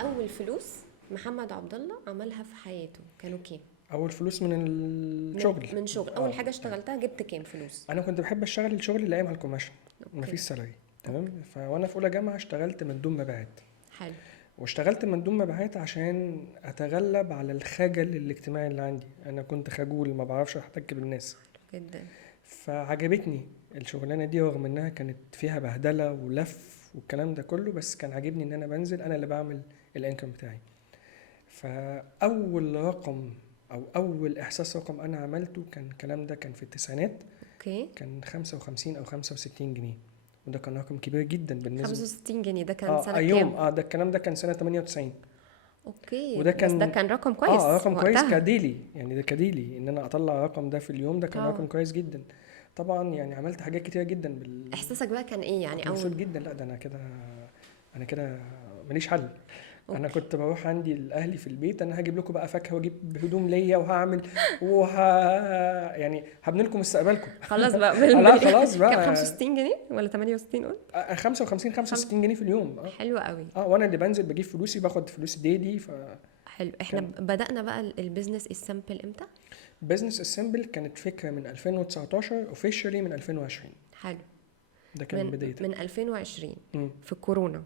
اول فلوس محمد عبد الله عملها في حياته كانوا كام؟ اول فلوس من من الشغل. من شغل، اول حاجه اشتغلتها جبت كام فلوس؟ انا كنت بحب اشتغل الشغل اللي قايم على الكوميشن، اوكي. مفيش سالري. اوكي. تمام. فوانا في اولى جامعه اشتغلت مندوب مبيعات، حلو. واشتغلت مندوب مبيعات عشان اتغلب على الخجل الاجتماعي اللي عندي. انا كنت خجول، ما بعرفش احتك بالناس. جدا. فعجبتني الشغلانه دي رغم انها كانت فيها بهدله ولف والكلام ده كله، بس كان عاجبني ان انا بنزل انا اللي بعمل الانكم بتاعي. فاول رقم او اول احساس رقم انا عملته كان الكلام ده كان في التسعينات، اوكي. كان 55 او 65 جنيه، وده كان رقم كبير جدا بالنسبه. 65 جنيه ده كان سنه يوم كام؟ ده الكلام ده كان سنه 98. اوكي، وده بس ده كان كان رقم كويس رقم كويس وقتها. كديلي، يعني ده كديلي ان انا اطلع الرقم ده في اليوم، ده كان اه. رقم كويس جدا. طبعا يعني عملت حاجات كتيره جدا احساسك بقى كان ايه يعني كنت مبسوط اول؟ جدا. لا ده انا كده ماليش حل. انا اوكي. كنت بروح عندي الاهلي في البيت، انا هجيب لكم بقى فاكهه واجيب هدوم ليا وهعمل يعني هبني لكم مستقبلكم. خلاص بقى لا خلاص كام، بقى. 65 جنيه ولا 68 قلت؟ 55 خمس. 65 جنيه في اليوم. حلو قوي. وانا اللي بنزل بجيب فلوسي، باخد فلوس ديلي. حلو. احنا فكان بدأنا بقى البيزنس السامبل امتى؟ بزنس اسمبل كانت فكره من 2019، اوفيشالي من 2020. حلو. ده كان بدايتها. من 2020 مم. في كورونا.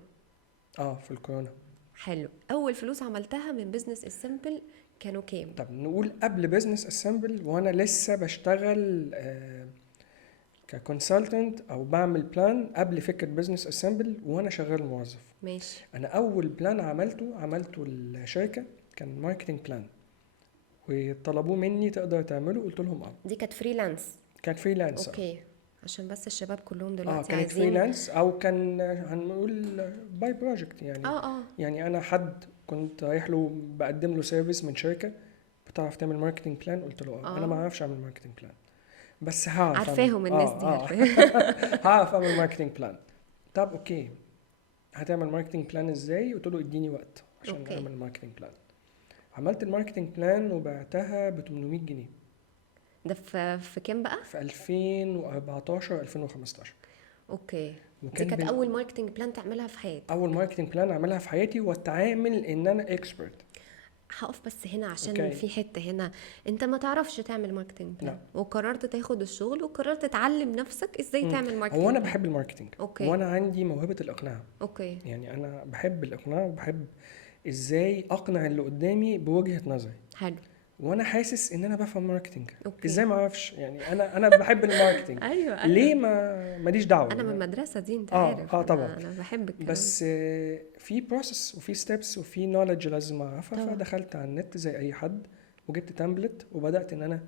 في الكورونا. حلو. اول فلوس عملتها من بيزنس السامبل كانوا كام؟ طب نقول قبل بزنس اسمبل وانا لسه بشتغل ككونسلتنت او بعمل بلان قبل فكره بزنس اسمبل وانا شغال موظف. ماشي. انا اول بلان عملته الشركه كان ماركتنج بلان، وطلبوه مني تقدر تعمله، قلت لهم دي كانت فريلانس؟ كان فريلانس. اوكي. عشان بس الشباب كلهم دلوقتي كانت عايزين. فريلانس او كان هنقول باي بروجكت يعني. اه. يعني انا حد كنت رايح له بقدم له سيرفيس من شركه بتعرف تعمل ماركتنج بلان، قلت له انا ما اه. اعرفش اعمل ماركتنج بلان، بس هعرف اعمل عارفاهم الناس دي، عارفاهم. هعرف اعمل ماركتنج بلان. طب اوكي، هتعمل ماركتنج بلان ازاي؟ قلت له اديني وقت عشان اوكي. اعمل ماركتنج بلان. عملت الماركتنج بلان وبعتها ب 800 جنيه. ده في كام بقى؟ في 2014 2015. اوكي. دي وكان كانت اول ماركتنج بلان تعملها في حياتك؟ اول ماركتنج بلان اعملها في حياتي واتعامل ان انا اكسبرت. هقف بس هنا عشان اوكي. في حتة هنا. انت ما تعرفش تعمل ماركتنج بلان، لا. وقررت تاخد الشغل وقررت تعلم نفسك ازاي تعمل ماركتنج هو انا بلان. بحب الماركتنج، اوكي. وانا عندي موهبه الاقناع. اوكي. يعني انا بحب الاقناع وبحب ازاي اقنع اللي قدامي بوجهه نظري، حلو. وانا حاسس ان انا بفهم ماركتنج. اوكي. ازاي ما اعرفش؟ يعني انا بحب الماركتنج. ايوه ليه ايوه. ماليش دعوه انا من المدرسة دي، انت عارف. طبعا. انا بحب الكلام بس في بروسس وفي ستيبس وفي نوليدج لازم اعرفها. طبعا. فدخلت على النت زي اي حد وجبت تمبلت وبدات ان انا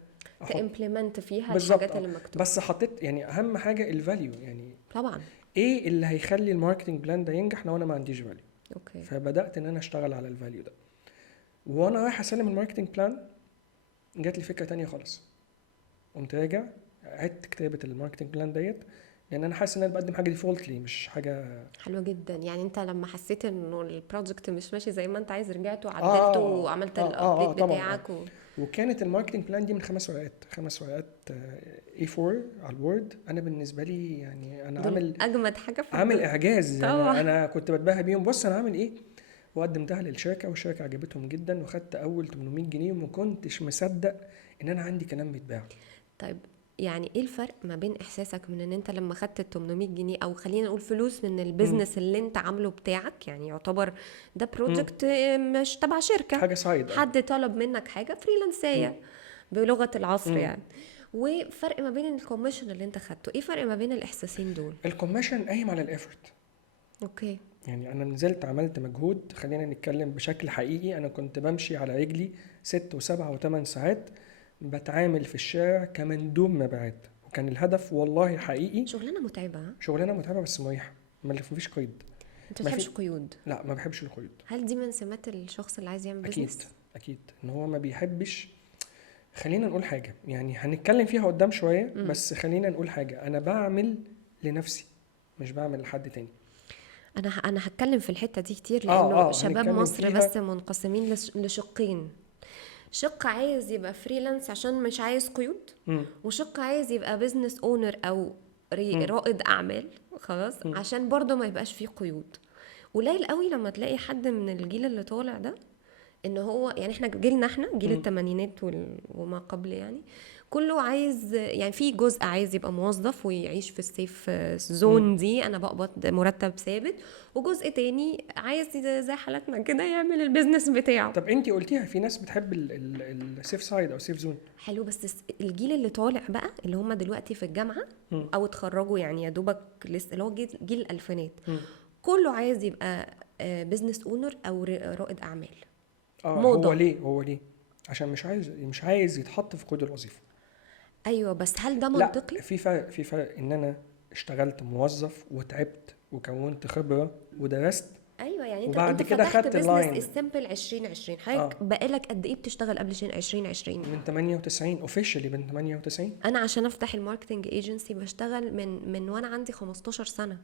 احط تimplement فيها بالظبط. الحاجات اللي مكتوبة. بس حطيت يعني اهم حاجه الفاليو، يعني طبعا. ايه اللي هيخلي الماركتنج بلان ده ينجح لو انا ما عنديش فاليو. اوكي. فبدات ان انا اشتغل على الفاليو ده. وانا رايح اسلم الماركتنج بلان جات لي فكره تانية خالص. قمت راجع عدت كتابه الماركتنج بلان ديت، لان انا حاسس ان انا بقدم حاجه ديفولتلي مش حاجه. حلوة جدا. يعني انت لما حسيت انه البروجكت مش ماشي زي ما انت عايز، رجعت وعدلته وعملت الابديت طبعا. بتاعك وكانت الماركتنج بلان دي من 5 ورقات A4 على الوورد. انا بالنسبه لي يعني انا دول اجمد حاجة في عامل الدنيا. اعجاز. طبعا. انا كنت بتباهى بيهم. بص انا عامل ايه. وقدمتها للشركه والشركه عجبتهم جدا، وخدت اول 800 جنيه وما كنتش مصدق ان انا عندي كلام بيتباع. طيب، يعني ايه الفرق ما بين احساسك من ان انت لما خدت ال 800 جنيه او خلينا نقول فلوس من البيزنس اللي انت عامله بتاعك، يعني يعتبر ده بروجكت مش تبع شركة، حاجه سايد حد طلب منك حاجة فريلانسية بلغة العصر يعني، وفرق ما بين الكوميشن اللي انت خدته، ايه فرق ما بين الاحساسين دول؟ الكوميشن قايم على الافورت. اوكي. يعني انا نزلت عملت مجهود. خلينا نتكلم بشكل حقيقي. انا كنت بمشي على رجلي 6 و7 و8 ساعات بتعامل في الشارع كمندوب مبيعات، وكان الهدف والله حقيقي. شغلانة متعبة ها؟ شغلانه متعبه بس مريحه، ما فيش قيد. انت ما بتحبش في قيود؟ لا ما بحبش القيود. هل دي من سمات الشخص اللي عايز يعمل اكيد بيزنس؟ اكيد ان هو ما بيحبش. خلينا نقول حاجه، يعني هنتكلم فيها قدام شويه، بس خلينا نقول حاجه. انا بعمل لنفسي مش بعمل لحد تاني. انا هتكلم في الحتة دي كتير، لانه شباب هنتكلم مصر فيها. بس منقسمين لشقين. شق عايز يبقى فريلانس عشان مش عايز قيود، وشق عايز يبقى بيزنس اونر او رائد اعمال خلاص عشان برضه ما يبقاش فيه قيود. قليل قوي لما تلاقي حد من الجيل اللي طالع ده ان هو يعني احنا جيلنا، احنا جيل الثمانينات وما قبل، يعني كله عايز، يعني في جزء عايز يبقى موظف ويعيش في السيف زون دي، انا بقبض مرتب ثابت، وجزء تاني عايز زي حالتنا كده يعمل البيزنس بتاعه. طب انتي قلتيها في ناس بتحب السيف سايد او سيف زون. حلو، بس الجيل اللي طالع بقى اللي هم دلوقتي في الجامعة او اتخرجوا، يعني يا دوبك لسه، اللي هو جيل الالفينات، كله عايز يبقى بيزنس اونر او رائد اعمال. موضة. هو ليه عشان مش عايز يتحط في قيد الوظيفه. ايوه، بس هل ده لا، منطقي؟ في فرق ان انا اشتغلت موظف وتعبت وكونت خبره ودرست، ايوه، يعني انت وبعد كده فتحت خدت بيزنس اللاين. السيمبل 2020، حضرتك بقالك قد ايه بتشتغل قبل 2020؟ من 98 اوفيشالي، من 98. انا عشان افتح الماركتنج ايجنسي بشتغل من وانا عندي 15 سنه،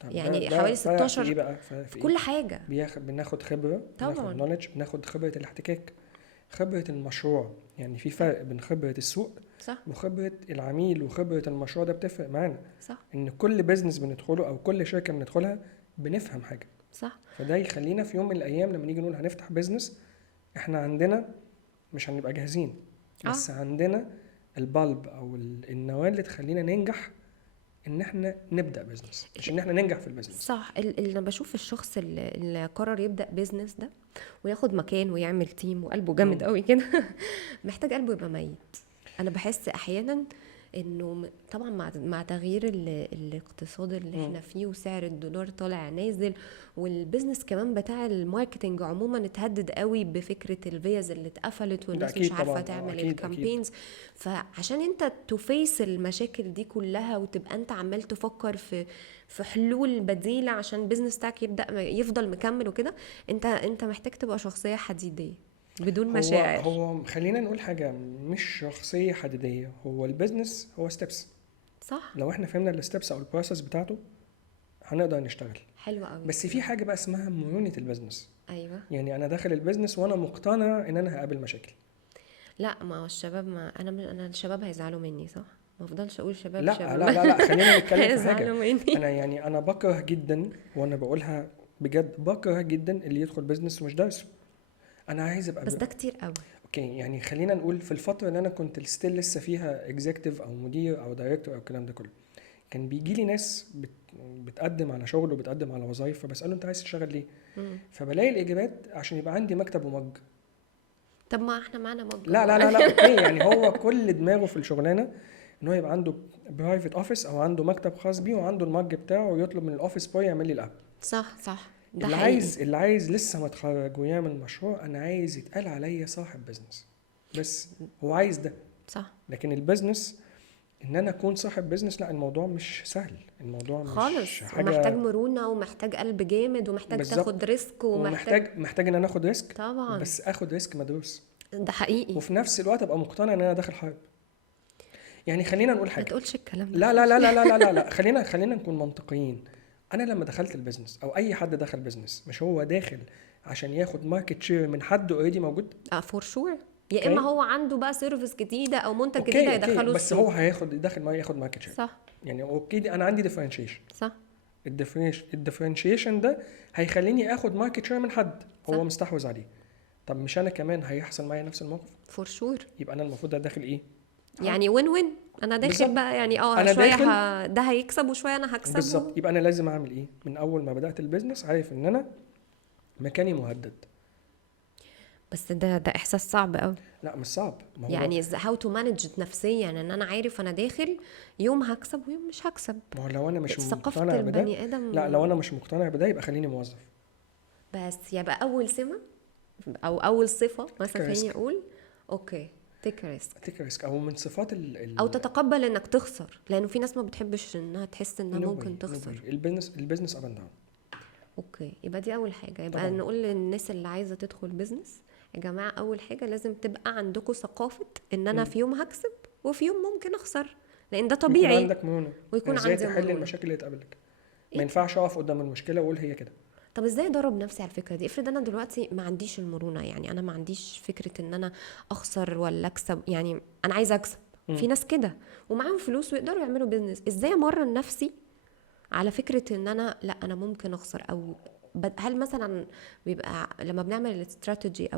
طب يعني ده حوالي فرق في ايه 16 بقى؟ فرق في في ايه؟ كل حاجه. بناخد خبره، طبعاً. بناخد نوليدج، بناخد خبره الاحتكاك، خبره المشروع. يعني في فرق بين خبره السوق صح وخبره العميل، وخبره المشروع ده بتفرق معانا. صح ان كل بيزنس بندخله او كل شركه بندخلها بنفهم حاجه. صح. فده يخلينا في يوم من الايام لما نيجي نقول هنفتح بيزنس، احنا عندنا مش هنبقى جاهزين، بس عندنا البلب او النواه اللي تخلينا ننجح ان احنا نبدا بيزنس، مش ان احنا ننجح في البيزنس. صح. اللي انا بشوف الشخص اللي قرر يبدا بيزنس ده وياخد مكان ويعمل تيم وقلبه جامد قوي كده محتاج قلبه يبقى ميت. انا بحس احيانا انه طبعا مع تغيير الاقتصاد اللي احنا فيه وسعر الدولار طالع نازل، والبيزنس كمان بتاع الماركتنج عموما اتهدد قوي بفكره الفيز اللي اتقفلت والناس مش عارفه طبعاً. تعمل أكيد. الكامبينز. فعشان انت تفيس المشاكل دي كلها وتبقى انت عمال تفكر في حلول بديله عشان البيزنس بتاعك يفضل مكمل وكده، انت محتاج تبقى شخصيه حديديه بدون مشاعر. هو خلينا نقول حاجه، مش شخصيه حديديه، هو البيزنس هو ستيبس. صح. لو احنا فهمنا الستيبس او البروسيس بتاعته هنقدر نشتغل. حلو قوي. بس في حاجه بقى اسمها مرونه البيزنس. ايوه. يعني انا داخل البيزنس وانا مقتنع ان انا هقابل مشاكل. لا، ما هو الشباب، ما انا الشباب هيزعلوا مني، صح؟ ما افضلش اقول شباب لا شباب. لا لا لا، خلينا نتكلم في هيزعلوا حاجه. مني. انا بكره جدا، وانا بقولها بجد، بكره جدا اللي يدخل بيزنس ومش دارسه. انا عايز ابقى بس ده كتير قوي. اوكي، يعني خلينا نقول في الفتره اللي انا كنت ستيل لسه فيها اكزيكتيف او مدير او دايركتور او الكلام ده كله، كان بيجي لي ناس بتقدم على شغل وبتقدم على وظايف، فبساله انت عايز تشتغل ليه؟ فبلاقي الاجابات عشان يبقى عندي مكتب ومج. طب ما احنا معانا مج. لا لا لا لا، اوكي، يعني هو كل دماغه في الشغلانه ان هو يبقى عنده برايفت اوفيس او عنده مكتب خاص بيه وعنده المج بتاعه ويطلب من الاوفيس بوي يعمل لي الاب. صح صح. ده اللي حقيقي. اللي عايز لسه متخرج ويعمل مشروع، انا عايز يتقال عليا صاحب بيزنس، بس هو عايز ده. صح. لكن البيزنس ان انا اكون صاحب بيزنس، لا، الموضوع مش سهل، الموضوع مش خالص، حاجه. ومحتاج مرونه ومحتاج قلب جامد ومحتاج بالظبط. تاخد ريسك محتاج ان انا اخد ريسك طبعا. بس اخد ريسك مدروس، ده حقيقي. وفي نفس الوقت ابقى مقتنع ان انا داخل حرب. يعني خلينا نقول ما حاجه، تقولش الكلام ده. لا لا لا لا لا لا لا، خلينا نكون منطقيين. انا لما دخلت البيزنس او اي حد دخل بيزنس، مش هو داخل عشان ياخد ماركت شير من حد اوريدي موجود؟ فور شور. يا اما هو عنده بقى سيرفيس جديده او منتج جديد أوكي. هيدخله بس السوق. هو ياخد ماركت شير. صح. يعني اوكي، انا عندي ديفرنشيشن. صح. الديفرنشيشن ده هيخليني اخد ماركت شير من حد هو صح. مستحوذ عليه. طب مش انا كمان هيحصل معايا نفس الموقف؟ فور شور. يبقى انا المفروض داخل ايه؟ يعني وين وين. انا داخل بالزبط. بقى، يعني أنا شويه داخل. ده هيكسب وشويه انا هكسب. بالظبط. يبقى انا لازم اعمل ايه من اول ما بدات البيزنس؟ عارف ان انا مكاني مهدد. بس ده احساس صعب قوي. لا مش صعب، ما هو يعني هاو تو مانج نفسيا ان انا عارف انا داخل يوم هكسب ويوم مش هكسب. ما هو لو انا مش ثقافه مقتنع بده، البني ادم. لا، لو انا مش مقتنع بده يبقى خليني موظف. بس يبقى اول سمه او اول صفه مثلا، Take a خليني risk. اقول اوكي تيك ريسك، تيك ريسك، او من صفات او تتقبل انك تخسر، لانه في ناس ما بتحبش انها تحس انها ممكن تخسر. البيزنس اب اند داون. اوكي، يبقى دي اول حاجه. يبقى طبعاً. نقول للناس اللي عايزه تدخل بيزنس، يا جماعه اول حاجه لازم تبقى عندكم ثقافه ان انا في يوم هكسب وفي يوم ممكن اخسر، لان ده يكون طبيعي. عندك مرونه، ويكون ازاي عندي تحل مرونة. المشاكل اللي تقابلك. إيه؟ ما ينفعش اقف قدام المشكله واقول هي كده. طب ازاي ادرب نفسي على الفكره دي؟ افرض انا دلوقتي ما عنديش المرونه، يعني انا ما عنديش فكره ان انا اخسر ولا اكسب، يعني انا عايزه اكسب. في ناس كده ومعاهم فلوس ويقدروا يعملوا بيزنس. ازاي امرن نفسي على فكره ان انا لا، انا ممكن اخسر، او هل مثلا بيبقى لما بنعمل الاستراتيجي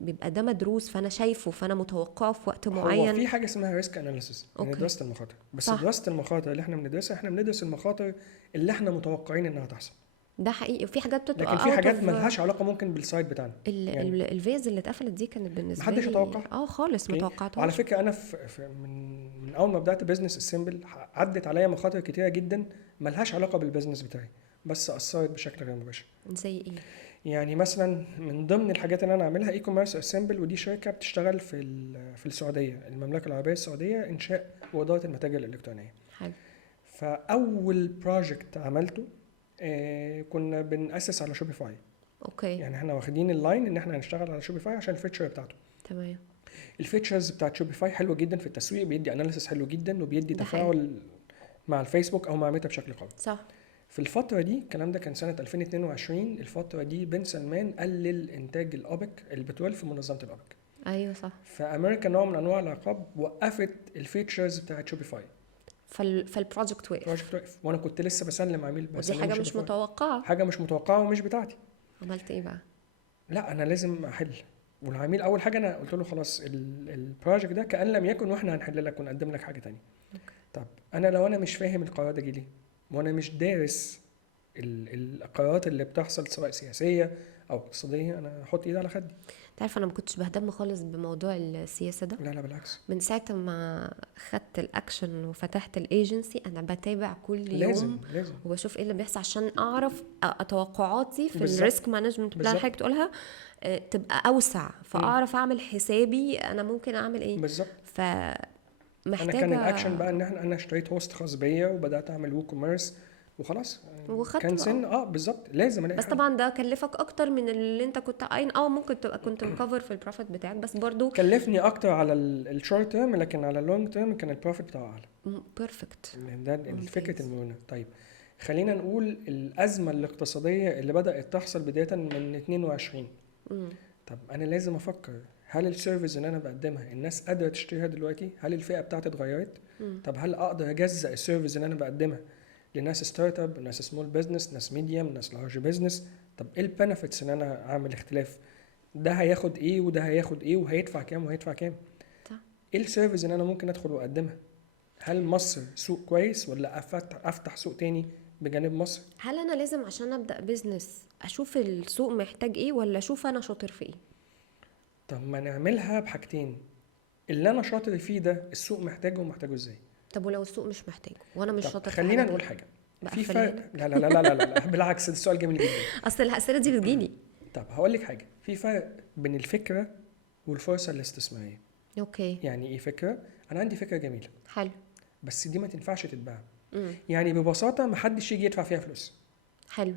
بيبقى ده مدروس فانا شايفه فانا متوقعه في وقت هو معين؟ في حاجه اسمها ريسك اناليسيس، يعني اوكي. دراسه المخاطر، بس صح. دراسه المخاطر اللي احنا بندرسها، احنا بندرس المخاطر اللي احنا متوقعين انها تحصل، ده حقيقي. وفي حاجات لكن بتبقى في اوت حاجات اوف. ملهاش علاقه ممكن بالسايد بتاعنا. يعني الفيز اللي اتقفلت دي كانت بالنسبه محدش لي يتوقعها. خالص ما اوكي، وعلى توقعتهاش. فكره انا من اول ما بدات بزنس السيمبل عدت عليا مخاطر كتيره جدا ملهاش علاقه بالبزنس بتاعي، بس اثرت بشكل غير مباشر. زي ايه؟ يعني مثلا من ضمن الحاجات اللي انا اعملها اي كوميرس اسمبل، ودي شركه بتشتغل في السعوديه، المملكه العربيه السعوديه، انشاء واداره المتاجر الالكترونيه. حلو. فاول بروجكت عملته كنا بنأسس على شوبيفاي. اوكي. يعني احنا واخدين اللاين ان احنا هنشتغل على شوبيفاي عشان الفيتشر بتاعته. تمام. الفيتشرز بتاعت شوبيفاي حلوه جدا في التسويق، بيدي اناليسيس حلو جدا، وبيدي ده حقيقي. تفاعل مع الفيسبوك او مع ميتا بشكل قوي. صح. في الفترة دي، الكلام ده كان سنة 2022، الفترة دي بن سلمان قلل إنتاج الأوبك البترول في منظمة الأوبك. ايوه صح. فأمريكا نوع من أنواع العقاب وقفت الفيتشرز بتاعت شوبيفاي. فالبروجكت وقف. بروجكت وقف، وأنا كنت لسه بسلم عميل، ودي بسلم حاجه مش شوبيفاي. متوقعه. حاجة مش متوقعة ومش بتاعتي. عملت ايه بقى؟ لا، أنا لازم أحل. والعميل أول حاجة أنا قلت له خلاص البروجكت ده كأن لم يكن، وإحنا هنحل لك ونقدم لك حاجة تانية. طب أنا لو أنا مش فاهم القرار ده جه ليه، وأنا مش دارس القرارات اللي بتحصل سواء سياسيه او اقتصاديه، انا احط ايدي على خدي. تعرف انا ما كنتش بهتم خالص بموضوع السياسه ده. لا لا بالعكس، من ساعه ما خدت الاكشن وفتحت الايجنسي انا بتابع كل يوم لازم وبشوف ايه اللي بيحصل عشان اعرف توقعاتي في بالظبط. الريسك مانجمنت بلان حضرتك بتقولها تبقى اوسع، فاعرف اعمل حسابي انا ممكن اعمل ايه بالظبط. فمحتاجه. انا كان الاكشن بقى ان انا اشتريت هوست خاص بيا وبدات اعمل وو كوميرس وخلاص. وخدت كان بقى. سن بالظبط لازم الاقي بس حل. طبعا ده كلفك اكتر من اللي انت كنت عاين ممكن تبقى كنت مكفر في البروفيت بتاعك، بس برضو كلفني اكتر على الشورت تيرم، لكن على اللونج تيرم كان البروفيت بتاعه اعلى. بيرفكت. ده فكره المرونه. طيب خلينا نقول الازمه الاقتصاديه اللي بدات تحصل بدايه من 22. طب انا لازم افكر، هل السيرفيس اللي انا بقدمها الناس قادره تشتريها دلوقتي؟ هل الفئه بتاعتي اتغيرت؟ طب هل اقدر اجزأ السيرفيس اللي انا بقدمها لناس ستارت اب، ناس سمول بزنس، ناس ميديوم، ناس لارج بزنس؟ طب ايه البنفيتس ان انا اعمل اختلاف؟ ده هياخد ايه وده هياخد ايه، وهيدفع كام وهيدفع كام؟ صح. ايه السيرفيس اللي انا ممكن ادخل واقدمها؟ هل مصر سوق كويس ولا افتح سوق تاني بجانب مصر؟ هل انا لازم عشان ابدا بيزنس اشوف السوق محتاج ايه ولا اشوف انا شاطر في ايه؟ طب ما نعملها بحاجتين، اللي انا شاطر فيه ده السوق محتاجه ومحتاجه ازاي؟ طب ولو السوق مش محتاجه وانا مش شاطر في خلينا حاجة نقول دي؟ حاجه، بقى في فلان. فرق. لا بالعكس، ده السؤال جميل جدا. اصل الاسئله دي بتجيلي. طب هقول لك حاجه، في فرق بين الفكره والفرصه الاستثماريه. اوكي. يعني ايه فكره؟ انا عندي فكره جميله حلو. بس دي ما تنفعش تتباع. يعني ببساطه ما حدش يجي يدفع فيها فلوس. حلو.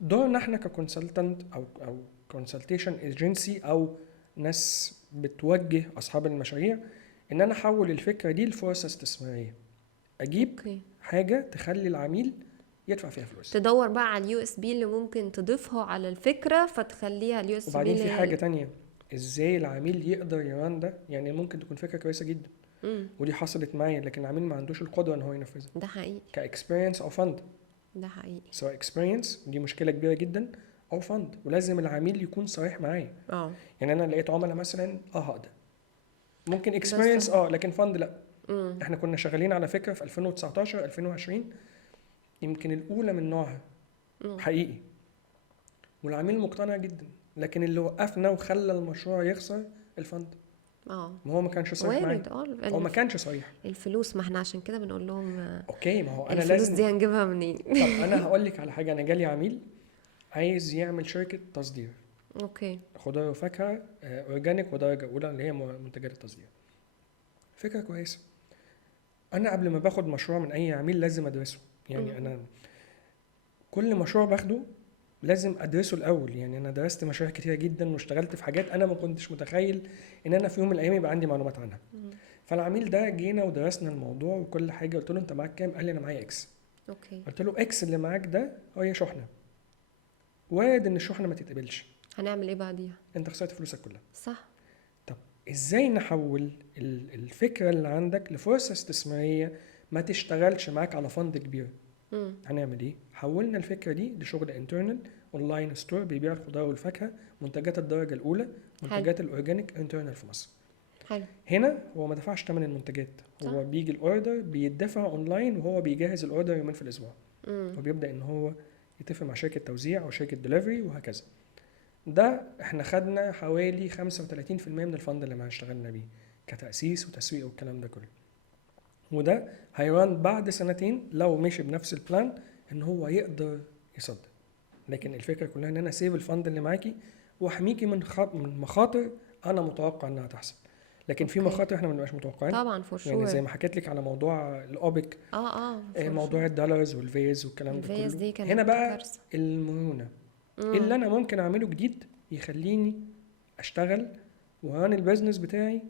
دورنا احنا ككونسلتنت او كونسلتيشن ايجنسي او ناس بتوجه اصحاب المشاريع، ان انا احول الفكره دي لفرصه استثماريه، اجيب اوكي. حاجه تخلي العميل يدفع فيها فلوس. تدور بقى على اليو اس بي اللي ممكن تضيفها على الفكره فتخليها اليو اس بي. وبعدين في حاجه تانية، ازاي العميل يقدر يران ده؟ يعني ممكن تكون فكره كويسه جدا ودي حصلت معايا، لكن العميل ما عندوش القدره ان هو ينفذها. ده حقيقي. كاكسبيرينس او فند. ده حقيقي. سواء اكسبيرينس دي مشكله كبيره جدا، او فند، ولازم العميل يكون صريح معايا. يعني انا لقيت عملاء مثلا هقدر ممكن اكسبيرينس لكن فند لا. احنا كنا شغالين على فكره في 2019 2020 يمكن الاولى من نوعها حقيقي، والعميل مقتنع جدا، لكن اللي وقفنا وخلى المشروع يخسر الفند. ما هو ما كانش صريح معايا. هو ما كانش صريح. الفلوس، ما احنا عشان كده بنقول لهم اوكي، ما هو انا الفلوس لازم دي هنجيبها منين؟ طب انا هقول لك على حاجه، انا جالي عميل عايز يعمل شركه تصدير. اوكي. خضار وفاكهه اورجانيك ودرجه اولى، اللي هي منتجات التصدير. فكره كويسه. انا قبل ما باخد مشروع من اي عميل لازم ادرسه. يعني انا كل مشروع باخده لازم ادرسه الاول. يعني انا درست مشاريع كتيره جدا واشتغلت في حاجات انا ما كنتش متخيل ان انا في يوم من الايام يبقى عندي معلومات عنها. فالعميل ده جينا ودرسنا الموضوع وكل حاجه، قلت له انت معاك كام؟ قال لي انا معايا اكس. اوكي. قلت له اكس اللي معاك ده هي شحنه، وارد ان الشحنه ما تتقبلش، هنعمل ايه بعديها؟ انت خسرت فلوسك كلها. صح. طب ازاي نحول الفكره اللي عندك لفرصه استثماريه ما تشتغلش معاك على فند كبير؟ هنعمل ايه؟ حولنا الفكره دي لشغل انترنال، اونلاين ستور بيبيع الخضار والفاكهه، منتجات الدرجه الاولى، منتجات الاورجانيك انترنال في مصر. حلو. هنا هو ما دفعش ثمن المنتجات، صح. هو بيجي الاوردر بيدفع اونلاين، وهو بيجهز الاوردر يومين في الاسبوع، مم. وبيبدا ان هو يتفق مع شركه توزيع او شركه دليفري وهكذا. ده احنا خدنا حوالي 35% من الفند اللي ما اشتغلنا بيه كتأسيس وتسويق والكلام ده كله. وده هيران بعد سنتين لو مشي بنفس البلان ان هو يقدر يصدر. لكن الفكره كلها ان انا سيف الفند اللي معاكي واحميكي من مخاطر انا متوقع انها تحصل. لكن في أوكي. مخاطر احنا ما بنبقاش متوقعين. طبعا فور شور. يعني زي ما حكيت لك على موضوع الاوبك، for موضوع sure. الدولارز والفيز والكلام ده الفيز كله. دي كانت هنا بقى كارثة. المرونه، إيه اللي انا ممكن اعمله جديد يخليني اشتغل وهان البيزنس بتاعي.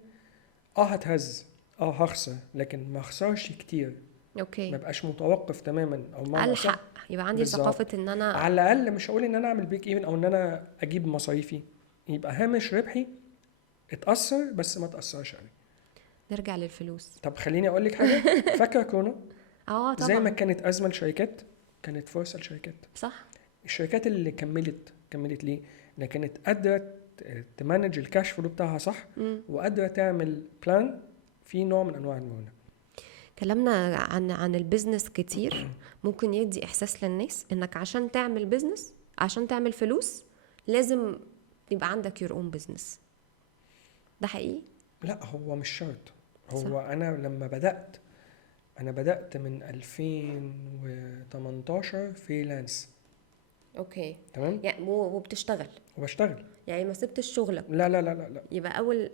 هتهز، هخسر، لكن ما اخسرش كتير، ما اوكي. بقاش متوقف تماما، او ما الحق يبقى عندي بالظبط. ثقافة ان انا على الاقل مش هقول ان انا اعمل بريك ايفن او ان انا اجيب مصاريفي، يبقى هامش ربحي اتاثر بس ما تاثرش قوي. نرجع للفلوس. طب خليني اقول لك حاجه. فاكره كورونا؟ طبعا. زي ما كانت ازمه لشركات كانت فرصه لشركات. صح. الشركات اللي كملت ليه؟ انها كانت قادره تمانج الكاش فلو بتاعها صح، وقادره تعمل بلان في نوع من انواع المرونه. كلامنا عن البيزنس كتير ممكن يدي احساس للناس انك عشان تعمل بيزنس، عشان تعمل فلوس، لازم يبقى عندك your own business. ده حقيقي؟ لا، هو مش شرط. هو صح. انا لما بدات من 2018 فريلانس. اوكي. تمام. يعني وبتشتغل وبشتغل. يعني ما سبتش شغلك؟ لا لا لا لا لا. يبقى اول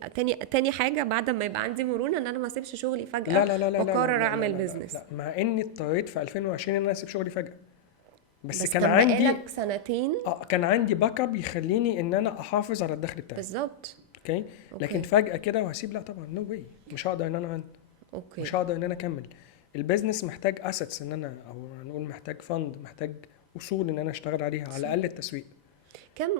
تاني حاجه بعد ما يبقى عندي مرونه ان انا ما اسيبش شغلي فجاه لا لا لا لا وقرر لا اعمل لا بيزنس. لا. مع اني اضطريت في 2020 ان انا اسيب شغلي فجاه، بس كان طب عندي بقالك سنتين. كان عندي باك اب يخليني ان انا احافظ على الدخل بتاعي. بالظبط. اوكي. لكن فجاه كده وهسيب؟ لا طبعا، نو واي. مش هقدر ان انا اوكي. مش هقدر ان انا اكمل. البيزنس محتاج اسيتس، ان انا او نقول محتاج فند، محتاج اصول ان انا اشتغل عليها، على الاقل التسويق.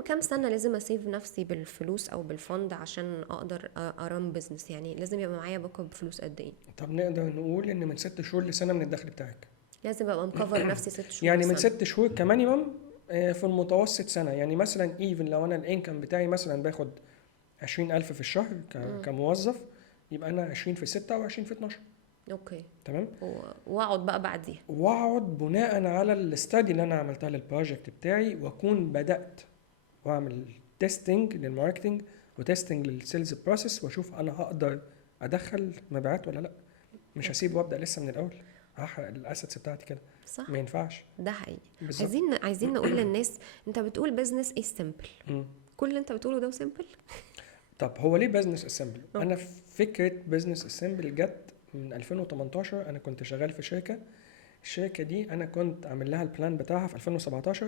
كم سنه لازم اسيف نفسي بالفلوس او بالفند عشان اقدر ارن بزنس؟ يعني لازم يبقى معايا باك اب فلوس قد ايه؟ طب نقدر نقول ان من 6 شهور لسنه من الدخل بتاعك. لازم ابقى مكفر نفسي 6 شهور يعني من سنة. 6 شهور كمينيمم، في المتوسط سنه. يعني مثلا ايفن لو انا الانكم بتاعي مثلا باخد 20,000 في الشهر كموظف، يبقى انا 20 في 6 او 20 في 12. اوكي. تمام. واقعد بقى بعديها، واقعد بناء على الاستادي اللي انا عملتها للبروجكت بتاعي، واكون بدات واعمل تيستنج للماركتنج وتيستنج للسيلز بروسيس، واشوف انا هقدر ادخل مبيعات ولا لا. مش هسيب وابدا لسه من الاول هحرق الاسيتس بتاعتي كده. صح. ما ينفعش. ده حقيقي. بالظبط. عايزين نقول للناس انت بتقول بزنس ايه سيمبل. كل اللي انت بتقوله ده سيمبل. طب هو ليه بزنس اسمبل؟ انا فكره بزنس اسمبل جت من 2018. انا كنت شغال في شركه، الشركه دي انا كنت عامل لها البلان بتاعها في 2017،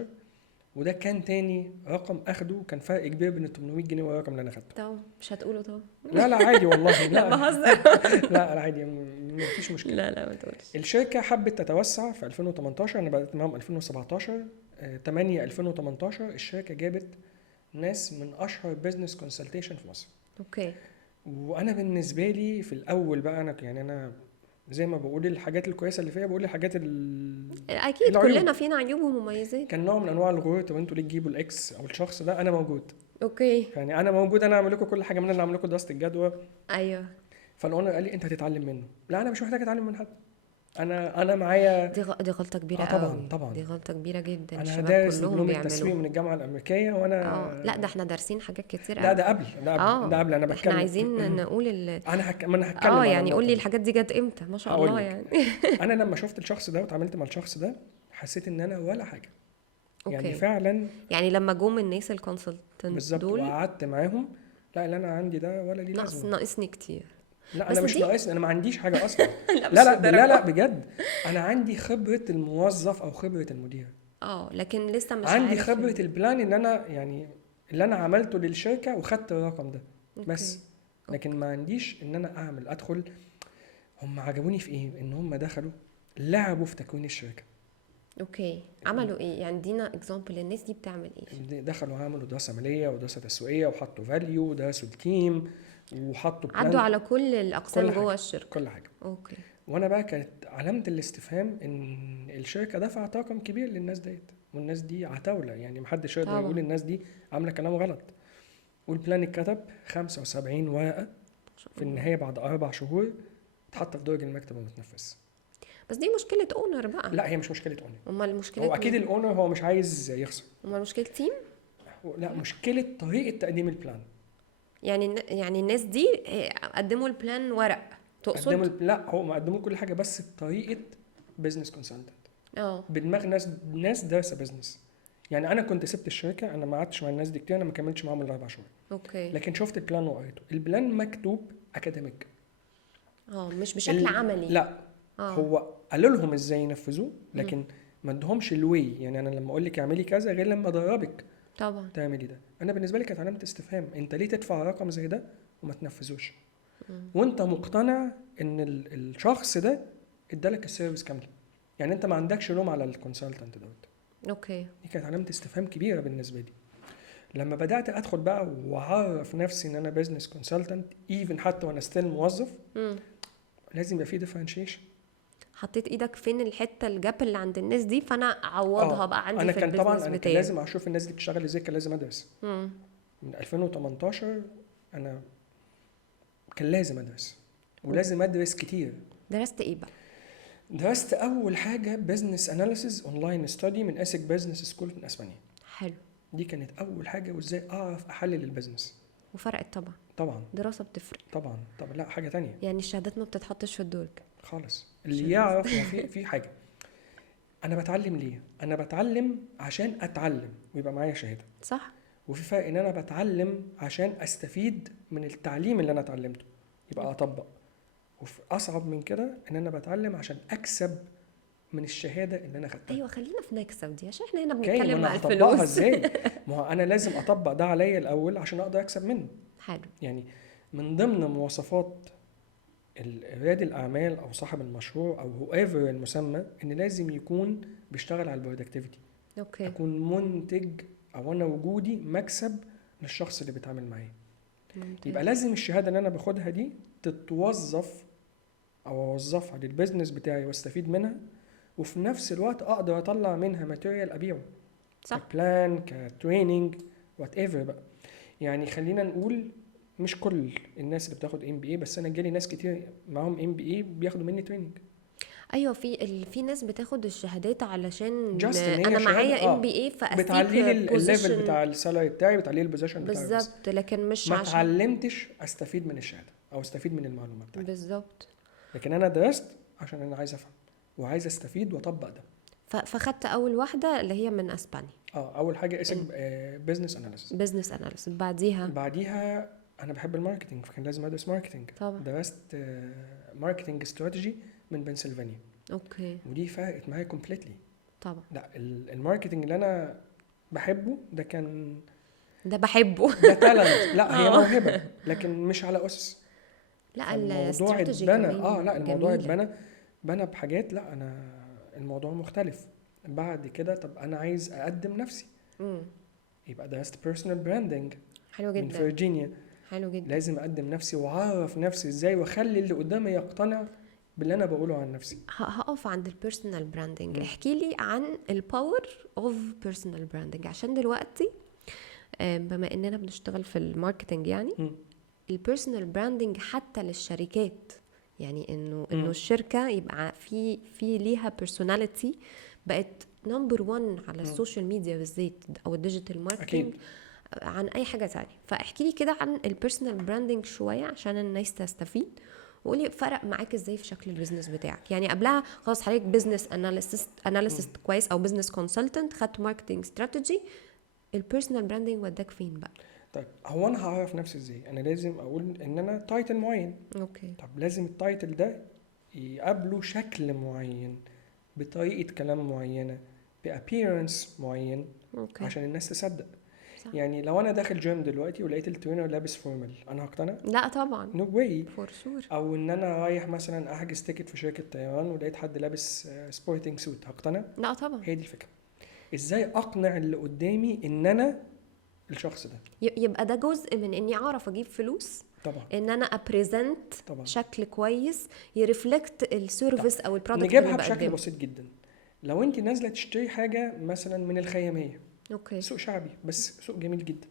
وده كان تاني رقم اخده، كان فرق كبير بين ال 800 جنيه والرقم اللي انا خدته. طبعا مش هتقوله طبعا. لا عادي والله. لا بهزر. لا عادي، مفيش مشكله. لا ما تقولش. الشركه حبت تتوسع في 2018، انا بدات معاهم 2017. 8 2018 الشركه جابت ناس من اشهر بزنس كونسلتيشن في مصر. اوكي. وانا بالنسبه لي في الاول بقى، انا زي ما بقول الحاجات الكويسه اللي فيها، بقول الحاجات اكيد العيوب. كلنا فينا عيوب ومميزات. كان نوع من انواع الغرور. طب انتوا ليه تجيبوا الاكس او الشخص ده؟ انا موجود. اوكي. يعني انا موجود، انا اعمل لكم كل حاجه، من اللي اعمل لكم دراسه الجدوى. ايوه. فالاونر قال لي انت هتتعلم منه. لا انا مش محتاج اتعلم من حد، انا معايا. دي غلطه كبيره طبعا دي غلطه كبيره جدا. انا الشباب دارس كلهم دبلوم بيعملوا. التسويق من الجامعه الامريكيه، وانا لا ده احنا دارسين حاجات كتير لا ده قبل انا بتكلم. احنا عايزين نقول انا هتكلم يعني قول لي الحاجات دي جت امتى؟ ما شاء الله يعني. انا لما شفت الشخص ده واتعاملت مع الشخص ده، حسيت ان انا ولا حاجه. أوكي. يعني فعلا، يعني لما جم الناس الكونسلتنت دول وقعدت معاهم، لا اللي انا عندي ده ولا ليه لازمه. ناقصني كتير. لا انا مش ناقصني، انا ما عنديش حاجه اصلا. لا لا بجد، انا عندي خبره الموظف او خبره المدير. لكن لسه مش عندي خبره البلان اللي انا يعني اللي انا عملته للشركه وخدت الرقم ده. بس لكن ما عنديش ان انا ادخل. هم عجبوني في ايه؟ ان هم دخلوا لعبوا في تكوين الشركه. اوكي. عملوا ايه؟ يعني ادينا اكزامبل. الناس دي بتعمل ايه؟ دخلوا عملوا دراسه ماليه ودراسه تسويقيه، وحطوا فاليو، ودرسوا التيم، وحطوا عدوا على كل الاقسام جوه الشركه. كل حاجه. اوكي. وانا بقى كانت علامه الاستفهام ان الشركه دفعت رقم كبير للناس ديت، والناس دي عتاوله، يعني محدش يقدر طبعا. يقول الناس دي عامله كلام غلط. والبلان اتكتب 75 ورقه، في النهايه بعد 4 شهور اتحط في درج المكتب ومتنفذ. بس دي مشكله اونر بقى. لا هي مش مشكله اونر، امال مشكله هو اكيد مين؟ الاونر هو مش عايز يخسر. امال مشكله تيم. لا مشكله طريقه تقديم البلان. يعني الناس دي قدموا البلان ورق تقصد؟ لا هو ما قدموا كل حاجه، بس بطريقه بزنس كونسلتنت، بدماغ ناس دارسه بزنس. يعني انا كنت سبت الشركه، انا ما قعدتش مع الناس دي كتير، انا ما كملتش معاهم ال4 شهور. اوكي. لكن شفت البلان وقريته. البلان مكتوب اكاديميك، مش بشكل عملي. لا هو قالوا لهم ازاي ينفذوه، لكن ما ادهمش الوي. يعني انا لما اقول لك اعملي كذا غير لما ادربك طبعا تعملي ده. انا بالنسبه لي كانت علامه استفهام، انت ليه تدفع رقم زي ده وما تنفذوش وانت مقتنع ان الشخص ده ادالك السيرفيس كامله؟ يعني انت ما عندكش لوم على الكونسلتنت دوت. اوكي. دي كانت علامه استفهام كبيره بالنسبه لي. لما بدات ادخل بقى واعرف نفسي ان انا بزنس كونسلتنت، ايفن حتى وانا ستيل موظف، لازم يبقى في ديفرنشيشن. حطيت ايدك فين الحته الجاب اللي عند الناس دي، فانا اعوضها بقى عندي أنا في كان البيزنس طبعا بتاعي. انا كان لازم اشوف الناس دي بتشتغل ازاي، كان لازم ادرس. من 2018 انا كان لازم ادرس، ولازم ادرس كتير. درست ايه بقى؟ درست اول حاجه بزنس اناليسيز اونلاين ستادي من اسك بزنس سكول من اسبانيا. حلو. دي كانت اول حاجه، وازاي اعرف احلل البزنس. وفرقت طبعا. طبعا دراسه بتفرق طبعا. طب لا حاجه تانية يعني الشهادات ما بتتحطش في الدرج خالص. اللي يعرف في حاجه، انا بتعلم ليه؟ انا بتعلم عشان اتعلم ويبقى معايا شهاده، صح. وفي فرق ان انا بتعلم عشان استفيد من التعليم اللي انا اتعلمته يبقى اطبق، وفي اصعب من كده ان انا بتعلم عشان اكسب من الشهاده اللي انا خدتها. ايوه خلينا في نكسب دي، عشان احنا هنا اوكي، بنتكلم ما على انا هطبقها الفلوس. ازاي؟ ما هو انا لازم اطبق ده عليا الاول عشان اقدر اكسب منه. حلو. يعني من ضمن مواصفات رياد الاعمال او صاحب المشروع او هو ايفر المسمى، ان لازم يكون بيشتغل على البرودكتيفيتي. اوكي. اكون منتج، او انا وجودي مكسب للشخص اللي بيتعامل معايا. يبقى لازم الشهاده اللي انا باخدها دي تتوظف او اوظفها للبيزنس بتاعي واستفيد منها، وفي نفس الوقت اقدر اطلع منها ماتيريال ابيعه، صح. كبلان كتريننج وات ايفر بقى. يعني خلينا نقول مش كل الناس اللي بتاخد MBA، بس انا جالي ناس كتير معاهم MBA بياخدوا مني تريننج. ايوه في ناس بتاخد الشهادات علشان Just إن هي انا شهادة، معايا MBA بتعلي لي الليفل فاسيب بتاع السالري بتاعي، بتعلي لي البوزيشن بتاعي. بالظبط، لكن مش ما عشان اتعلمتش استفيد من الشهاده او استفيد من المعلومات بتاعتي. بالظبط. لكن انا درست عشان انا عايز افهم وعايز استفيد واطبق ده. فخدت اول واحده اللي هي من اسبانيا. اول حاجه اسم بزنس اناليسيس. بزنس اناليسيس. بعديها انا بحب الماركتنج، فكان لازم ادرس ماركتنج. طبعا. درست ماركتنج استراتيجي من بنسلفانيا. اوكي. ودي فرقت معايا كومبليتلي. طبعا. لا الماركتنج اللي انا بحبه ده كان ده بحبه. ده تالنت. لا هي موهبه لكن مش على اسس. لا الموضوع الاستراتيجي اتبنى كمان لا الموضوع جميلة. اتبنى بحاجات. لا انا الموضوع مختلف. بعد كده طب انا عايز اقدم نفسي، يبقى درست بيرسونال براندنج حلو من جدا. فيرجينيا. حلو جدا. لازم اقدم نفسي واعرف نفسي ازاي، واخلي اللي قدامي يقتنع باللي انا بقوله عن نفسي. هقف عند البيرسونال براندنج. احكي لي عن الباور اوف بيرسونال براندنج، عشان دلوقتي بما اننا بنشتغل في الماركتنج يعني البيرسونال براندنج حتى للشركات، يعني انه الشركه يبقى في ليها بيرسوناليتي، بقت نمبر 1 على السوشيال ميديا بالذات او الديجيتال ماركتنج عن اي حاجه تانية. فاحكي لي كده عن البيرسونال براندنج شويه عشان الناس تستفيد، وقولي فرق معاك ازاي في شكل البيزنس بتاعك. يعني قبلها خلاص حضرتك بزنس اناليست كويس او بزنس كونسلتنت، خدت ماركتنج استراتيجي، البيرسونال براندنج وداك فين بقى؟ طيب هو انا هعرف نفسي ازاي؟ انا لازم اقول ان انا تايتل معين. اوكي. طب لازم التايتل ده يقابله شكل معين، بطريقه كلام معينه، بابييرنس معين. اوكي. عشان الناس تصدق. صح. يعني لو انا داخل جيم دلوقتي ولقيت الترينر لابس فورمال، انا هقتنع؟ لا طبعا. نو واي. فور شور. او ان انا رايح مثلا احجز تيكت في شركه طيران ولقيت حد لابس سبورتنج سوت، هقتنع؟ لا طبعا. هي دي الفكره. ازاي اقنع اللي قدامي ان انا الشخص ده؟ يبقى ده جزء من اني اعرف اجيب فلوس، طبعا. ان انا ابريزنت طبعا. شكل كويس يرفلكت السيرفيس او البرودكت اللي نجيبها بقدمه. بشكل بسيط جدا. لو انت نازله تشتري حاجه مثلا من الخياميه، اوكي. سوق شعبي بس سوق جميل جدا،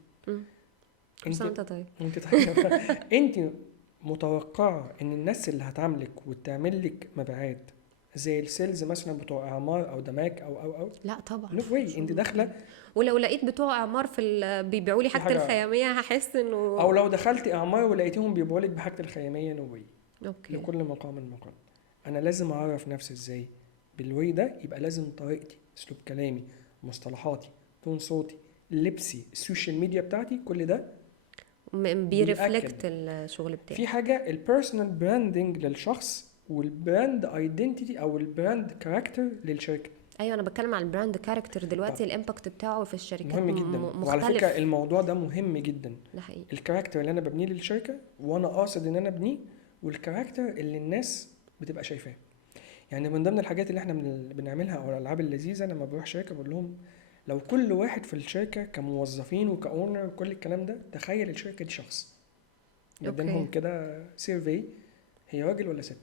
كل سنه انت وانت طيب. انت طيب انت متوقعه ان الناس اللي هتعاملك وتعمل لك مبيعات زي السيلز مثلا بتوع اعمار او دماك او لا طبعا نو واي، مش انت ممكن. داخله ولو لقيت بتوع اعمار بيبيعوا لي في حاجه حاجه، الخياميه هحس انه او لو دخلتي اعمار ولقيتيهم بيبيعوا لك بحاجه الخياميه، نو واي. اوكي. لكل مقام مقال. انا لازم اعرف نفسي ازاي بالواي ده، يبقى لازم طريقتي، اسلوب كلامي، مصطلحاتي، تون صوتي، لبسي، السوشيال ميديا بتاعتي، كل ده بيرفلكت بيأكد. الشغل بتاعي. في حاجه البيرسونال براندنج للشخص، والبراند ايدنتيتي او البراند كاركتر للشركه. ايوه انا بتكلم على البراند كاركتر دلوقتي، طب الامباكت بتاعه في الشركات مهم جدا، وعلى مختلف. فكره الموضوع ده مهم جدا. ده حقيقي. الكاركتر اللي انا ببنيه للشركه وانا قاصد ان انا ابنيه، والكاركتر اللي الناس بتبقى شايفاه. يعني من ضمن الحاجات اللي احنا بنعملها او الالعاب اللذيذه، لما بروح شركه بقول لهم لو كل واحد في الشركه كموظفين وكاونر وكل الكلام ده، تخيل الشركه دي شخص، بدينهم اوكي. كده سيرفي، هي راجل ولا ست.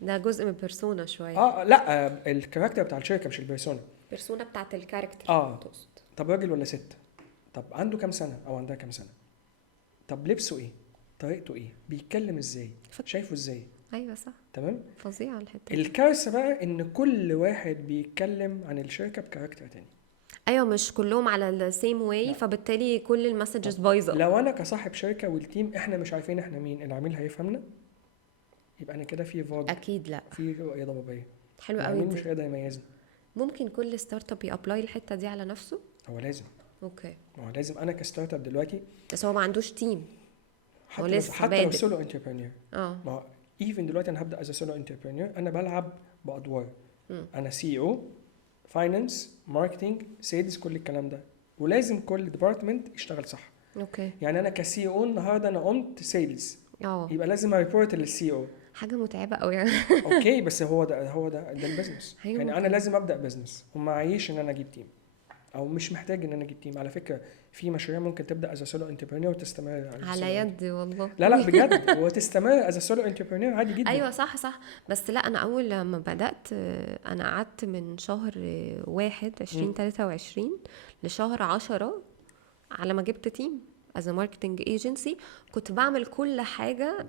ده جزء من بيرسونا شويه. لا الكاركتر بتاع الشركه مش البيرسونا. بيرسونا بتاعت الكاركتر اه تقصد. طب راجل ولا ست، طب عنده كام سنه او عندها كام سنه، طب لبسه ايه، طريقته ايه، بيتكلم ازاي، شايفه ازاي. ايوه صح. تمام. فظيعه الحته دي. الكارثه بقى ان كل واحد بيتكلم عن الشركه بكاركتر تاني. ايوه مش كلهم على السيم واي، لا. فبالتالي كل المسجز طب بايظه. لو انا كصاحب شركه والتيم احنا مش عارفين احنا مين، العميل هيفهمنا، يبقى انا كده في فاج، اكيد لا. في رؤيه ضبابيه، حلو قوي العميل مش دي. هيقدر يميزنا. ممكن كل ستارت اب يابلاي الحته دي على نفسه. هو لازم، اوكي. هو لازم انا كستارت اب دلوقتي، بس هو ما عندوش تيم. هو حتى لو لسه حتى لو بادئ. سولو انتربرينور. اه. ما هو ايفن دلوقتي انا هبدا از سولو انتربرينور، انا بلعب بادوار. انا سي او، فاينانس، ماركتنج، سيلز، كل الكلام ده، ولازم كل ديبارتمنت يشتغل صح. اوكي. يعني انا كسي او النهارده انا قمت سيلز، اه يبقى لازم اريبورت للسي او. حاجه متعبه قوي يعني. اوكي بس ده البيزنس. أيوة يعني انا ممكن. لازم ابدا بيزنس وما معيش ان انا اجيب تيم، او مش محتاج ان انا اجيب تيم. على فكره في مشاريع ممكن تبدا از سولو انتربرينور وتستمر على يدي والله. لا بجد، وتستمر از سولو انتربرينور عادي جدا. ايوه صح صح. بس لا انا اول لما بدات انا قعدت من شهر 1/20/23 لشهر 10 على ما جبت تيم از ماركتنج ايجنسي. كنت بعمل كل حاجه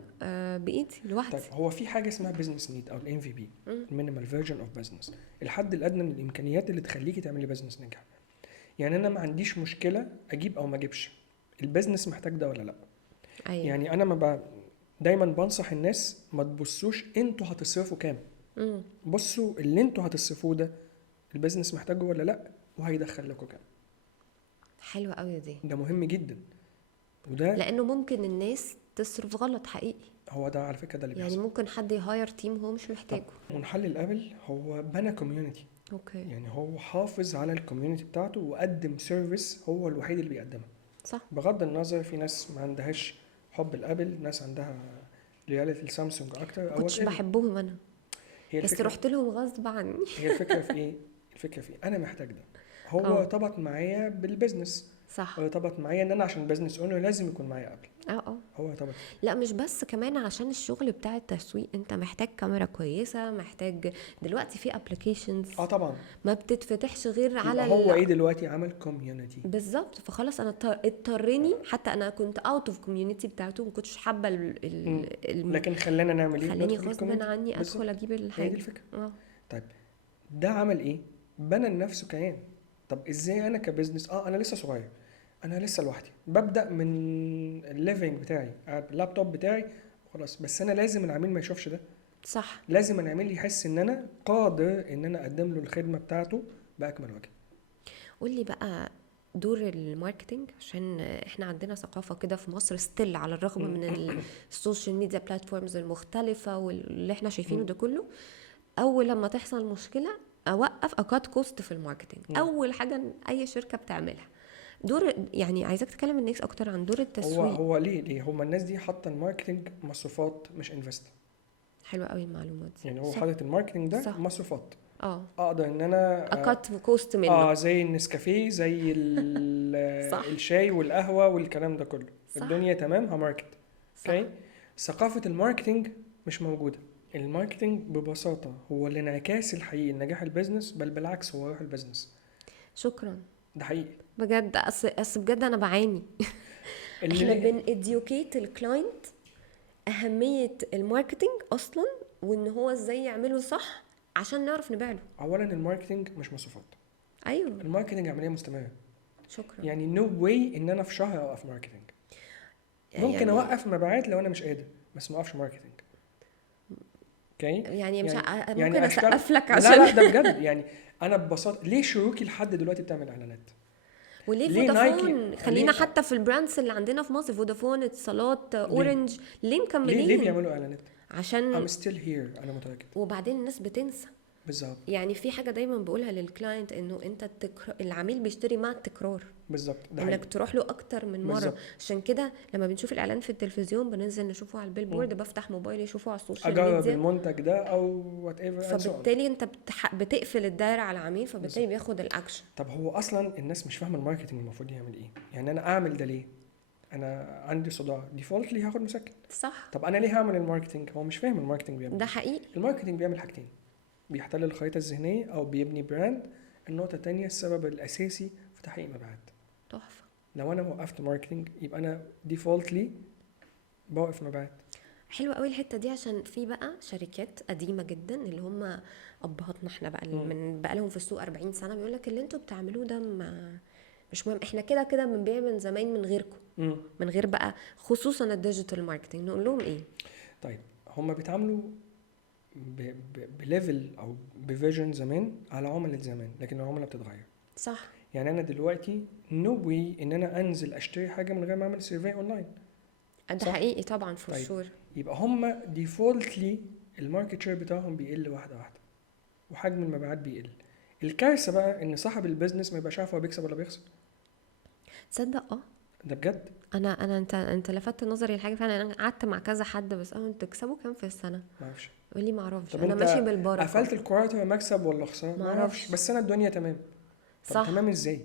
بايدي لوحدي. طيب هو في حاجه اسمها بزنس نيد او الام في بي، المينيمال فيرجن اوف بزنس، الحد الادنى من الامكانيات اللي تخليكي تعملي بزنس ناجح. يعني انا ما عنديش مشكله اجيب او ما اجيبش، البزنس محتاج ده ولا لا. أيوة. يعني انا دايما بنصح الناس ما تبصوش انتوا هتصرفوا كام، بصوا اللي انتوا هتصرفوه ده البزنس محتاجه ولا لا، وهيدخل لكم كام. حلوه قوي دي. ده مهم جدا، وده لانه ممكن الناس تصرف غلط حقيقي. هو ده على فكره ده اللي بيحصل. يعني ممكن حد يهاير تيم هو مش محتاجه. منحل الابل هو بنى كوميونتي، اوكي. يعني هو حافظ على الكوميونتي بتاعته وقدم سيرفيس هو الوحيد اللي بيقدمها. صح. بغض النظر في ناس ما عندهاش حب الابل، ناس عندها لويالتي لسامسونج اكتر او كنتش whatever. بحبهم انا، هي بس الفكره، رحت لهم غصب عني. هي الفكره في ايه، الفكره في إيه؟ انا محتاج ده. هو ارتبط معايا بالبزنس، صح. ارتبط معايا ان انا عشان بزنس اونر لازم يكون معايا ابل. هو ارتبط. لا مش بس، كمان عشان الشغل بتاع التسويق انت محتاج كاميرا كويسه، محتاج دلوقتي في ابلكيشنز طبعا ما بتتفتحش غير على هو ايه دلوقتي عمل كوميونتي بالظبط. فخلاص انا اضطرني، حتى انا كنت اوت اوف كوميونتي بتاعته، ما كنتش حابه لكن خلينا نعمل ايه، خلاني ندخل غصب الcommunity. عني ادخل اجيب هي دي الحاجه. الفكره. طيب ده عمل ايه، بنى لنفسه كيان. طب ازاي انا كبزنس انا لسه صغير، انا لسه لوحدي، ببدا من الليفينج بتاعي، قاعد باللابتوب بتاعي خلاص، بس انا لازم العميل ما يشوفش ده. صح. لازم العميل يحس ان انا قادر ان انا اقدم له الخدمه بتاعته باكمل وجه. قول لي بقى دور الماركتينج، عشان احنا عندنا ثقافه كده في مصر ستيل على الرغم من السوشيال ميديا بلاتفورمز المختلفه واللي احنا شايفينه ده كله. اول لما تحصل مشكله اوقف اكات كوست في الماركتينج. اول حاجه اي شركه بتعملها دور، يعني عايزاك تكلم الناس اكتر عن دور التسويق. هو ليه هما الناس دي حاطه الماركتنج مصروفات مش انفست. حلوه قوي المعلومات دي. يعني هو حاطط الماركتنج ده صح. مصروفات، اه اقدر ان انا اكات كوست منه. زي النسكافيه، زي صح. الشاي والقهوه والكلام ده كله. صح. الدنيا تمام، هماركت. صح. اوكي. ثقافه الماركتنج مش موجوده. الماركتينج ببساطه هو الانعكاس الحقيقي لنجاح البيزنس، بل بالعكس هو روح البيزنس. شكرا. ده حقيقي. بجد اصل بجد انا بعاني. احنا اللي بن educate الكلاينت اهميه الماركتينج اصلا، وان هو ازاي يعمله صح عشان نعرف نبيع له. اولا الماركتينج مش مصروفات، ايوه. الماركتينج عمليه مستمره. شكرا. يعني نو واي ان انا في شهر اوقف ماركتينج. ممكن يعني اوقف مبيعات لو انا مش قادر، بس ما اوقفش ماركتينج. اوكي. يعني مش يعني ممكن يعني اشتغل. اسقف لك لا عشان لا ده بجد يعني. انا ببساطه ليه شروكي لحد دلوقتي بتعمل اعلانات؟ وليه ليه نايكي؟ فودافون؟ خلينا ليه حتى في البراندز اللي عندنا في مصر، فودافون، اتصالات، ليه اورنج، ليه ليه مكملين؟ بيعملوا اعلانات؟ عشان I'm still here. انا متاكد. وبعدين الناس بتنسى. بالظبط. يعني في حاجه دايما بقولها للكلاينت، انه انت العميل بيشتري مع التكرار، بالظبط ده انك حقيقي. تروح له اكتر من مره. بالظبط. عشان كده لما بنشوف الاعلان في التلفزيون بننزل نشوفه على البيلبورد، بفتح موبايلي اشوفه على السوشيال اجرب ميديا. المنتج ده او وات ايفر اند سو. فبالتالي انت بتقفل الدايره على العميل، فبالتالي بياخد الاكشن. طب هو اصلا الناس مش فاهمه الماركتنج المفروض يعمل ايه. يعني انا اعمل ده ليه؟ انا عندي صداع ديفولتلي هاخد مسكن. صح. طب انا ليه هعمل الماركتنج؟ هو مش فاهم الماركتنج بيعمل ده ايه. حقيقي. الماركتنج بيعمل حاجتين: بيحتل الخريطه الذهنيه او بيبني براند. النقطه الثانيه السبب الاساسي في تحقيق مبيعات. تحفه. لو انا وقفت ماركتنج يبقى انا ديفولتلي بوقف مبيعات. حلوه قوي الحته دي، عشان في بقى شركات قديمه جدا اللي هم ابهاتنا احنا بقى، من بقى لهم في السوق 40 سنه، بيقول لك اللي انتوا بتعملوه ده مش مهم، احنا كده كده بنبيع من زمان من غيركم، من غير بقى خصوصا الديجيتال ماركتنج. نقول لهم ايه؟ طيب هم بيتعاملوا بليفل او بفيجن زمان على عملاء زمان، لكن العملاء بتتغير. صح. يعني انا دلوقتي نو واي ان انا انزل اشتري حاجه من غير ما اعمل سيرفي اونلاين. ده صح؟ حقيقي طبعا، فور طيب. شور. يبقى هم ديفولتلي الماركت شير بتاعهم بيقل واحده واحده، وحجم المبيعات بيقل. الكارثه بقى ان صاحب البيزنس ما يبقاش عارف هو بيكسب ولا بيخسر. تصدق ده بجد. انت لفتت نظري لحاجه فعلا. انا قعدت مع كذا حد بس انتوا بتكسبوا كام في السنه؟ ما اعرفش. يقول لي ما اعرفش، طب انا انت ماشي بالبركه. قفلت الكوارتر مكسب ولا خساره؟ ما ما اعرفش، بس انا الدنيا تمام. طب صح. تمام ازاي؟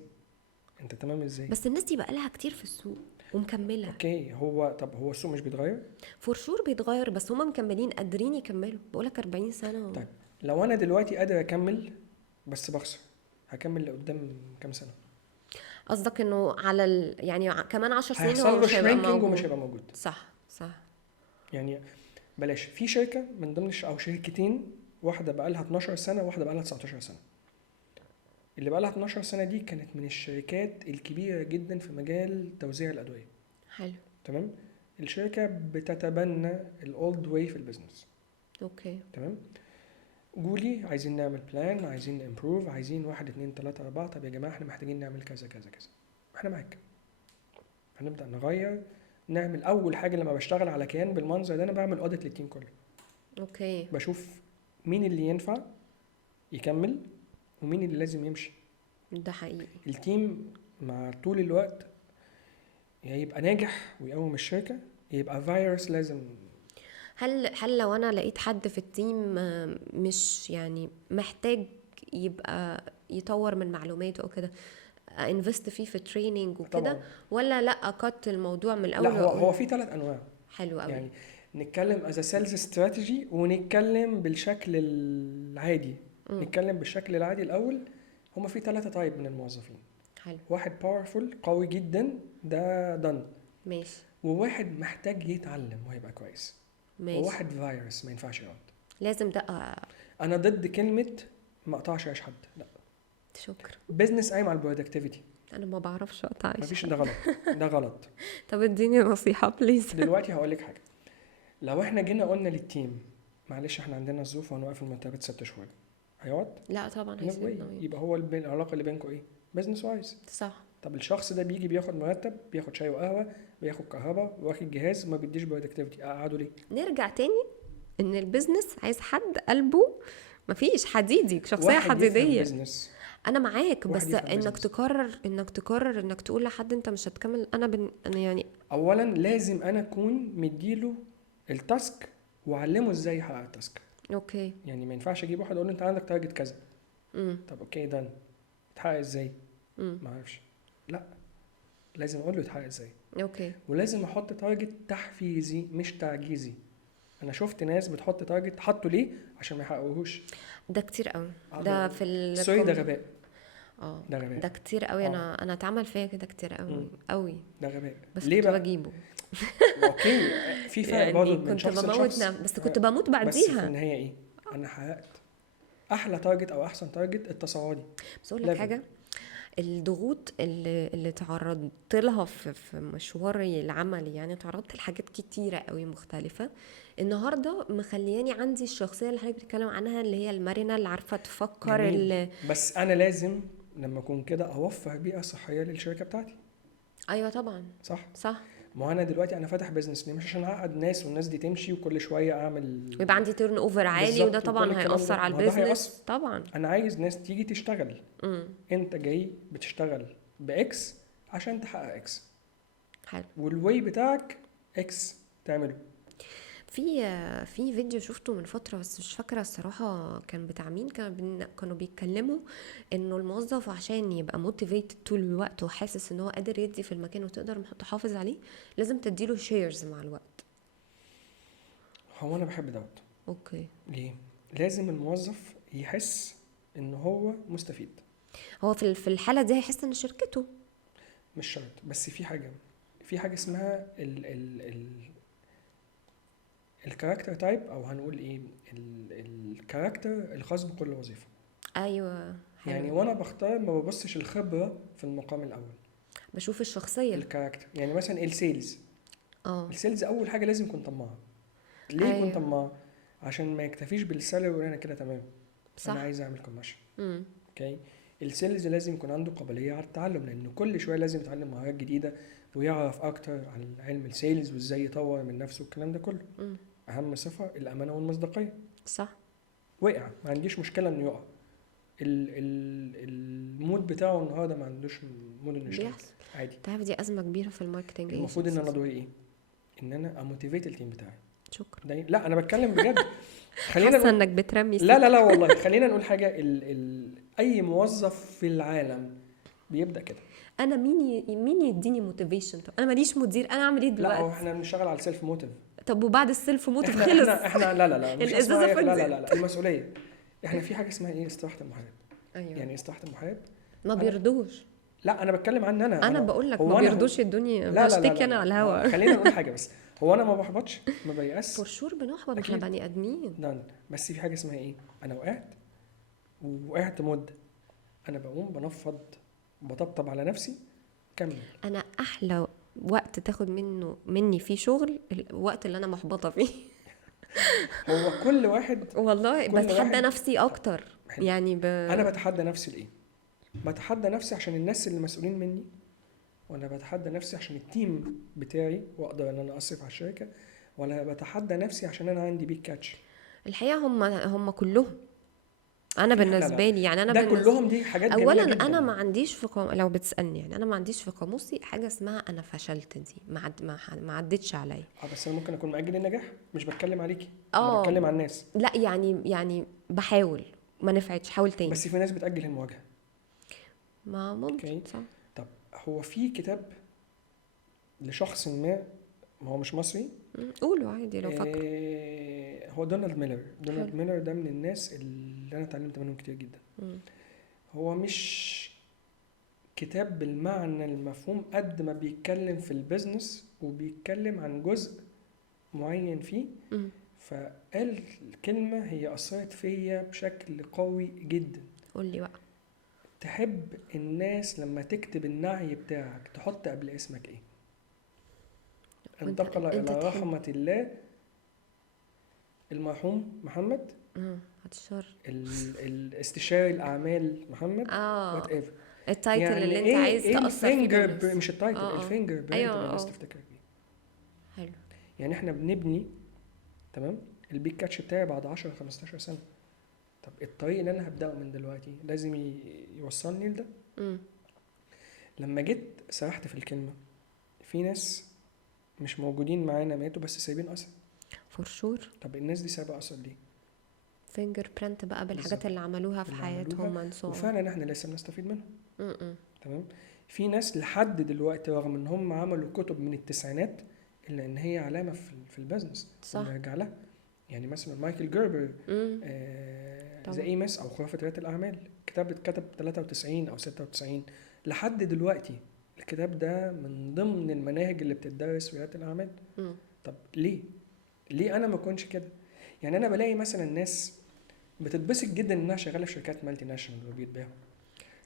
انت تمام ازاي؟ بس الناس دي بقى لها كتير في السوق ومكمله. اوكي. طب هو السوق مش بيتغير؟ فور شور بيتغير، بس هما مكملين قادرين يكملوا. بقولك 40 سنه طيب لو انا دلوقتي قادر اكمل بس بخسر، هكمل لقدام كام سنه؟ قصدك انه على يعني كمان 10 سنين هيحصل هو له مش هيبقى شرينكينج موجود. ومش هيبقى موجود. صح صح. يعني بلاش، في شركه من ضمن او شركتين، واحده بقى لها 12 سنه وواحده بقى لها 19 سنه. اللي بقى لها 12 سنه دي كانت من الشركات الكبيره جدا في مجال توزيع الادويه. حلو. تمام. الشركه بتتبنى الاولد واي في البيزنس. اوكي. تمام. قولي عايزين نعمل بلان، عايزين امبروف، عايزين 1 2 3 4. طب يا جماعه احنا محتاجين نعمل كذا كذا كذا. احنا معاك. هنبدا نغير، نعمل اول حاجه. لما بشتغل على كيان بالمنظر ده انا بعمل اوديت للتيم كله. اوكي. بشوف مين اللي ينفع يكمل ومين اللي لازم يمشي. ده حقيقي. التيم مع طول الوقت يا يبقى ناجح ويقوم الشركه، يبقى فيروس لازم. هل لو انا لقيت حد في التيم مش يعني محتاج يبقى يطور من معلوماته او كده، انفست فيه في تريننج وكده، طبعا. ولا لا اكت الموضوع من الاول؟ لا هو في 3 انواع. حلو قوي. يعني نتكلم از سيلز استراتيجي، ونتكلم بالشكل العادي. نتكلم بالشكل العادي الاول. هما في 3 تايب من الموظفين. حلو. واحد باورفول قوي جدا ده دن، ماشي. وواحد محتاج يتعلم وهيبقى كويس، ماشي. وواحد فيروس ما ينفعش يقعد. لازم ده انا ضد كلمه ما اقطعش عيش حد. لا، شكرا. بزنس قايم على البرودكتيفيتي. انا ما بعرفش اقطع عيش. مفيش، ده غلط. ده غلط. طب اديني نصيحه بليز. دلوقتي هقول لك حاجه. لو احنا جينا قلنا للتيم معلش احنا عندنا ظروف وهنوقف المرتبات 6 شهور، هيقعد؟ لا طبعا No way. هيسيبنا. يبقى هو العلاقه اللي بينكم ايه؟ بزنس وايز. صح. طب الشخص ده بيجي بياخد مرتب، بياخد شاي وقهوه، بياخد كهرباء، واخد جهاز، ما بيديش برودكتيفيتي، اقعده ليه؟ نرجع تاني ان البيزنس عايز حد قلبه مفيش حديدي، شخصيه واحد يفهم حديديه. بيزنس. انا معاك، واحد بس يفهم انك business. تقرر انك تقول لحد انت مش هتكمل. انا يعني اولا لازم انا اكون مديله التاسك واعلمه ازاي يحقق التاسك. اوكي. يعني ما ينفعش اجيب واحد اقول له انت عندك تارجت كذا. طب اوكي ده يتحقق ازاي؟ ما اعرفش. لا، لازم اقول له يتحقق ازاي. اوكي. ولازم احط تارجت تحفيزي مش تعجيزي. انا شفت ناس بتحط تارجت، حطوا ليه؟ عشان ما يحققوهوش. ده كتير قوي. آه، ده في سوري، ده غباء. ده ده غباء. كتير قوي. اه. انا اتعمل فيا كده كتير قوي مم. قوي. ده غباء. بس ليه كنت بقى؟ بجيبه. اوكي، في فرق برضه يعني من كنت شخص بموت لشخص. بس كنت بموت بس في بعديها. النهايه ايه؟ انا حققت احلى تارجت او احسن تارجت التصاعدي بس اقول لك ليفل. حاجه، الضغوط اللي تعرضت لها في مشواري العملي، يعني تعرضت لحاجات كتيره قوي مختلفه. النهارده مخلياني عندي الشخصيه اللي حضرتك بتتكلم عنها، اللي هي المرنه اللي عارفه تفكر جميل، بس انا لازم لما اكون كده اوفر بيئه صحيه للشركه بتاعتي. ايوه طبعا. صح. صح. ما هو انا دلوقتي انا فاتح بيزنس ليه؟ مش عشان اعقد ناس والناس دي تمشي وكل شويه اعمل. ويبقى عندي تيرن اوفر عالي، وده بالظبط، وكل طبعا الكلام هيأثر ده، على ما هو ده هيأثر. البيزنس طبعا. انا عايز ناس تيجي تشتغل. امم. انت جاي بتشتغل باكس عشان تحقق اكس، حلو. والواي بتاعك اكس تعمله. في فيديو شفته من فترة بس مش فاكرة الصراحة كان بتاع مين، كانوا بيتكلموا انه الموظف عشان يبقى موتيفيتد طول الوقت وحاسس ان هو قادر يدي في المكان وتقدر تحافظ عليه، لازم تديله شيرز مع الوقت. هو انا بحب دوت. اوكي. ليه؟ لازم الموظف يحس ان هو مستفيد. هو في الحالة دي هيحس ان شركته. مش شرط، بس في حاجه اسمها ال الكاركتر تايب، او هنقول ايه، الكاركتر الخاص بكل وظيفه. ايوه. حلو. يعني وانا بختار ما ببصش الخبره في المقام الاول، بشوف الشخصية. الكاركتر. يعني مثلا السيلز اول حاجه لازم يكون طماع. ليه يكون ايوه طماع؟ عشان ما يكتفيش بالسالري ويقول انا كده تمام، صح. انا عايز اعمل كوميشن. امم. اوكي. السيلز لازم يكون عنده قابليه على التعلم، لانه كل شويه لازم يتعلم مهارات جديده ويعرف اكتر عن علم السيلز وازاي يطور من نفسه والكلام ده كله. اهم صفه الامانه والمصداقيه. صح. وقع، ما عنديش مشكله انه يقع. المود بتاعه النهارده ما عندوش مود انه يشتغل بيحصل. عادي. تعرف دي أزمة كبيرة في الماركتينج. المفروض ان انا دوري ايه؟ ان انا اموتيفيت التيم بتاعي. شكرا. لا انا بتكلم بجد. خلينا حاسة نقول انك بترمي لا والله، خلينا نقول حاجه. اي موظف في العالم بيبدا كده. انا مين يديني موتيفيشن؟ طب انا ماليش مدير، انا اعمل ايه لا، دلوقتي؟ هو احنا بنشتغل على السيلف موتيف. طب وبعد السيلف موتيف احنا خلص؟ احنا لا مش الازازه اسمها لا فنزت. لا المسؤوليه. احنا في حاجه اسمها ايه؟ استراحه المحارب. ايوه. يعني استراحه المحارب ما بيرضوش. لا انا بتكلم عن انا بقول لك هو ما أنا- بيرضوش يدوني، لا بشتكي انا على الهوا. خلينا نقول حاجه بس. هو انا ما بحبطش، ما بيأس. فور شور بنحبط، ما احنا أكيد. بني ادمين. نعم. بس في حاجه اسمها ايه؟ انا وقعت مده، انا بقوم بنفض، بطبطب على نفسي، كمل. انا احلى وقت تاخد مني فيه شغل الوقت اللي انا محبطه فيه. هو كل واحد والله كل بتحدى واحد. نفسي اكتر. حلو. يعني انا بتحدى نفسي لايه؟ بتحدى نفسي عشان الناس اللي مسؤولين مني، ولا بتحدى نفسي عشان التيم بتاعي واقدر ان انا اصرف على الشركه، ولا بتحدى نفسي عشان انا عندي بيك كاتش؟ الحقيقه هم كلهم. انا لا، بالنسبه لي يعني انا ده كلهم دي حاجات جميله اولا جدا. انا ما عنديش لو بتسالني يعني انا ما عنديش في قاموسي حاجه اسمها انا فشلت. دي ما عدتش عليا. بس انا ممكن اكون مأجل النجاح، مش بتكلم عليكي، انا اه بتكلم عن الناس. لا يعني بحاول، ما نفعتش، حاول تاني. بس في ناس بتأجل المواجهه. ما ممكن. صح. طب هو في كتاب لشخص ما هو مش مصري، قولوا عادي لو فاكر. هو دونالد ميلر. دونالد حلو. ميلر ده من الناس اللي انا اتعلمت منهم كتير جدا. هو مش كتاب بالمعنى المفهوم قد ما بيتكلم في البيزنس وبيتكلم عن جزء معين فيه. فقال كلمة هي أثرت فيا بشكل قوي جدا. قول لي بقى. تحب الناس لما تكتب النعي بتاعك تحط قبل اسمك ايه؟ انتقل إلى رحمة الله المرحوم محمد، هتشر الاستشاري الأعمال محمد، وات ايفر. التايتل يعني اللي انت ايه عايز تأثر فيه بالناس. مش التايتل، الفينجر برينت اللي الناس تفتكرك بيه. حلو. يعني احنا بنبني تمام البيك كاتش بتاعي بعد 10 15 سنة. طب الطريق اللي انا هبدأه من دلوقتي لازم يوصلني لده. لما جيت سرحت في الكلمة، في ناس مش موجودين معانا ماتوا بس سايبين أثر. فور شور. طب الناس دي سايبه أثر ليه؟ فينجر برنت بقى بالحاجات اللي عملوها في حياتهم وفعلا احنا لسه بنستفيد منهم. تمام. في ناس لحد دلوقتي رغم ان هم عملوا كتب من التسعينات الا ان هي علامه في البيزنس. صح. نرجع لها. يعني مثلا مايكل جيربر طبعا. ذا ايمس او خرافه رياده الاعمال، كتاب اتكتب 93 او 96 لحد دلوقتي. الكتاب ده من ضمن المناهج اللي بتدرس في رياده الاعمال. مم. طب ليه انا ما اكونش كده؟ يعني انا بلاقي مثلا ناس بتتبسط جدا انها شغاله في شركات مالتي ناشونال وبيتباهوا.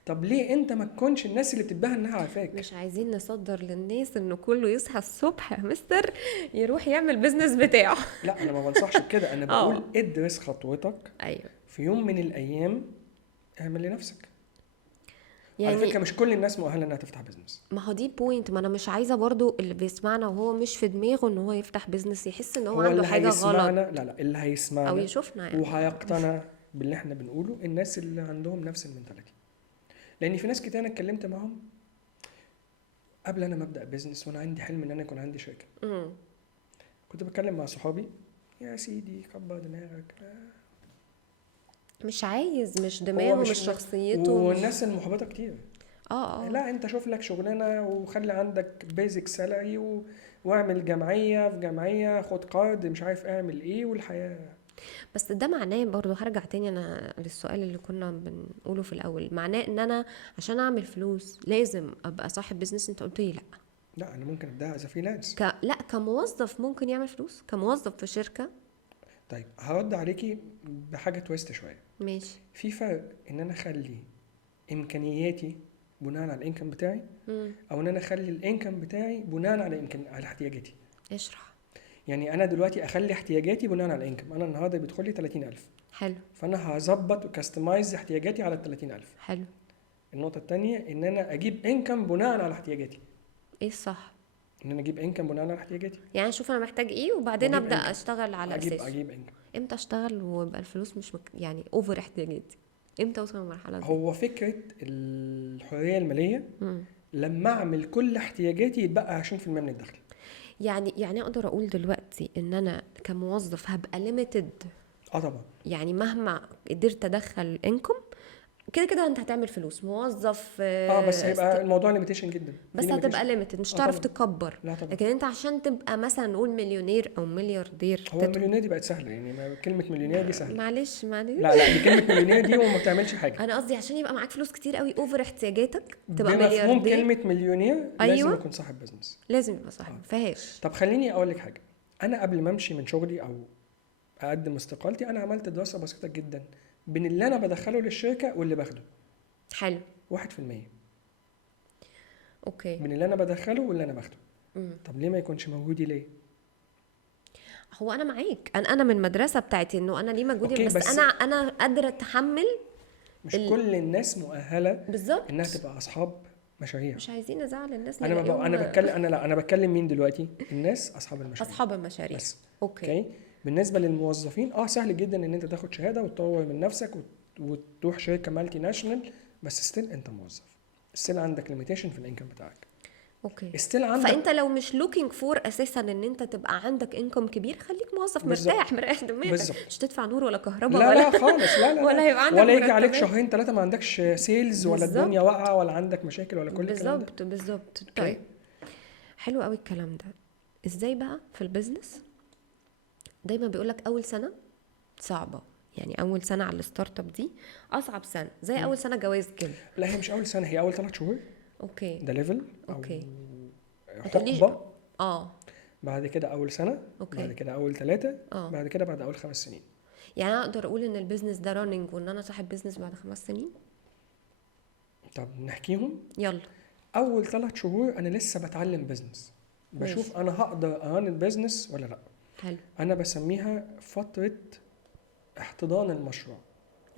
طب ليه انت ما تكونش الناس اللي بتتباهى انها عارفاك؟ مش عايزين نصدر للناس انه كله يصحى الصبح يا مستر يروح يعمل بيزنس بتاعه. لا انا ما بنصحش بكده، انا بقول اه ادرس خطوتك، ايوه في يوم من الايام اعمل لنفسك. على يعني فكره مش كل الناس مؤهله انها تفتح بيزنس. ما هو دي بوينت، ما انا مش عايزه برضو اللي بيسمعنا وهو مش في دماغه ان هو يفتح بيزنس يحس ان هو هو عنده اللي حاجه غلط، هيسمعنا، لا اللي او هيسمعنا يشوفنا يعني. وهيقتنع باللي احنا بنقوله الناس اللي عندهم نفس المنتاليتي. لان في ناس كتير انا اتكلمت معاهم قبل انا ما ابدا بيزنس وانا عندي حلم ان انا يكون عندي شركه. امم كنت بتكلم مع صحابي، يا سيدي كبر دماغك، مش عايز، مش هو دماغه مش شخصيته مش والناس المحبطه كتير. اه لا انت شوف لك شغلانه وخلي عندك بيزك سالري واعمل جمعيه، في جمعيه خد قرض مش عارف اعمل ايه، والحياه. بس ده معناه برضو هرجع تاني انا للسؤال اللي كنا بنقوله في الاول، معناه ان انا عشان اعمل فلوس لازم ابقى صاحب بيزنس؟ انت قلت لي لا. لا انا ممكن ابداها از فريلانس. لا كموظف ممكن يعمل فلوس كموظف في شركه. طيب هرد عليكي بحاجه تويست شويه. ماشي. في فرق ان انا اخلي امكانياتي بناء على الانكم بتاعي، او ان انا اخلي الانكم بتاعي بناء على احتياجاتي. اشرح. يعني انا دلوقتي اخلي احتياجاتي بناء على الانكم. انا النهارده بيدخل لي 30000، حلو. فانا هظبط وكستمايز احتياجاتي على ال 30000. حلو. النقطه الثانيه ان انا اجيب انكم بناء على احتياجاتي. ايه الصح؟ ان انا اجيب انكم بناء على احتياجاتي، يعني اشوف انا محتاج ايه وبعدين واجيب ابدا انكم، اشتغل على اساسه. اجيب انكم. امتى اشتغل ويبقى الفلوس مش يعني اوفر احتياجاتي؟ امتى اوصل للمرحله دي؟ هو فكره الحريه الماليه مم. لما اعمل كل احتياجاتي يتبقى 20% من الدخل. يعني اقدر اقول دلوقتي ان انا كموظف هبقى ليميتد؟ اه طبعا. يعني مهما قدرت ادخل انكم كده كده انت هتعمل فلوس موظف بس هيبقى الموضوع ليميتيشن جدا، بس في هتبقى limitation. ليميتد مش اه هتعرف طبعا. تكبر. لا طبعا. لكن انت عشان تبقى مثلا نقول مليونير او ملياردير هو المليونير دي بقت سهله، يعني كلمه مليونير دي سهله. معلش لا دي كلمه مليونير دي وما بتعملش حاجه. انا قصدي عشان يبقى معاك فلوس كتير قوي اوفر احتياجاتك تبقى بمفهوم ملياردير كلمه مليونير لازم أيوة. يكون صاحب بزنس. لازم يبقى صاحب فيهاش. طب خليني اقول لك حاجه. انا قبل ما امشي من شغلي او اقدم استقالتي انا عملت دراسه بسيطه جدا بين اللي انا بدخله للشركه واللي باخده. حلو. 1% اوكي. من اللي انا بدخله واللي انا باخده. مم. طب ليه ما يكونش موجودي ليه؟ هو انا معاك، انا من المدرسه بتاعتي انه انا ليه مجهودي، أوكي، بس بس انا قادره اتحمل. مش كل الناس مؤهله بالظبط. انها تبقى اصحاب مشاريع. مش عايزين نزعل الناس انا ما نلاقيهم انا بتكلم انا بتكلم مين دلوقتي؟ الناس اصحاب المشاريع. اصحاب المشاريع. بس اوكي. بالنسبه للموظفين سهل جدا ان انت تاخد شهاده وتطور من نفسك وتروح شركه مالتي ناشونال، بس ستيل انت موظف، ستيل عندك ليميتيشن في الانكم بتاعك، اوكي. ستيل عندك. فانت لو مش لوكينج فور اساسا ان انت تبقى عندك انكم كبير خليك موظف بالظبط. مريح دماغك، بالظبط. مش تدفع نور ولا كهرباء لا ولا لا خالص، لا ولا هيبقى عندك ولا يجي عليك مرتبات. شهرين 3 ما عندكش سيلز ولا بالظبط. الدنيا واقعه ولا عندك مشاكل ولا كل الكلام ده. بالظبط. طيب حلو قوي الكلام ده. ازاي بقى في البيزنس دايما بيقولك اول سنه صعبه، يعني اول سنه على الستارت اب دي اصعب سنه، زي اول سنه جواز كده. لا هي مش اول سنه، هي اول 3 شهور. اوكي. ده ليفل اوكي. حقبه. بعد كده اول سنه. أوكي. بعد كده اول 3. بعد كده بعد اول 5 سنين. يعني انا اقدر اقول ان البيزنس ده راننج وان انا صاحب بيزنس بعد 5 سنين. طب نحكيهم. يلا. اول 3 شهور انا لسه بتعلم بيزنس، بشوف ماشي. انا هقدر اران البيزنس ولا لا. حلو. انا بسميها فتره احتضان المشروع.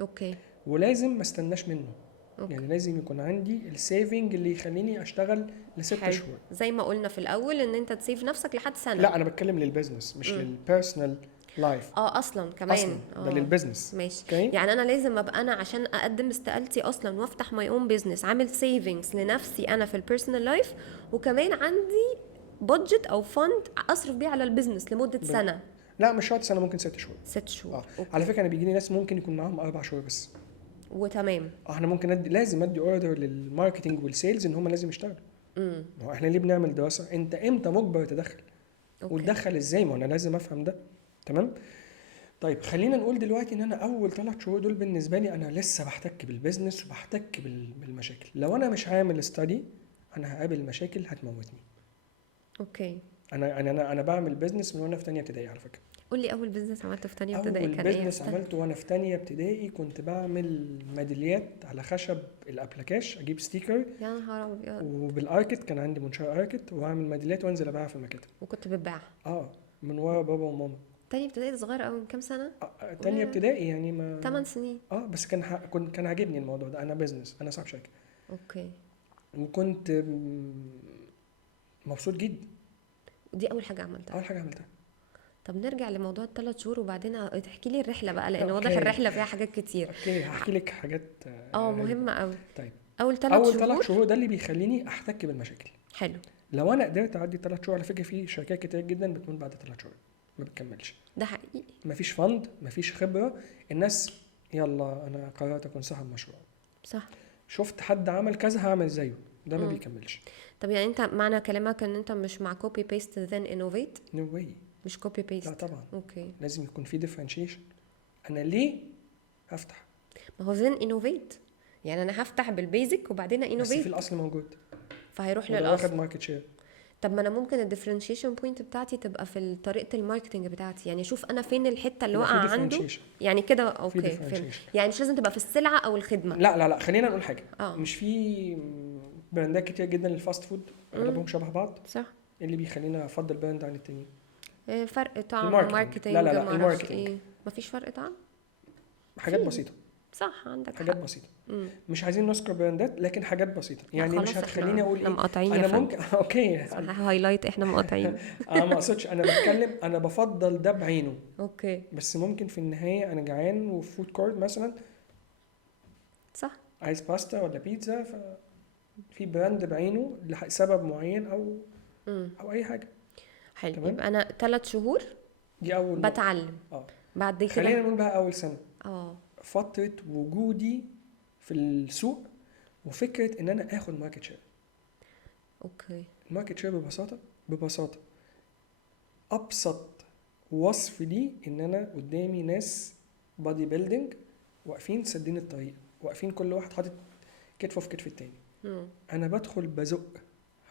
اوكي. ولازم ما استناش منه. أوكي. يعني لازم يكون عندي السيفنج اللي يخليني اشتغل ل6 شهور. زي ما قلنا في الاول ان انت تسيف نفسك لحد سنه. لا انا بتكلم للبيزنس مش للبيرسونال لايف. اصلا كمان ده للبيزنس. ماشي. okay. يعني انا لازم ابقى انا عشان اقدم استقالتي اصلا وافتح ماي اون بيزنس عامل سيفنجز لنفسي انا في البيرسونال لايف، وكمان عندي بادجت او فند اصرف بيه على البيزنس لمده سنه. لا مش شرط سنه، ممكن 6 شهور. 6 شهور. على فكره انا بيجيني ناس ممكن يكون معاهم 4 شهور بس وتمام. احنا ممكن لازم ادي اوردر للماركتنج والسيلز ان هم لازم يشتغلوا. هو احنا ليه بنعمل دراسه؟ انت امتى مجبر تدخل وتدخل ازاي؟ ما انا لازم افهم ده. تمام. طيب خلينا نقول دلوقتي ان انا اول 3 شهور دول بالنسبه لي انا لسه بحتك بالبيزنس وبحتك بالمشاكل. لو انا مش عامل استادي انا هقابل مشاكل هتموتني. اوكي، انا بعمل بيزنس من وانا في تانية ابتدائي على فكره. قول لي اول بيزنس عملته في تانية ابتدائي اول كان ايه؟ بيزنس عملته وانا في تانية ابتدائي كنت بعمل ميداليات على خشب الابلكاش، اجيب ستيكر يا نهار ابيض. وبالاركت، كان عندي منشار اركت، واعمل ميداليات وانزل ابيعها في المكاتب. وكنت بتباع؟ من ورا بابا وماما. تانية ابتدائي صغير قوي، من كام سنة؟ تانية قليل. ابتدائي يعني ما 8 سنين. بس كان عاجبني الموضوع ده، انا بيزنس، انا صاحب شركه، اوكي. وكنت مبسوط جدا. ودي اول حاجة عملتها؟ اول حاجه عملتها. طب نرجع لموضوع ال3 شهور وبعدين تحكي لي الرحلة بقى، لان واضح أوكي. الرحلة فيها حاجات كتير. اوكي هحكي لك حاجات مهمة قوي. طيب اول 3 اول شهور. 3 شهور ده اللي بيخليني احتك بالمشاكل. حلو. لو انا قدرت اعدي 3 شهور، على فكره في شركات كتير جدا بتموت بعد 3 شهور ما بتكملش. ده حقيقي. مفيش فند، مفيش خبره، الناس يلا انا قررت اكون صاحب مشروع، صح. شفت حد عمل كذا هعمل زيه، ده ما مم. بيكملش. طب يعني انت معنى كلامك ان انت مش مع كوبي بيست ذن انوفيت؟ نو واي. مش كوبي لا بيست. طبعا، اوكي. لازم يكون في ديفرنشيشن. انا ليه هفتح؟ ما هو ذن انوفيت، يعني انا هفتح بالبيزك وبعدين بس في انوفيت، الاصل موجود فهيروح وده للاصل. واخد ماركت شير. طب ما انا ممكن الديفرنشيشن بوينت بتاعتي تبقى في طريقه الماركتنج بتاعتي، يعني اشوف انا فين الحته اللي واقعه عنده، يعني كده. اوكي فهمت. يعني مش لازم تبقى في السلعه او الخدمه. لا خلينا نقول حاجه. اه. مش في براندات كتير جدا للفاست فود اغلبهم شبه بعض؟ صح. إيه اللي بيخلينا افضل براند عن التاني؟ فرق طعم، الماركتينج. ماركتنج، لا معرفش الماركتينج. ايه. مفيش فرق طعم. حاجات في. بسيطه. صح، عندك حاجات حق. بسيطه. مش عايزين نذكر براندات لكن حاجات بسيطه، لا يعني خلاص، مش هتخليني اقول احنا ايه مقاطعين يا انا فندم. ممكن اوكي صح، هايلايت، احنا مقاطعين. انا ما اقصدش، انا بتكلم انا بفضل ده بعينه، اوكي. بس ممكن في النهايه انا جعان وفي فود كورت مثلا صح. عايز باستا ولا بيتزا، في براند بعينه لسبب معين او اي حاجه. حلو. تمام. يبقى انا 3 شهور دي اول نقطة. بتعلم. بعد كده خلينا نقول بقى اول سنه اه فتره وجودي في السوق وفكره ان انا اخد ماركت شير. اوكي. الماركت شير ببساطه ابسط وصف لي ان انا قدامي ناس بادي بيلدينج واقفين سدين الطريق، واقفين كل واحد حاطط كتفه في كتف التاني. انا بدخل بزق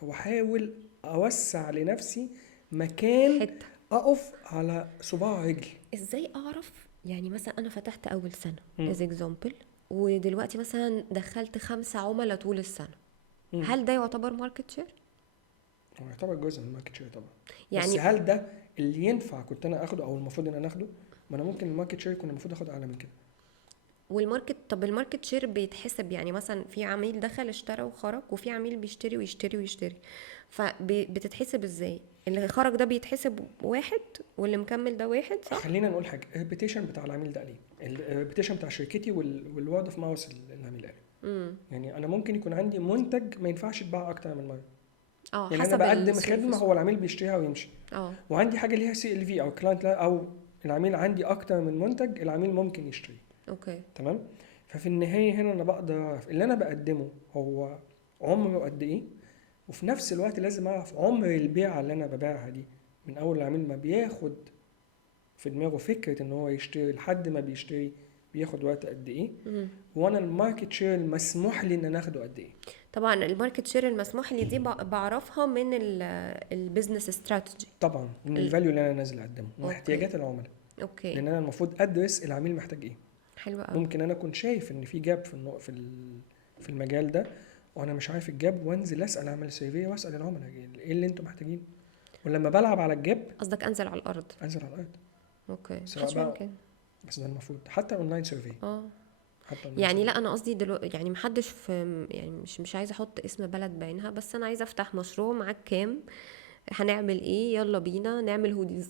واحاول اوسع لنفسي مكان حته اقف على صباع رجل. ازاي اعرف؟ يعني مثلا انا فتحت اول سنه از اكزامبل، ودلوقتي مثلا دخلت 5 عملاء طول السنه، هل ده يعتبر ماركت شير؟ هو يعتبر جزء من الماركت شير طبعا، يعني بس هل ده اللي ينفع كنت انا اخده او المفروض ان انا اخده؟ ما انا ممكن الماركت شير كنا المفروض اخد اعلى من كده. والماركت، طب الماركت شير بيتحسب يعني مثلا في عميل دخل اشترى وخرج، وفي عميل بيشتري ويشتري ويشتري، فبتتحسب ازاي؟ اللي خرج ده بيتحسب واحد واللي مكمل ده واحد، صح؟ خلينا نقول حاجه، الريبيتيشن بتاع العميل ده قليل، الريبيتيشن بتاع شركتي والورد اوف ماوث العميل قليل. يعني انا ممكن يكون عندي منتج ما ينفعش يتباع اكتر من مره، يعني انا حسب بقدم خدمه هو العميل بيشتريها ويمشي. وعندي حاجه ليها CLV او كلاينت، او العميل عندي اكتر من منتج العميل ممكن يشتري. اوكي تمام. ففي النهايه هنا انا بقدر اعرف اللي انا بقدمه هو عمره قد ايه، وفي نفس الوقت لازم اعرف عمر البيعه اللي انا ببيعها دي من اول العميل ما بياخد في دماغه فكره ان هو يشتري لحد ما بيشتري بياخد وقت قد ايه، وانا الماركت شير المسموح لي ان انا اخده قد ايه. طبعا الماركت شير المسموح لي دي بعرفها من البيزنس استراتيجي، طبعا من الفاليو اللي انا نازل اقدمه واحتياجات العملاء. اوكي. لان انا المفروض ادرس العميل محتاج ايه. حلو قوي. ممكن انا اكون شايف ان في جاب في المجال ده وانا مش عارف الجاب، وانزل اسال، اعمل سيرفي واسال العملاء ايه اللي انتم محتاجينه، ولما بلعب على الجاب قصدك انزل على الارض؟ انزل على الارض. اوكي. مش ممكن، بس ده المفروض حتى اونلاين سيرفي. يعني لا انا قصدي يعني محدش في، يعني مش عايزه احط اسم بلد بعينها، بس انا عايزه افتح مشروع. معاك كام؟ هنعمل ايه؟ يلا بينا نعمل هوديز.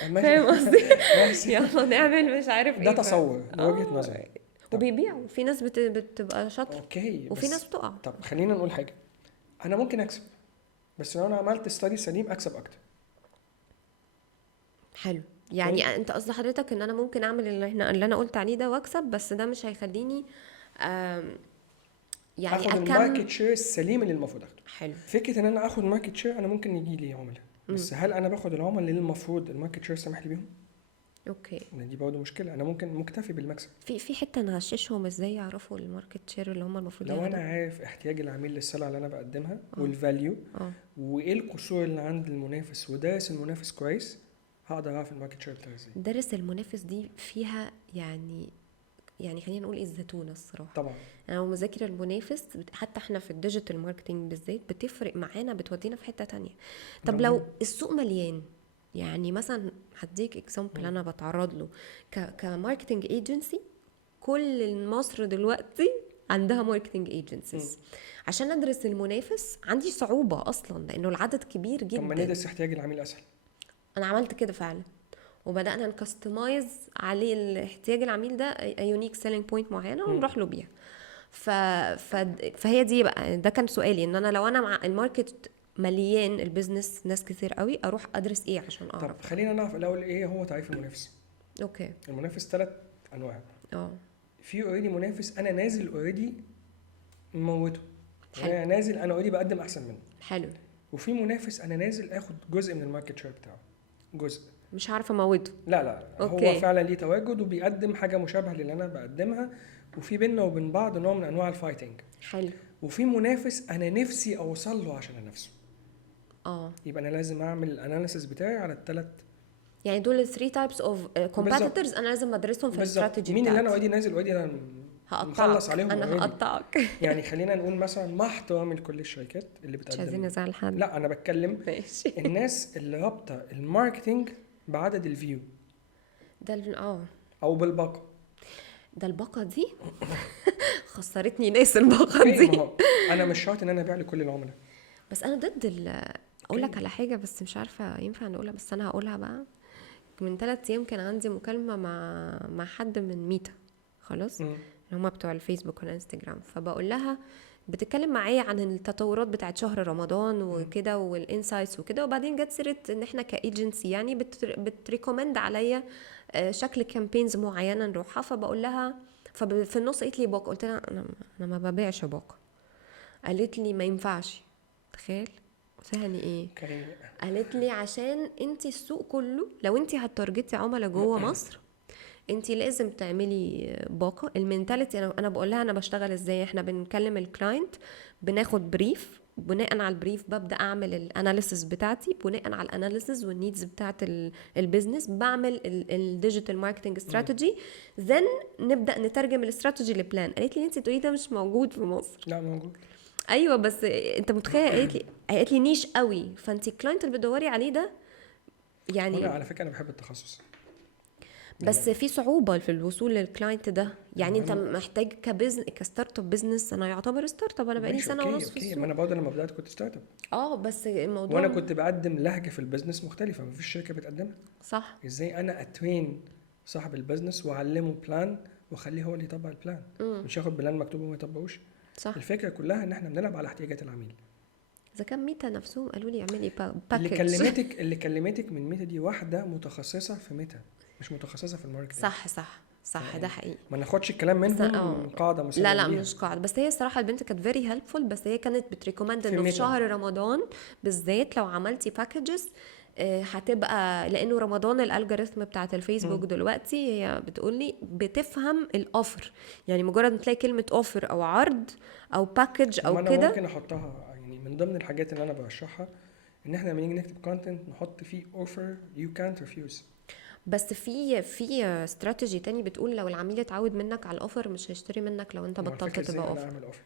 فاهم قصدي؟ يلا نعمل مش عارف ايه. ده تصور، ده وجهه نظري. وبيبيعوا، في ناس بتبقى شاطره، اوكي، وفي ناس بتقع. طب خلينا نقول حاجه، انا ممكن اكسب، بس لو انا عملت ستادي سليم اكسب اكتر. حلو. يعني انت قصد حضرتك ان انا ممكن اعمل اللي انا قلت عليه ده واكسب، بس ده مش هيخليني يعني اخد الماركت شير السليم اللي المفروض اخده. حلو. فكره ان انا اخد ماركت شير، انا ممكن يجي لي عملاء، بس هل انا باخد العملاء اللي المفروض الماركت شير سامح لي بيهم؟ اوكي. دي برضه مشكله، انا ممكن مكتفي بالمكسب. في حته نغششهم ازاي يعرفوا الماركت شير اللي هم المفروض لو انا ياخدوا. عارف احتياج العميل للسلعه اللي انا بقدمها اه. والفاليو اه. وايه القصور اللي عند المنافس ودارس المنافس كويس، هقدر اعرف الماركت شير بتاعي ازاي. درس المنافس دي فيها يعني خلينا نقول الزتونه الصراحه. طبعا انا لو مذاكره المنافس حتى احنا في الديجيتال ماركتنج بالذات بتفرق معانا، بتودينا في حته تانية. ده طب لو مهم. السوق مليان، يعني مثلا هديك اكزامبل انا بتعرض له كماركتنج ايجنسي. كل مصر دلوقتي عندها ماركتنج ايجنسيز. عشان ادرس المنافس عندي صعوبه اصلا لانه العدد كبير طب ما جدا. ندرس احتياج العميل اسهل. انا عملت كده فعلا، وبدانا نكستمايز عليه الاحتياج العميل ده يونيك سيلينج بوينت معينه ونروح له بيها. ف... ف... فهي دي بقى، ده كان سؤالي، ان انا لو انا مع الماركت مليان البيزنس ناس كتير قوي، اروح ادرس ايه عشان طب اعرف. خلينا نعرف الاول ايه هو تعريف المنافس. اوكي. المنافس 3 انواع. اه. في اوريدي منافس انا نازل اوريدي موته، حلو. انا نازل انا اوريدي بقدم احسن منه. حلو. وفي منافس انا نازل اخد جزء من الماركت شير بتاعه، جزء. مش عارفه اموته. لا أوكي. هو فعلا ليه تواجد وبيقدم حاجه مشابهه للي انا بقدمها، وفي بيننا وبين بعض نوع من انواع الفايتنج. حلو. وفي منافس انا نفسي اوصل له عشان انافسه، اه. يبقى انا لازم اعمل الاناليسيس بتاعي على الثلاث. يعني دول 3 types of competitors انا لازم ادرسهم في بالظبط. الاستراتيجي مين اللي انا بتاعتي. اوريدي نازل اوريدي انا مخلص هقطعك، عليهم انا already. هقطعك. يعني خلينا نقول مثلا مع احترامي لكل الشركات اللي مش عايزين بتقدم، نزعل حد. لا انا بتكلم ماشي. الناس اللي رابطه الماركتينج بعدد الفيو ده او بالباقه. ده الباقه دي خسرتني ناس الباقه اوكي، ما دي. هو انا مش شرط ان انا ابيع لكل العملاء. بس انا ضد اقول لك على حاجه، بس مش عارفه ينفع نقولها، بس انا هقولها بقى. من 3 ايام كان عندي مكالمه مع حد من ميتا، خلاص، اللي هما بتوع الفيسبوك والانستجرام. فبقول لها بتتكلم معايا عن التطورات بتاعت شهر رمضان وكده والانسايتس وكده، وبعدين جت سيره ان احنا كايجنسي يعني بتريكومند عليا شكل كامبينز معينه نروحها. فبقول لها، ففي النص قالت لي باقه. قلت لها انا ما ببيعش باقه. قالت لي ما ينفعش. تخيل. قلت لها يعني ايه؟ اوكي. قالت لي عشان انت السوق كله لو انت هتارجتي عملاء جوه مصر انت لازم تعملي باقه. المينتاليتي، انا بقول لها انا بشتغل ازاي. احنا بنكلم الكلاينت، بناخد بريف، بناء على البريف ببدا اعمل الاناليسيس بتاعتي، بناء على الاناليسيس والنيدز بتاعت البيزنس بعمل الديجيتال ماركتنج استراتيجي، ذن نبدا نترجم الاستراتيجي لبلان. قالت لي انت بتقولي ده مش موجود في مصر. لا موجود. ايوه بس انت متخيل؟ قالت لي نيش قوي، فانت الكلاينت اللي بتدوري عليه ده وانا يعني. على فكره انا بحب التخصص، بس في صعوبة في الوصول للكلاينت ده. يعني انت المهم- محتاج كستارت اب بزنس. انا يعتبر ستارت اب، انا بقالي ماشي، سنة اوكي ونص في اوكي. السوق. ما انا برضه لما بدات كنت ستارت اب، بس الموضوع وانا كنت بقدم لهجه في البيزنس مختلفه مفيش شركه بتقدمها. صح. ازاي انا اترين صاحب البيزنس واعلمه بلان واخليه هو اللي يطبق البلان، مش ياخد بلان مكتوب وما يطبقوش. صح. الفكره كلها ان احنا بنلعب على احتياجات العميل. اذا كان ميتا نفسهم قالوا لي اعملي اللي باكج. كلمتك من ميتا دي واحده متخصصه في ميتا، مش متخصصه في الماركتنج. صح ده حقيقي. ما ناخدش الكلام بس منهم قاعده مسلمه لا بيها. مش قاعدة. بس هي الصراحة البنت كانت فيري هيلبفول. بس هي كانت بتريكومند في انه في ميتا. شهر رمضان بالذات لو عملتي باكجز هتبقى، لانه رمضان الالجوريثم بتاعت الفيسبوك دلوقتي هي بتقولي بتفهم الاوفر. يعني مجرد ما تلاقي كلمة اوفر او عرض او باكج ما او انا كده. ممكن احطها يعني من ضمن الحاجات اللي انا برشحها، ان احنا لما نيجي نكتب كونتنت نحط فيه اوفر يو كانت ريفيوز. بس في استراتيجي تاني بتقول لو العميل اتعود منك على الاوفر مش هيشتري منك لو انت بطلت تبقى انا اوفر. اعمل اوفر.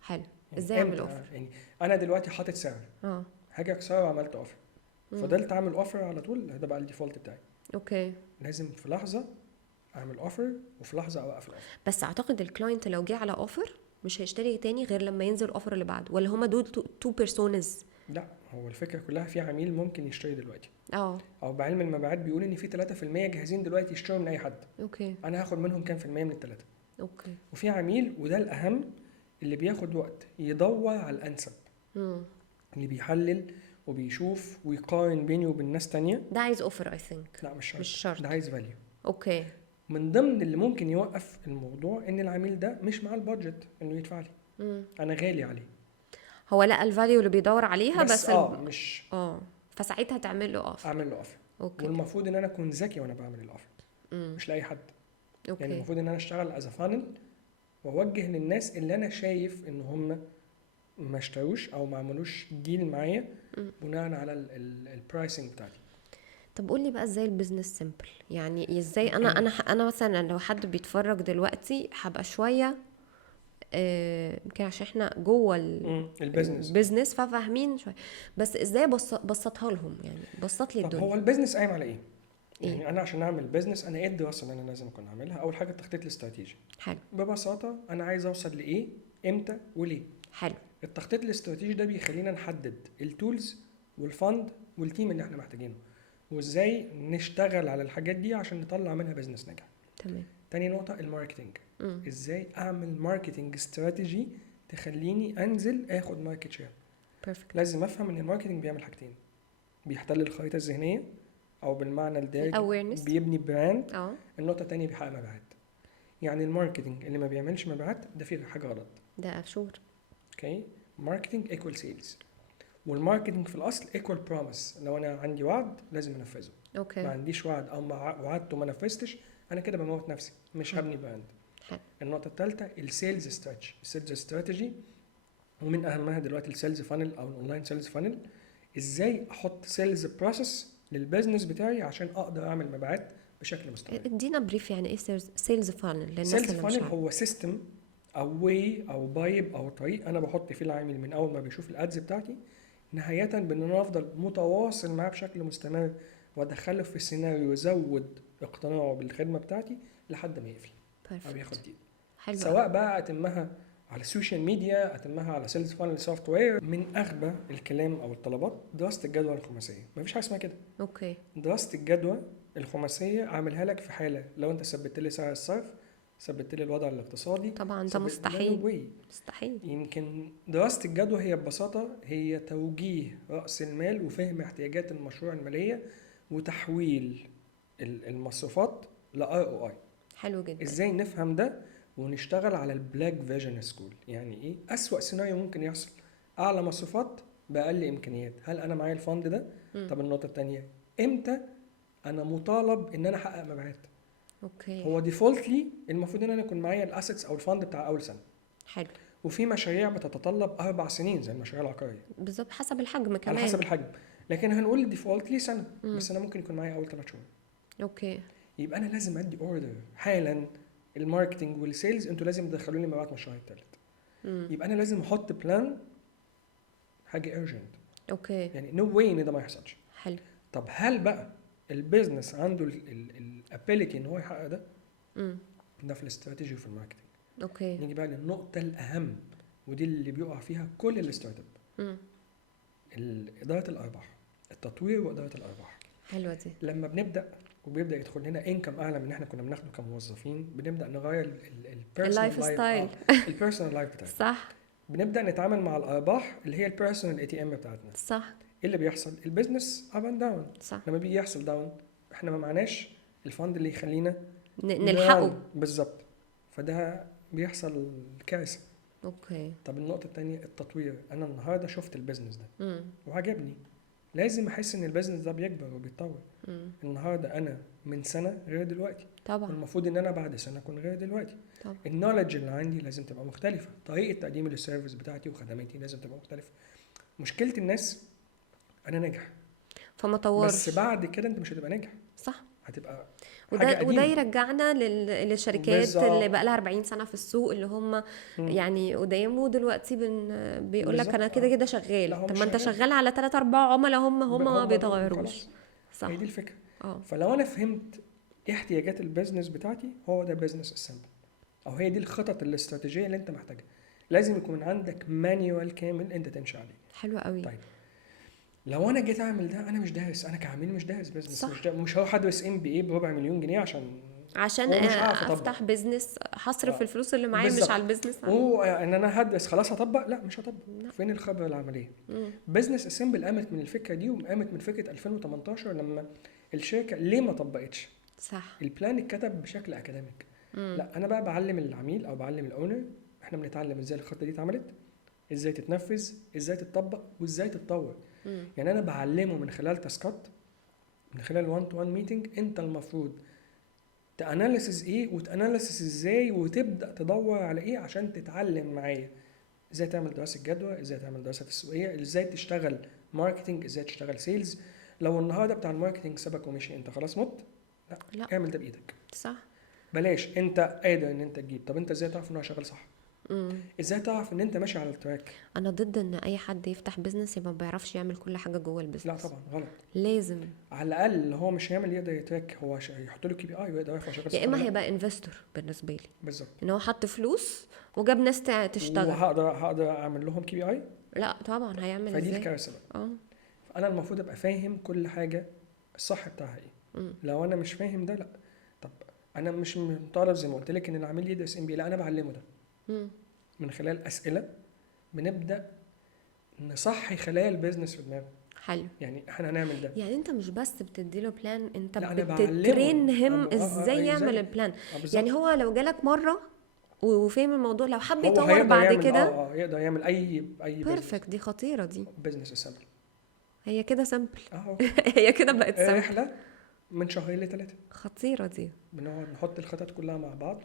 حلو. يعني ازاي اعمل إمتى؟ اوفر؟ يعني انا دلوقتي حاطط سعر، هاجي اكسره وعملت اوفر، فضلت اعمل اوفر على طول، ده بقى الديفولت بتاعي. اوكي. لازم في لحظه اعمل اوفر وفي لحظه اوقف الاوفر. بس اعتقد الكلاينت لو جه على اوفر مش هيشتري تاني غير لما ينزل الاوفر اللي بعده، ولا هما دول تو بيرسونز؟ لا هو الفكره كلها في عميل ممكن يشتري دلوقتي، اه. او بعلم المبيعات بيقول ان في 3% جاهزين دلوقتي يشتروا من اي حد. اوكي. انا هاخد منهم كام في المية من الثلاثه. اوكي. وفي عميل وده الاهم اللي بياخد وقت يدور على الانسب، اللي بيحلل وبيشوف ويقارن بيني وبين ناس تانية. ده عايز اوفر اي ثينك. لا مش شرط. مش شرط. ده عايز فاليو. اوكي. من ضمن اللي ممكن يوقف الموضوع ان العميل ده مش مع البادجت انه يدفع لي، انا غالي عليه. هو لقى الفاليو اللي بيدور عليها بس مش فساعتها تعمل له اوفر. اعمل له اوفر. اوكي. والمفروض ان انا اكون ذكي وانا بعمل الاوفر. مش لاي حد. يعني اوكي. المفروض ان انا اشتغل از فانل واوجه للناس اللي انا شايف ان هم ما اشتروش او ما عملوش ديل معايا بناء على البرايسنج بتاعتي. طب قولي بقى ازاي البيزنس سيمبل، يعني ازاي انا مثلا لو حد بيتفرج دلوقتي هبقى شويه يمكن عشان احنا جوه البيزنس. البيزنس ففاهمين شويه، بس ازاي بسطها لهم، يعني بسط لي طب الدنيا. هو البيزنس قايم على ايه؟ ايه؟ يعني انا عشان اعمل بيزنس انا ايه الدراسه اللي انا لازم اكون اعملها؟ اول حاجه التخطيط الاستراتيجي. حلو. ببساطه انا عايز اوصل لايه، امتى، وليه. حلو. التخطيط الاستراتيجي ده بيخلينا نحدد التولز والفند والتيم اللي احنا محتاجينه، وازاي نشتغل على الحاجات دي عشان نطلع منها بيزنس ناجح. تمام. تاني نقطة الماركتينج. ازاي اعمل ماركتينج استراتيجي تخليني انزل اخد ماركت شير. بيرفكت. لازم افهم ان الماركتينج بيعمل حاجتين، بيحتل الخريطة الذهنية او بالمعنى الدارج awareness. بيبني براند. النقطة التانية بيحقق مبيعات. يعني الماركتينج اللي ما بيعملش مبيعات ده فيه حاجة غلط. ده شور. اوكي. ماركتينج ايكوال سيلز، والماركتينج في الاصل ايكوال بروميس. لو انا عندي وعد لازم انفذه. ما اوكي. عنديش وعد او وعدت وما نفذتش انا كده بموت نفسي، مش هبني براند. حلو. النقطه الثالثه السيلز ستراتيجي. السيلز استراتيجي ومن اهمها دلوقتي السيلز فانل او الاونلاين سيلز فانل. ازاي احط سيلز بروسيس للبزنس بتاعي عشان اقدر اعمل مبيعات بشكل مستمر. ادينا بريف يعني ايه سيلز فانل للناس سيلز اللي مش فانل عارفه. هو سيستم او واي او بايب او طريق انا بحط فيه العامل من اول ما بيشوف الادز بتاعتي نهايه بان انا افضل متواصل معاه بشكل مستمر وادخله في السيناريو يزود اقتناعه بالخدمه بتاعتي لحد ما يقفل او ياخد دي. حلو. سواء بقى اتمها على السوشيال ميديا، اتمها على سيلز فانل سوفت وير. من اغبى الكلام او الطلبات دراسه الجدوى الخماسيه. مفيش حاجه اسمها كده. اوكي. دراسه الجدوى الخماسيه عاملها لك في حاله لو انت ثبت لي سعر الصرف، ثبت لي الوضع الاقتصادي. طبعا ده مستحيل. مستحيل. يمكن دراسة الجدوى هي ببساطة هي توجيه رأس المال وفهم احتياجات المشروع المالية وتحويل المصروفات ل ROI. حلو جدا. ازاي نفهم ده ونشتغل على البلاك فيجن سكول. يعني ايه أسوأ سيناريو ممكن يحصل؟ أعلى مصروفات بأقل إمكانيات. هل أنا معايا الفند ده؟ طب النقطة التانية إمتى أنا مطالب إن أنا أحقق مبيعات؟ اوكي. هو ديفولتلي المفروض إن أنا يكون معايا الأسيتس أو الفند بتاع أول سنة. حلو. وفي مشاريع بتتطلب 4 سنين زي المشاريع العقاريه بالظبط حسب الحجم كمان. على حسب الحجم، لكن هنقول ديفولت لي سنه. بس انا ممكن يكون معايا اول 3 شهور. اوكي. يبقى انا لازم ادي اوردر حالا. الماركتنج والسيلز انتوا لازم تدخلوا لي مبيعات مشروع الثالث. يبقى انا لازم احط بلان حاجه ايرجنت. اوكي. يعني نو واي ان ده ما يحصلش. حلو. طب هل بقى البيزنس عنده الابيليتي ان هو يحقق ده؟ ده في الاستراتيجي وفي الماركتنج. اوكي. نيجي بقى للنقطه الاهم ودي اللي بيقع فيها كل الستارت اب. إدارة الأرباح، التطوير وإدارة الأرباح. حلوة دي. لما بنبدأ وبيبدأ يدخل لنا انكم أعلى من اللي احنا كنا بناخده كموظفين بنبدأ نغير اللايف ستايل. البيرسونال لايف بتاعنا. صح. بنبدأ نتعامل مع الأرباح اللي هي البيرسونال اي تي ام بتاعتنا. صح. ايه اللي بيحصل؟ البيزنس اب اند داون. صح. لما بيجي يحصل داون احنا ما معناش الفند اللي يخلينا نلحقه. بالظبط. فده بيحصل كارثة. اوكي. طب النقطة التانية التطوير. أنا النهاردة شفت البيزنس ده وعجبني، لازم أحس إن البيزنس ده بيكبر وبيتطور. النهاردة أنا من سنة غير دلوقتي. طبعا. المفروض إن أنا بعد سنة أكون غير دلوقتي. طبعا. النولج اللي عندي لازم تبقى مختلفة، طريقة تقديم السيرفيس بتاعتي وخدماتي لازم تبقى مختلفة. مشكلة الناس أنا ناجح فما طورش، بس بعد كده أنت مش هتبقى ناجح. صح. هتبقى وده يرجعنا للشركات بالزبط. اللي بقى لها 40 سنه في السوق اللي هم يعني قدام ودلوقتي بيقول لك انا كده كده شغال. طب ما انت شغال على 3 4 عملاء هم ما بيتغيروش. صح. هي دي الفكره. فلو انا فهمت ايه احتياجات البيزنس بتاعتي هو ده بيزنس اسمبل، او هي دي الخطط الاستراتيجيه اللي انت محتاجها. لازم يكون عندك مانيوال كامل انت تمشي عليه. حلو قوي. طيب لو انا جيت اعمل ده انا مش دارس، انا كعميل مش دارس بزنس. مش هروح ادرس MBA ب4 مليون جنيه عشان افتح بزنس هصرف الفلوس اللي معايا مش على البزنس. ان انا هدرس خلاص هطبق؟ لا مش هطبق. فين الخبره العمليه؟ بزنس اسمبل قامت من الفكره دي وقامت من فكره 2018 لما الشركه ليه ما طبقتش. صح. البلان اتكتب بشكل اكاديميك. لا انا بقى بعلم العميل او بعلم الاونر. احنا بنتعلم ازاي الخطه دي اتعملت، ازاي تتنفذ، ازاي تتطبق، وازاي تتطور. يعني انا بعلمه من خلال تاسكات، من خلال 1 to 1 ميتنج. انت المفروض تاناليسز ايه وتاناليسز ازاي، وتبدا تدور على ايه عشان تتعلم معايا ازاي تعمل دراسه جدوى، ازاي تعمل دراسه تسويقيه، ازاي تشتغل ماركتنج، ازاي تشتغل سيلز. لو النهارده بتاع الماركتنج سبك ومشي، انت خلاص مت. لا، لا اعمل ده بايدك. صح. بلاش انت قادر ان انت تجيب، طب انت ازاي تعرف ان هو شغال صح؟ امم. ازاي تعرف ان انت ماشي على التراك؟ انا ضد ان اي حد يفتح بيزنس يبقى ما بيعرفش يعمل كل حاجه جوه لا البيزنس. طبعا غلط. لازم. على الاقل هو مش هيعمل يقدر يتراك، هو هيحط له KPI ويقدر يعرف هو شغال صح يا ولا اما لا. هيبقى انفستور بالنسبه لي، بالظبط. ان هو حط فلوس وجاب ناس تشتغل. وهقدر اعمل لهم KPI. لا طبعا هيعمل فدي ازاي. الكارثه بقى. اه. فانا المفروض ابقى فاهم كل حاجه الصح بتاعها ايه. امم. لو انا مش فاهم ده، لا. طب انا مش مطالب زي ما قلت لك ان العميل يدرس MBA، لا انا بعلمه ده امم. من خلال اسئله. بنبدا نصحي خلايا البيزنس في دماغه. حلو. يعني احنا هنعمل ده. يعني انت مش بس بتديله بلان، انت لا انا بتترين هم بعلمه. ازاي يعمل ازاي. البلان. بالظبط. يعني هو لو جالك مره وفاهم الموضوع، لو حب هو يطور هيقدر بعد يعمل كده يقدر يعمل اي بيرفكت. دي خطيره دي. بزنس اسامبل. هي كده سامبل. اهو. هي كده بقت سامبل. رحله من شهرين ل3. خطيره دي. بنقعد نحط الخطط كلها مع بعض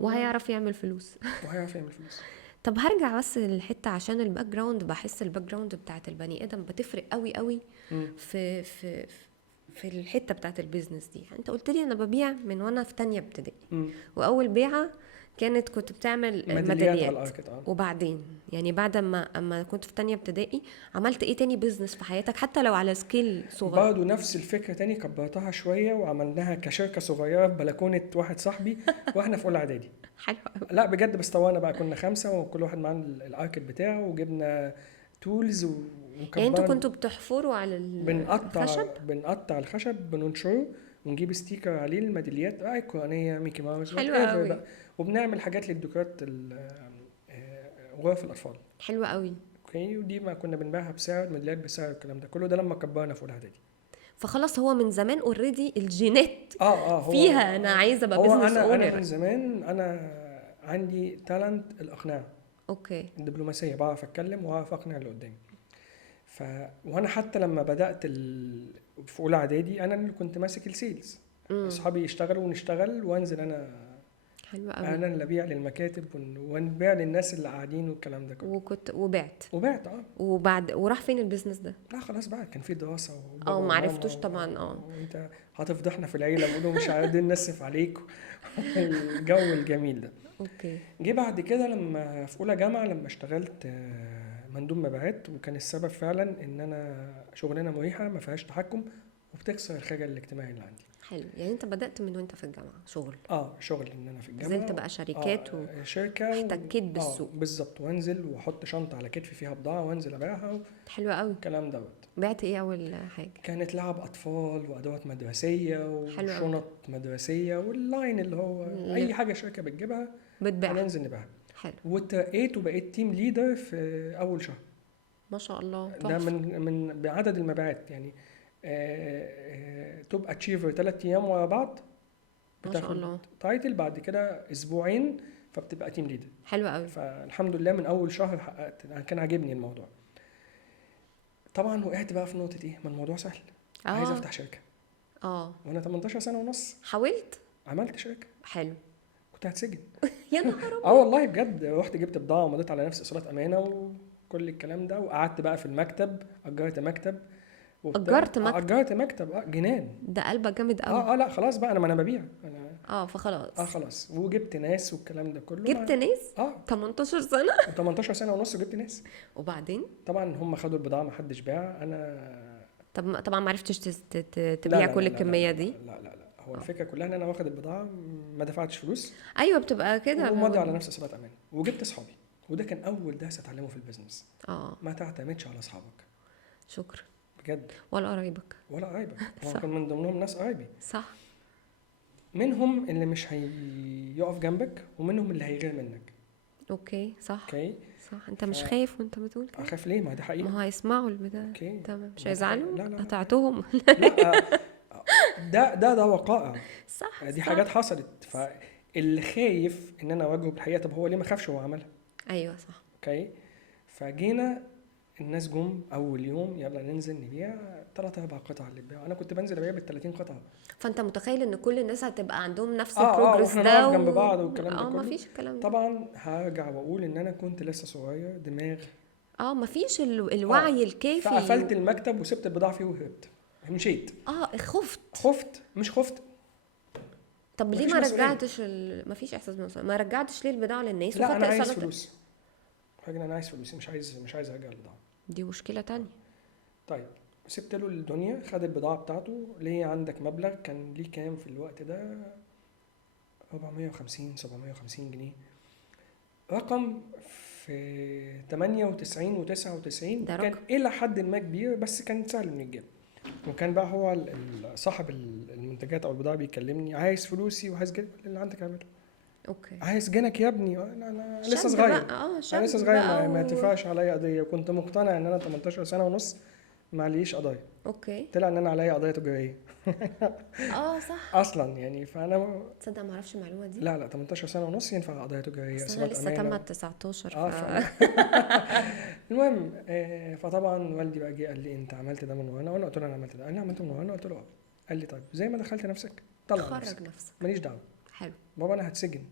وهيعرف يعمل فلوس. وهيعرف يعمل فلوس. طب هرجع بس للحته، عشان الباك جراوند، بحس الباك جراوند بتاعت البني ادم بتفرق قوي قوي مم. في الحته بتاعت البيزنس دي. يعني انت قلت لي انا ببيع من وانا في تانية ابتدائي، مم. واول بيعه كنت بتعمل على ميداليات. الاركت. وبعدين يعني بعد اما كنت في تانية ابتدائي، عملت ايه تاني بيزنس في حياتك حتى لو على سكيل صغير؟ برضه نفس الفكره تاني، كبرتها شويه وعملناها كشركه صغيره في بلكونه واحد صاحبي واحنا في اولى اعدادي. حلو قوي. لا بجد، بس طورنا بقى، كنا 5 وكل واحد معاه الاركت بتاعه، وجبنا تولز يعني انتوا وكبرنا. كنتوا بتحفروا على الخشب؟ بنقطع الخشب، بننشره ونجيب ستيكر عليه الميداليات القرآنية، ميكي ماوس، حلو whatever قوي. بقى. وبنعمل حاجات للديكورات غرف الأطفال. حلو قوي. اوكي. ودي ما كنا بنبيعها بسعر، الميداليات بسعر، الكلام ده كله ده لما كبرنا في أولى إعدادي. فخلاص هو من زمان اوريدي الجينات هو فيها انا عايزه ابقى هو بزنس انا من اونر. زمان انا عندي تالنت الاقناع، اوكي. الدبلوماسيه، بعرف اتكلم واعرف اقنع اللي قدامي. وانا حتى لما بدات في اولى اعدادي انا اللي كنت ماسك السيلز. اصحابي يشتغلوا ونشتغل وانزل انا. حلو قوي. انا اللي ابيع للمكاتب ونبيع للناس اللي قاعدين والكلام ده كله. وبعت. وراح فين البيزنس ده؟ لا خلاص بقى، كان في دراسه ما عرفتوش طبعا. وانت هتفضحنا في العيله، بيقولوا مش عايزين نسف عليك. الجو الجميل ده. اوكي. جه بعد كده لما في اولى جامعه، لما اشتغلت مندوب مبيعات، وكان السبب فعلا ان انا شغلانه مريحه ما فيهاش تحكم وبتكسر الخجل الاجتماعي اللي عندي. حلو. يعني انت بدأت من وانت في الجامعة شغل؟ شغل ان انا في الجامعه. نزلت بقى شركات شركه احتكيت بالسوق. بالظبط. وانزل واحط شنطه على كتفي فيها بضاعه وانزل ابيعها. حلو قوي. الكلام دوت. بعت ايه اول حاجه؟ كانت لعب اطفال وادوات مدرسيه وشنط مدرسيه واللاين اللي هو اي حاجه شركه بتجيبها بتبيعها. هننزل نبيعها. حلو. واترقيت وبقيت تيم ليدر في اول شهر. ما شاء الله. ده من بعدد المبيعات يعني. توب اتشيفر 3 ايام ورا بعض ما شاء الله. تايتل، بعد كده اسبوعين فبتبقى تيم ليدر. حلو قوي. فالحمد لله من اول شهر حققت. كان عاجبني الموضوع. طبعا وقعت بقى في نقطه ايه، ما الموضوع سهل. عايز افتح شركه. وانا 18 سنه ونص حاولت عملت شركه. حلو. كنت هتسجن. يا نهار ابيض. والله بجد، رحت جبت بضاعه ومضيت على نفسي اصرار امانه وكل الكلام ده، وقعدت بقى في المكتب. اجرت مكتب. اجرت مكتب جنان. ده قلبك جامد قوي. لا خلاص بقى، انا ببيع انا. فخلاص. خلاص. وجبت ناس والكلام ده كله. جبت ناس. 18 سنه. 18 سنه ونص وجبت ناس. وبعدين طبعا هم خدوا البضاعه، ما حدش باع. انا طبعا ما عرفتش تبيع كل الكميه دي. لا هو الفكره كلها ان انا واخد البضاعه، ما دفعتش فلوس. ايوه بتبقى كده. ومضي على نفس اصرار امان. وجبت اصحابي، وده كان اول درس اتعلمه في البيزنس. ما تعتمدش على اصحابك. شكرا. بجد. ولا قرايبك. هو كان من ضمنهم ناس قرايبي. صح. منهم اللي مش هيقف جنبك ومنهم اللي هيغير منك. اوكي صح. اوكي صح. انت مش خايف وانت بتقول كده؟ اخاف ليه؟ ما دي حقيقه. ما هو هيسمعوا البتاع. تمام. مش هيزعلوا. لا قطعتهم. لا ده وقائع. صح. دي حاجات حصلت. فاللي خايف ان انا اواجهه بالحقيقه، طب هو ليه ما خافش وهو عملها؟ ايوه صح. اوكي. فجينا الناس جم اول يوم يلا ننزل نبيع 3 4 قطع اللي بيبيعوا، انا كنت بنزل ابيع بال30 قطعه. فانت متخيل ان كل الناس هتبقى عندهم نفس اه البروجرس واحنا ده نقف جنب بعض والكلام ده اه كله. مفيش الكلام ده. طبعا هرجع واقول ان انا كنت لسه صغير دماغ. اه مفيش الوعي اه الكافي فقفلت المكتب وسبت البضاعه فيه وهربت، مشيت. خفت. خفت مش خفت. طب ليه مفيش ما مسؤوليه. رجعتش مفيش احساس بالمسؤوليه، ما رجعتش ليه البضاعه للناس لا انا وخدت عايز ايصالات؟ فلوس. حاجه انا عايز فلوسي، مش عايز ارجع البضاعه. دي مشكله تانية. طيب سبت له الدنيا، خد البضاعه بتاعته. ليه عندك مبلغ كان ليه كام في الوقت ده؟ 450 750 جنيه، رقم في 98 و99 ده كان رقم. إلى حد ما كبير، بس كان سهل إنه يتجاب. وكان بقى هو صاحب المنتجات أو البضاعة بيكلمني عايز فلوسي وعايز جنك اللي عندك اعمله. اوكي. عايز جنك يا ابني. أنا لسه شاب صغير. بقى أنا شاب لسه صغير، بقى ما تدفعش عليا قضية. وكنت مقتنع إن أنا 18 سنة ونص معليش قضايا. اوكي. طلع إن أنا عليا قضية تجارية صح. أصلا يعني. فأنا تصدق ما اعرفش المعلومه دي. لا 18 سنة ونص ينفع قضية تجارية، بس انا إثبات لسه أمانة. تمت 19 المهم فطبعا والدي بقى جه قال لي انت عملت ده من وانا قلت له انا عملت ده. قال لي عملته من وانا قلت له اه. قال لي طيب زي ما دخلت نفسك طلع خرج نفسك، نفسك. ماليش دعوه. حلو. بابا انا هتسجن.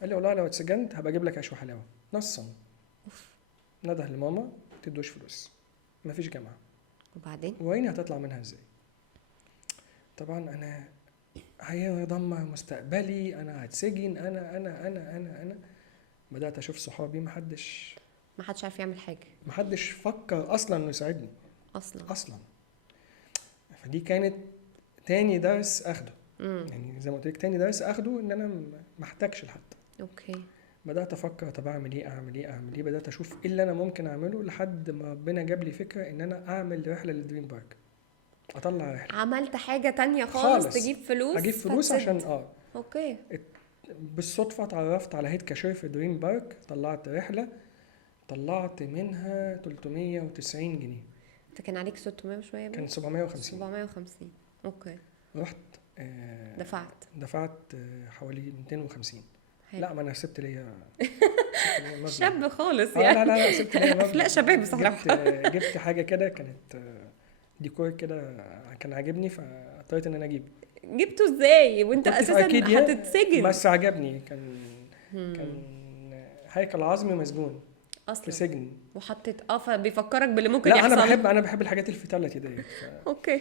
قال لي والله لو اتسجنت هبقى اجيب لك عيش وحلاوه نصا. اوف. نده لماما ما تدوش فلوس، مفيش جامعه، وبعدين وعيني هتطلع منها ازاي؟ طبعا انا هيدمر مستقبلي، انا هتسجن، انا بدات اشوف صحابي ما حدش عارف يعمل حاجه محدش فكر اصلا انه يساعدني اصلا. فدي كانت تاني درس اخده. يعني زي ما قلت لك تاني درس اخده ان انا ما احتاجش لحد. اوكي. بدات افكر طب اعمل ايه. بدات اشوف ايه اللي انا ممكن اعمله لحد ما ربنا جاب لي فكره ان انا اعمل رحله للدريم بارك. اطلع رحله عملت حاجه تانية خالص تجيب فلوس. اجيب فلوس عشان اوكي. بالصدفه اتعرفت على هيد كاشير في دريم بارك. طلعت رحله طلعت منها 390 جنيه. انت كان عليك 600 وشويه كان 750. 750. اوكي. رحت دفعت حوالي 250. حلو. لا ما انا سبت ليا شاب خالص يعني. لا سبت ليا لا شباب بصراحه. جبت حاجه كده كانت ديكور كده كان عاجبني فاضطريت ان انا اجيب. جبته ازاي وانت اساسا هتتسجن؟ بس عجبني. كان هيكل عظمي مسجون اصلا في سجن وحطيت فبيفكرك باللي ممكن لا يحصل. انا بحب الحاجات الفيتاليتي ديت اوكي.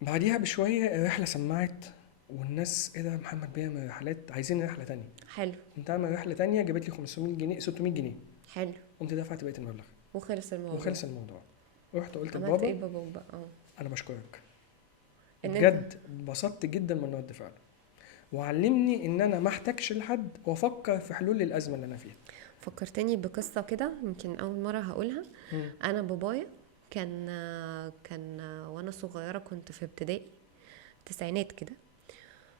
بعديها بشويه الرحله سمعت والناس ايه ده محمد بيعمل رحلات، عايزين رحله تانية. حلو. كنت اعمل رحله تانية جابت لي 500 جنيه 600 جنيه. حلو. قمت دفعت بقيه المبلغ وخلص الموضوع. رحت قلت عملت لبابا ايه بابا بقى؟ انا بشكرك إن بجد، انبسطت جدا من رد فعله وعلمني ان انا ما احتاجش لحد وافكر في حلول للازمه اللي انا فيها. فكرتني بقصه كده يمكن اول مره هقولها. انا بابايا كان وانا صغيره كنت في ابتدائي التسعينات كده،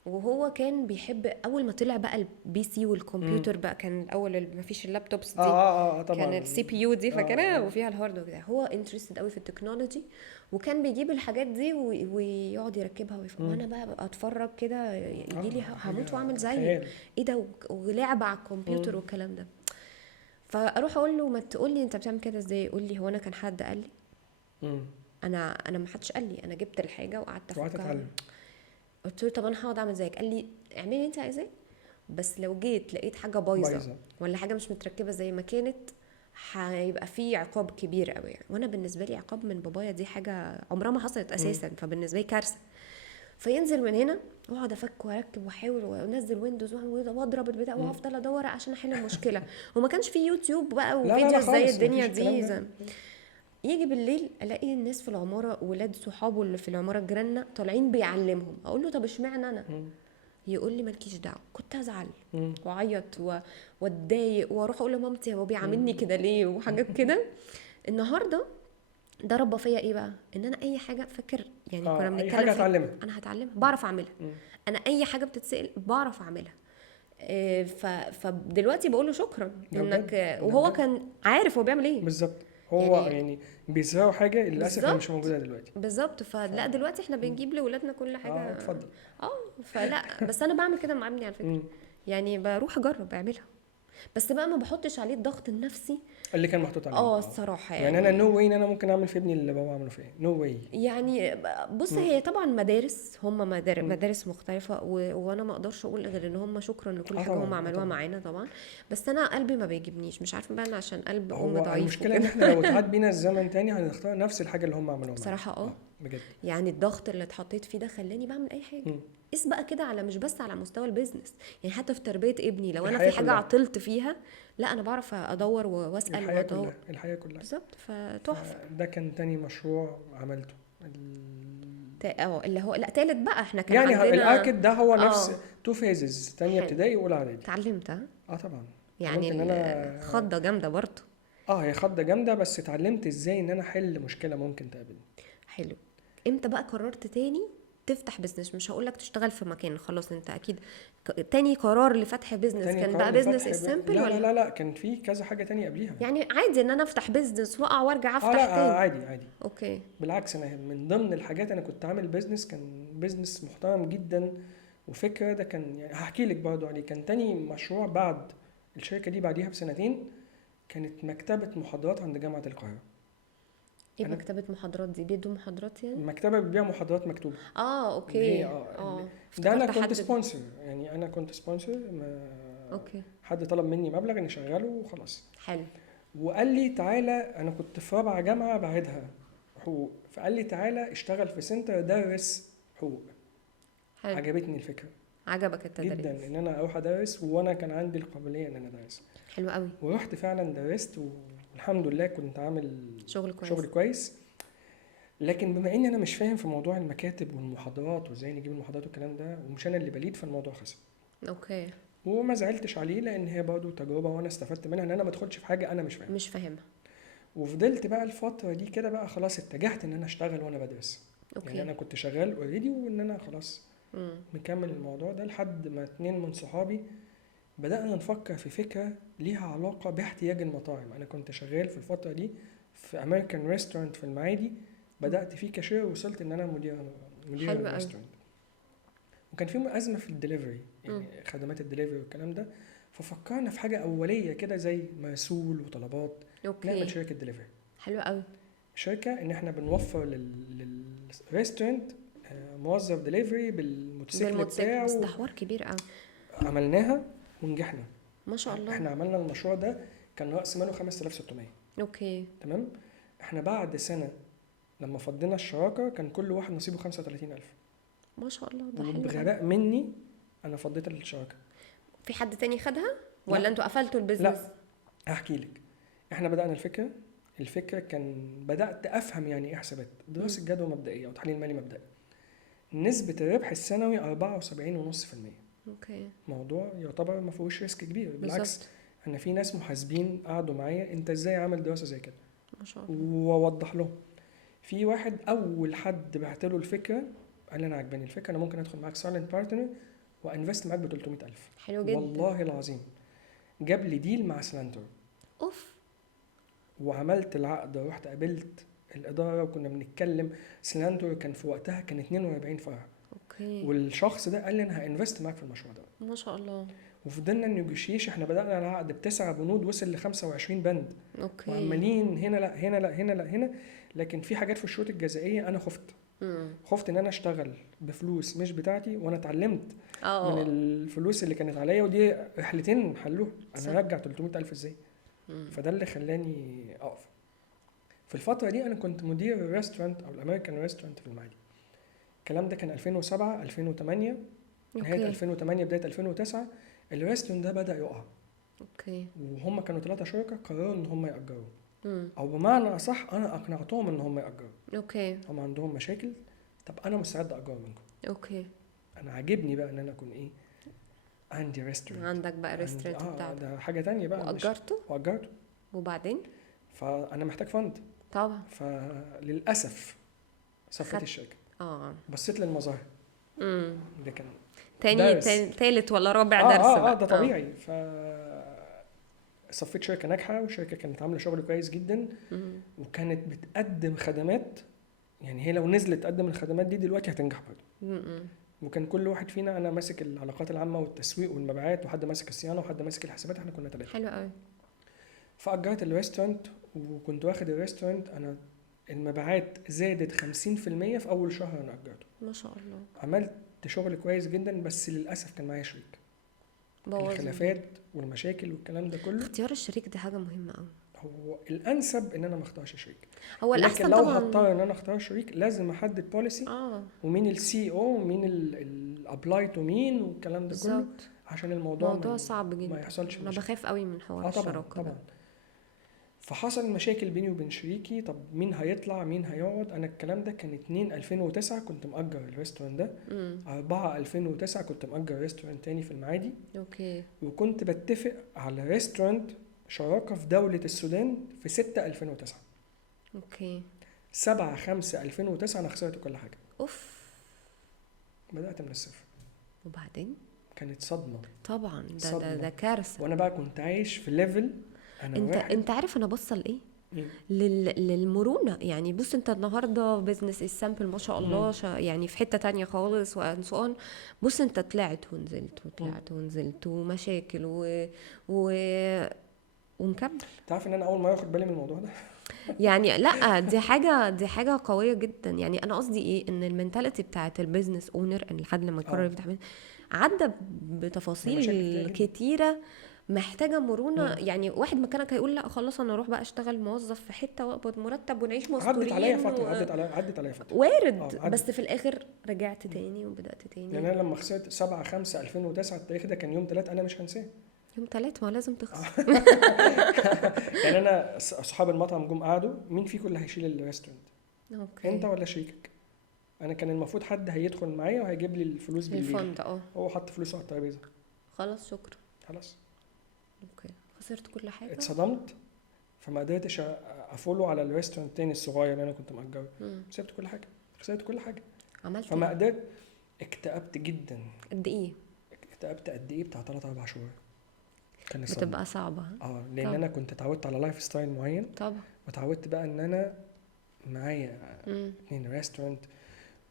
وهو كان بيحب اول ما طلع بقى البي سي والكمبيوتر بقى كان الاول ما فيش اللابتوبس دي. طبعا كان السي بي يو دي فاكرها وفيها الهارد وكده. هو انترستد قوي في التكنولوجي وكان بيجيب الحاجات دي ويقعد يركبها وانا بقى اتفرج كده يجي لي هموت واعمل زيه. ايه ده ولعب على الكمبيوتر والكلام ده. فاروح اقول له ما تقول لي انت بتعمل كده ازاي؟ يقول لي هو انا كان حد قال لي؟ انا ما حدش قال لي، انا جبت الحاجه وقعدت افكر. قلت له طب انا هقعد اعمل زيك. قال لي اعملي اللي انت عايزاه بس لو جيت لقيت حاجه بايظه ولا حاجه مش متركبه زي ما كانت هيبقى في عقاب كبير قوي يعني. وانا بالنسبه لي عقاب من بابايا دي حاجه عمرها ما حصلت اساسا، فبالنسبه لي كارثه. فينزل من هنا واقعد افك واركب واحاول وانزل ويندوز واضرب البتاع وافضل ادور عشان احل المشكله. وما كانش في يوتيوب بقى وفيديوز زي الدنيا دي. يجي بالليل الاقي الناس في العماره ولاد صحابه اللي في العماره جيراننا طالعين بيعلمهم. اقول له طب اشمعنى انا؟ يقول لي مالكيش دعوه. كنت ازعل واعيط واتضايق واروح اقول لمامتي هو بيعاملني كده ليه وحاجات كده. النهارده ده ربى فيا ايه بقى؟ ان انا اي حاجه فاكر يعني كنا بنتكلم اي حاجه اتعلمها انا هتعلمها بعرف اعملها. انا اي حاجه بتتسال بعرف اعملها. فدلوقتي بقول له شكرا انك وهو كان عارف هو بيعمل ايه بالظبط. هو يعني بيزرعوا حاجه للاسف مش موجوده دلوقتي. بالظبط. فلا دلوقتي احنا بنجيب لاولادنا كل حاجه. اتفضل. فلا بس انا بعمل كده مع ابني على فكره. يعني بروح اجرب اعملها بس بقى ما بحطش عليه الضغط النفسي. اللي كان محطوط عليه الصراحه يعني انا نو واي ان انا ممكن اعمل في ابني اللي بابا عمله فيه، نو واي. يعني بص، هي طبعا مدارس، هم مدارس مختلفة، وانا ما اقدرش اقول غير ان هم شكرا لكل حاجة هم طبعا عملوها معانا طبعا. بس انا قلبي ما بيجيبنيش، مش عارفة بقى، أنا عشان قلب ام هو ضعيف المشكله ان وكده. احنا لو اتعاد بينا الزمن تاني هنختار نفس الحاجه اللي هم عملوها معانا. بصراحة بجد. يعني الضغط اللي اتحطيت فيه ده خلاني بعمل اي حاجة. مم. قيس بقى كده على، مش بس على مستوى البيزنس، يعني حتى في تربية ابني، لو انا الحياه في حاجة كلها، عطلت فيها، لا انا بعرف ادور واسأل الحياه وادور. كلها، الحياه كلها. بالظبط، فتحفة. ده كان تاني مشروع عملته اللي هو لا، تالت بقى، احنا كان يعني عندنا الاركد ده هو نفس اه تو فيزز، تانية حلو. ابتدائي واولى اعدادي. اتعلمت طبعا يعني اتعلمت ان انا خضة جامدة برضه. هي خضه جامده، بس اتعلمت ازاي ان انا احل مشكله ممكن تقابلني. حلو. امتى بقى قررت تاني تفتح بزنس؟ مش هقولك تشتغل في مكان، خلاص انت اكيد تاني قرار لفتح بزنس تاني كان قرار بقى بزنس لفتح السيمبل لا لا ولا؟ لا لا، كان في كذا حاجه تانية قبليها. يعني عادي ان انا افتح بزنس واقع وارجع افتح لا تاني؟ عادي عادي. اوكي. بالعكس، انا من ضمن الحاجات انا كنت عامل بيزنس، كان بيزنس محترم جدا وفكره، ده كان يعني هحكي لك برضه عليه. كان تاني مشروع بعد الشركه دي، بعديها بسنتين كانت مكتبه محاضرات عند جامعه القاهره. ايه انا مكتبة محاضرات دي؟ بيدوا محاضرات يعني؟ مكتبه بتبيع محاضرات مكتوبه. اللي هي اوكي. ده انا افتكرت كنت حد سبونسر، يعني انا كنت سبونسر، اوكي. حد طلب مني مبلغ اني اشغله وخلاص. حلو. وقال لي تعالى، انا كنت في رابعه جامعه بعدها حقوق، فقال لي تعالى اشتغل في سنتر درس حقوق. حلو. عجبتني الفكره عجبك التدريس جدا ان انا اروح ادرس، وانا كان عندي القابليه ان انا ادرس. حلو قوي. ورحت فعلا درست، والحمد لله كنت عامل شغل كويس. شغل كويس. لكن بما اني انا مش فاهم في موضوع المكاتب والمحاضرات وازاي نجيب المحاضرات والكلام ده، ومش انا اللي بليد، فالموضوع خسر. اوكي. وما زعلتش عليه، لان هي برضه تجربه وانا استفدت منها، ان انا ما ادخلش في حاجه انا مش فاهمها. مش فاهمها. وفضلت بقى الفتره دي كده بقى خلاص، اتجهت ان انا اشتغل وانا بدرس. اوكي. يعني انا كنت شغال اوريدي، وان انا خلاص مم. مكمل الموضوع ده، لحد ما 2 من صحابي بدأنا نفكر في فكرة ليها علاقة باحتياج المطاعم. أنا كنت شغال في الفترة دي في أمريكان ريستورانت في المعادي، بدأت فيه كاشير، ووصلت إن أنا مدير حلو قوي. الريستورانت. وكان في أزمة في الدليفري، يعني خدمات الدليفري والكلام ده. ففكرنا في حاجة أولية كده زي مرسول وطلبات، نعمل اوكي. شركة دليفري. حلو قوي. شركة إن إحنا بنوفر للريستورانت موظف دليفري بالموتوسيكل بتاعه. بس ده حوار كبير قوي. عملناها ونجحنا. ما شاء الله. احنا عملنا المشروع ده، كان رأس ماله 5600. اوكي. تمام. احنا بعد سنة لما فضينا الشراكة كان كل واحد نصيبه 35,000. ما شاء الله، ده حلو قوي. وبغباء مني انا فضيت الشراكة. في حد تاني خدها ولا لا. انتوا قفلتوا البيزنس؟ لا، هحكي لك. احنا بدأنا الفكرة كان بدأت افهم يعني ايه حسابات، دراسة جدوى مبدئية وتحليل مالي مبدئي. نسبة الربح السنوي 74.5%. اوكي. موضوع يعتبر ما فيهوش ريسك كبير، بالعكس. بالظبط. انا في ناس محاسبين قعدوا معايا، انت ازاي عامل دراسة زي كده؟ ما شاء الله. واوضح له. في واحد اول حد بعت له الفكره قال لي انا عجباني الفكره، انا ممكن ادخل معاك سايلنت بارتنر وانفست معاك ب 300,000. حلو جدا. والله العظيم جاب لي ديل مع سلانتر. اوف. وعملت العقد ورحت قابلت الاداره وكنا بنتكلم. سلانتر كان في وقتها كان 42 فرع. اوكي. والشخص ده قال لي انا هانفست معاك في المشروع ده. ما شاء الله. وفضلنا النيجوشيشن، احنا بدانا العقد ب9 بنود، وصل ل 25 بند. اوكي. وعمالين هنا لا هنا لا هنا لا هنا. لكن في حاجات في الشروط الجزائيه انا خفت ان انا اشتغل بفلوس مش بتاعتي، وانا اتعلمت من الفلوس اللي كانت عليا، ودي رحلتين حلوها. انا ارجع 300,000 ازاي؟ فده اللي خلاني اقف. في الفتره دي انا كنت مدير الريستورانت او الامريكان ريستورانت في المعادي. الكلام ده كان 2007 2008. نهايه 2008 بدايه 2009 الريستورانت ده بدا يقع. اوكي. وهم كانوا 3 شركاء قرروا ان هم يأجروا. او بمعنى اصح انا اقنعتهم ان هم يأجروا. اوكي. هم عندهم مشاكل، طب انا مستعد اجر منكم. اوكي. انا عاجبني بقى ان انا اكون ايه، عندي ريستورانت. عندك بقى ريستورانت بتاعتك. ده حاجه تانية بقى. واجرته. وبعدين فانا محتاج فند طبعا. فللاسف صفت الشركه. بصيت للمظاهر. ده كان تالت ولا رابع درس بقى. ده طبيعي. صفيت شركه ناجحه، والشركه كانت عامله شغل كويس جدا. وكانت بتقدم خدمات، يعني هي لو نزلت تقدم الخدمات دي دلوقتي هتنجح برضه. وكان كل واحد فينا، انا ماسك العلاقات العامه والتسويق والمبيعات، وحد ماسك الصيانه، وحد ماسك الحسابات، احنا كنا 3. حلو قوي. فاجرت الريستورانت، وكنت واخد الريستورانت انا المبيعات زادت 50% في اول شهر انا اجرته. ما شاء الله. عملت شغل كويس جدا، بس للاسف كان معايا شريك. بوظ الخلافات والمشاكل والكلام ده كله، اختيار الشريك دي حاجه مهمه قوي. هو الانسب ان انا ما اختارش شريك. هو لكن الاحسن لو طبعا. هضطر ان انا اختار شريك لازم احدد بوليسي، ومين السي او، ومين الابلايت، ومين والكلام ده كله، بالظبط. عشان الموضوع موضوع صعب ما جدا. يحصلش انا مشاكل. بخاف قوي من حوار طبعا الشراكه طبعا. ده. فحصل مشاكل بيني وبين شريكي، طب مين هيطلع مين هيقعد. انا الكلام ده كان 2/2009 كنت مأجر الريستورانت ده. 4/2009 كنت مأجر ريستورانت تاني في المعادي. اوكي. وكنت بتفق على ريستورانت شراكة في دولة السودان في 6/2009. اوكي. 7/5/2009 انا خسرت كل حاجة. اوف. بدأت من الصفر. وبعدين كانت صدمة طبعا. ده صدمة. ده كارثه. وانا بقى كنت عايش في ليفل انا انت عارف انا بوصل ايه؟ إيه؟ للمرونه. يعني بص، انت النهارده بزنس السامبل ما شاء الله، يعني في حته تانية خالص وانسون. بص انت طلعت ونزلت وطلعت ونزلت ومشاكل ونكمل. تعرف ان انا اول ما اخد بالي من الموضوع ده. يعني لا، دي حاجه قويه جدا. يعني انا قصدي ايه، ان المينتاليتي بتاعت البيزنس اونر ان لحد لما يقرر يفتح عدى بتفاصيل كتيره محتاجه مرونه. يعني واحد مكانك هيقول لا خلاص انا اروح بقى اشتغل موظف في حته واقبض مرتب ونعيش مستورين. عدت عليا فتره عدت عليا فتره وارد. بس في الاخر رجعت تاني وبدات تاني. يعني انا لما خسرت 7/5/2009 التاريخ ده كان يوم 3 انا مش هنساه. يوم 3 ما لازم تخسر. يعني انا اصحاب المطعم جم قعدوا، مين فيكم اللي هيشيل الريستورانت؟ اوكي. انت ولا شريكك؟ انا كان المفروض حد هيدخل معايا وهيجيب لي الفلوس بالليل. الفند. هو حط فلوسه على الترابيزه. خلاص شكرا. خلاص. اوكي. خسرت كل حاجه. اتصدمت، فما قدرتش افولو على الريستورانت التاني الصغير اللي انا كنت مأجره. سبت كل حاجه، خسرت كل حاجه. عملت فما قدرت. اكتئبت جدا. قد ايه؟ اكتئبت قد ايه؟ بتاع 3-4 شهور. كان بتبقى صعبه. لان طبعا. انا كنت اتعودت على لايف ستايل معين. طبعا. وتعودت بقى ان انا معايا 2 ريستورانت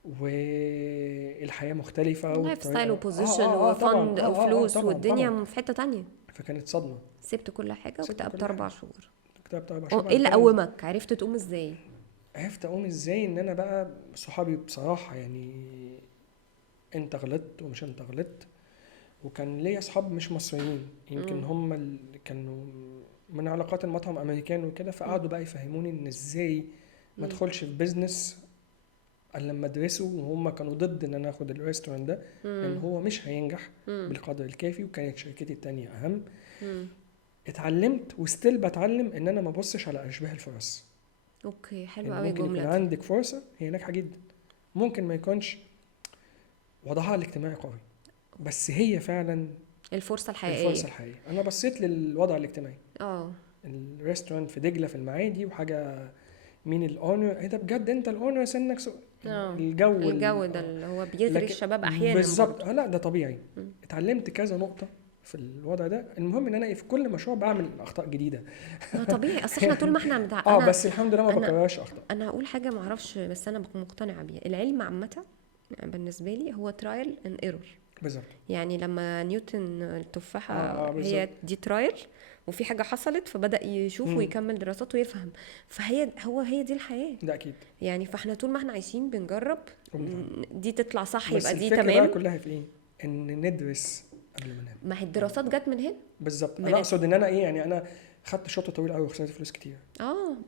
والحياه مختلفه لايف ستايل وبوزيشن وفند وفلوس والدنيا في حته تانية. فكانت صدمه. سبت كل حاجه واكتئبت 4 شهور. اكتئبت 4 شهور. ايه اللي قومك؟ عرفت تقوم ازاي؟ عرفت اقوم ازاي ان انا بقى صحابي بصراحه يعني انت غلطت ومش انت غلطت. وكان ليا اصحاب مش مصريين، يمكن هم اللي كانوا من علاقات المطعم امريكان وكده، فقعدوا بقى يفهموني ان ازاي ما ادخلش في بيزنس الا لما ادرسه. وهم كانوا ضد ان انا اخد الريستورانت ده لان هو مش هينجح بالقدر الكافي، وكانت شركتي التانية اهم. اتعلمت وستيل بتعلم ان انا ما ابصش على اشباه الفرص. اوكي. حلو قوي الجمله. ممكن يكون عندك فرصه هي ناجحه جدا، ممكن ما يكونش وضعها الاجتماعي قوي، بس هي فعلا الفرصه الحقيقيه. انا بصيت للوضع الاجتماعي. الريستورانت في دجله في المعادي، وحاجه مين الاونر؟ ايه ده بجد انت الاونر؟ سنك الجو ده اللي هو بيغري الشباب احيانا. بالظبط. لا ده طبيعي. اتعلمت كذا نقطه في الوضع ده. المهم ان انا في كل مشروع بعمل اخطاء جديده. طبيعي، اصل احنا طول ما احنا بس الحمد لله ما بكررش اخطاء. انا هقول حاجه ما اعرفش، بس انا مقتنعه بيها. العلم عامه بالنسبه لي هو ترايل اند ايرور. بالظبط. يعني لما نيوتن التفاحه هي دي ترايل، وفي حاجه حصلت فبدا يشوف ويكمل دراسات ويفهم. هي دي الحياه. ده اكيد. يعني فاحنا طول ما احنا عايشين بنجرب دي تطلع صح بس يبقى دي تمام. الفكره كلها في ايه؟ ان ندرس قبل ما ننام. ما هي الدراسات جت من هنا. بالظبط. انا اقصد ان انا يعني انا خدت شوط طويل قوي وخسرت فلوس كتير.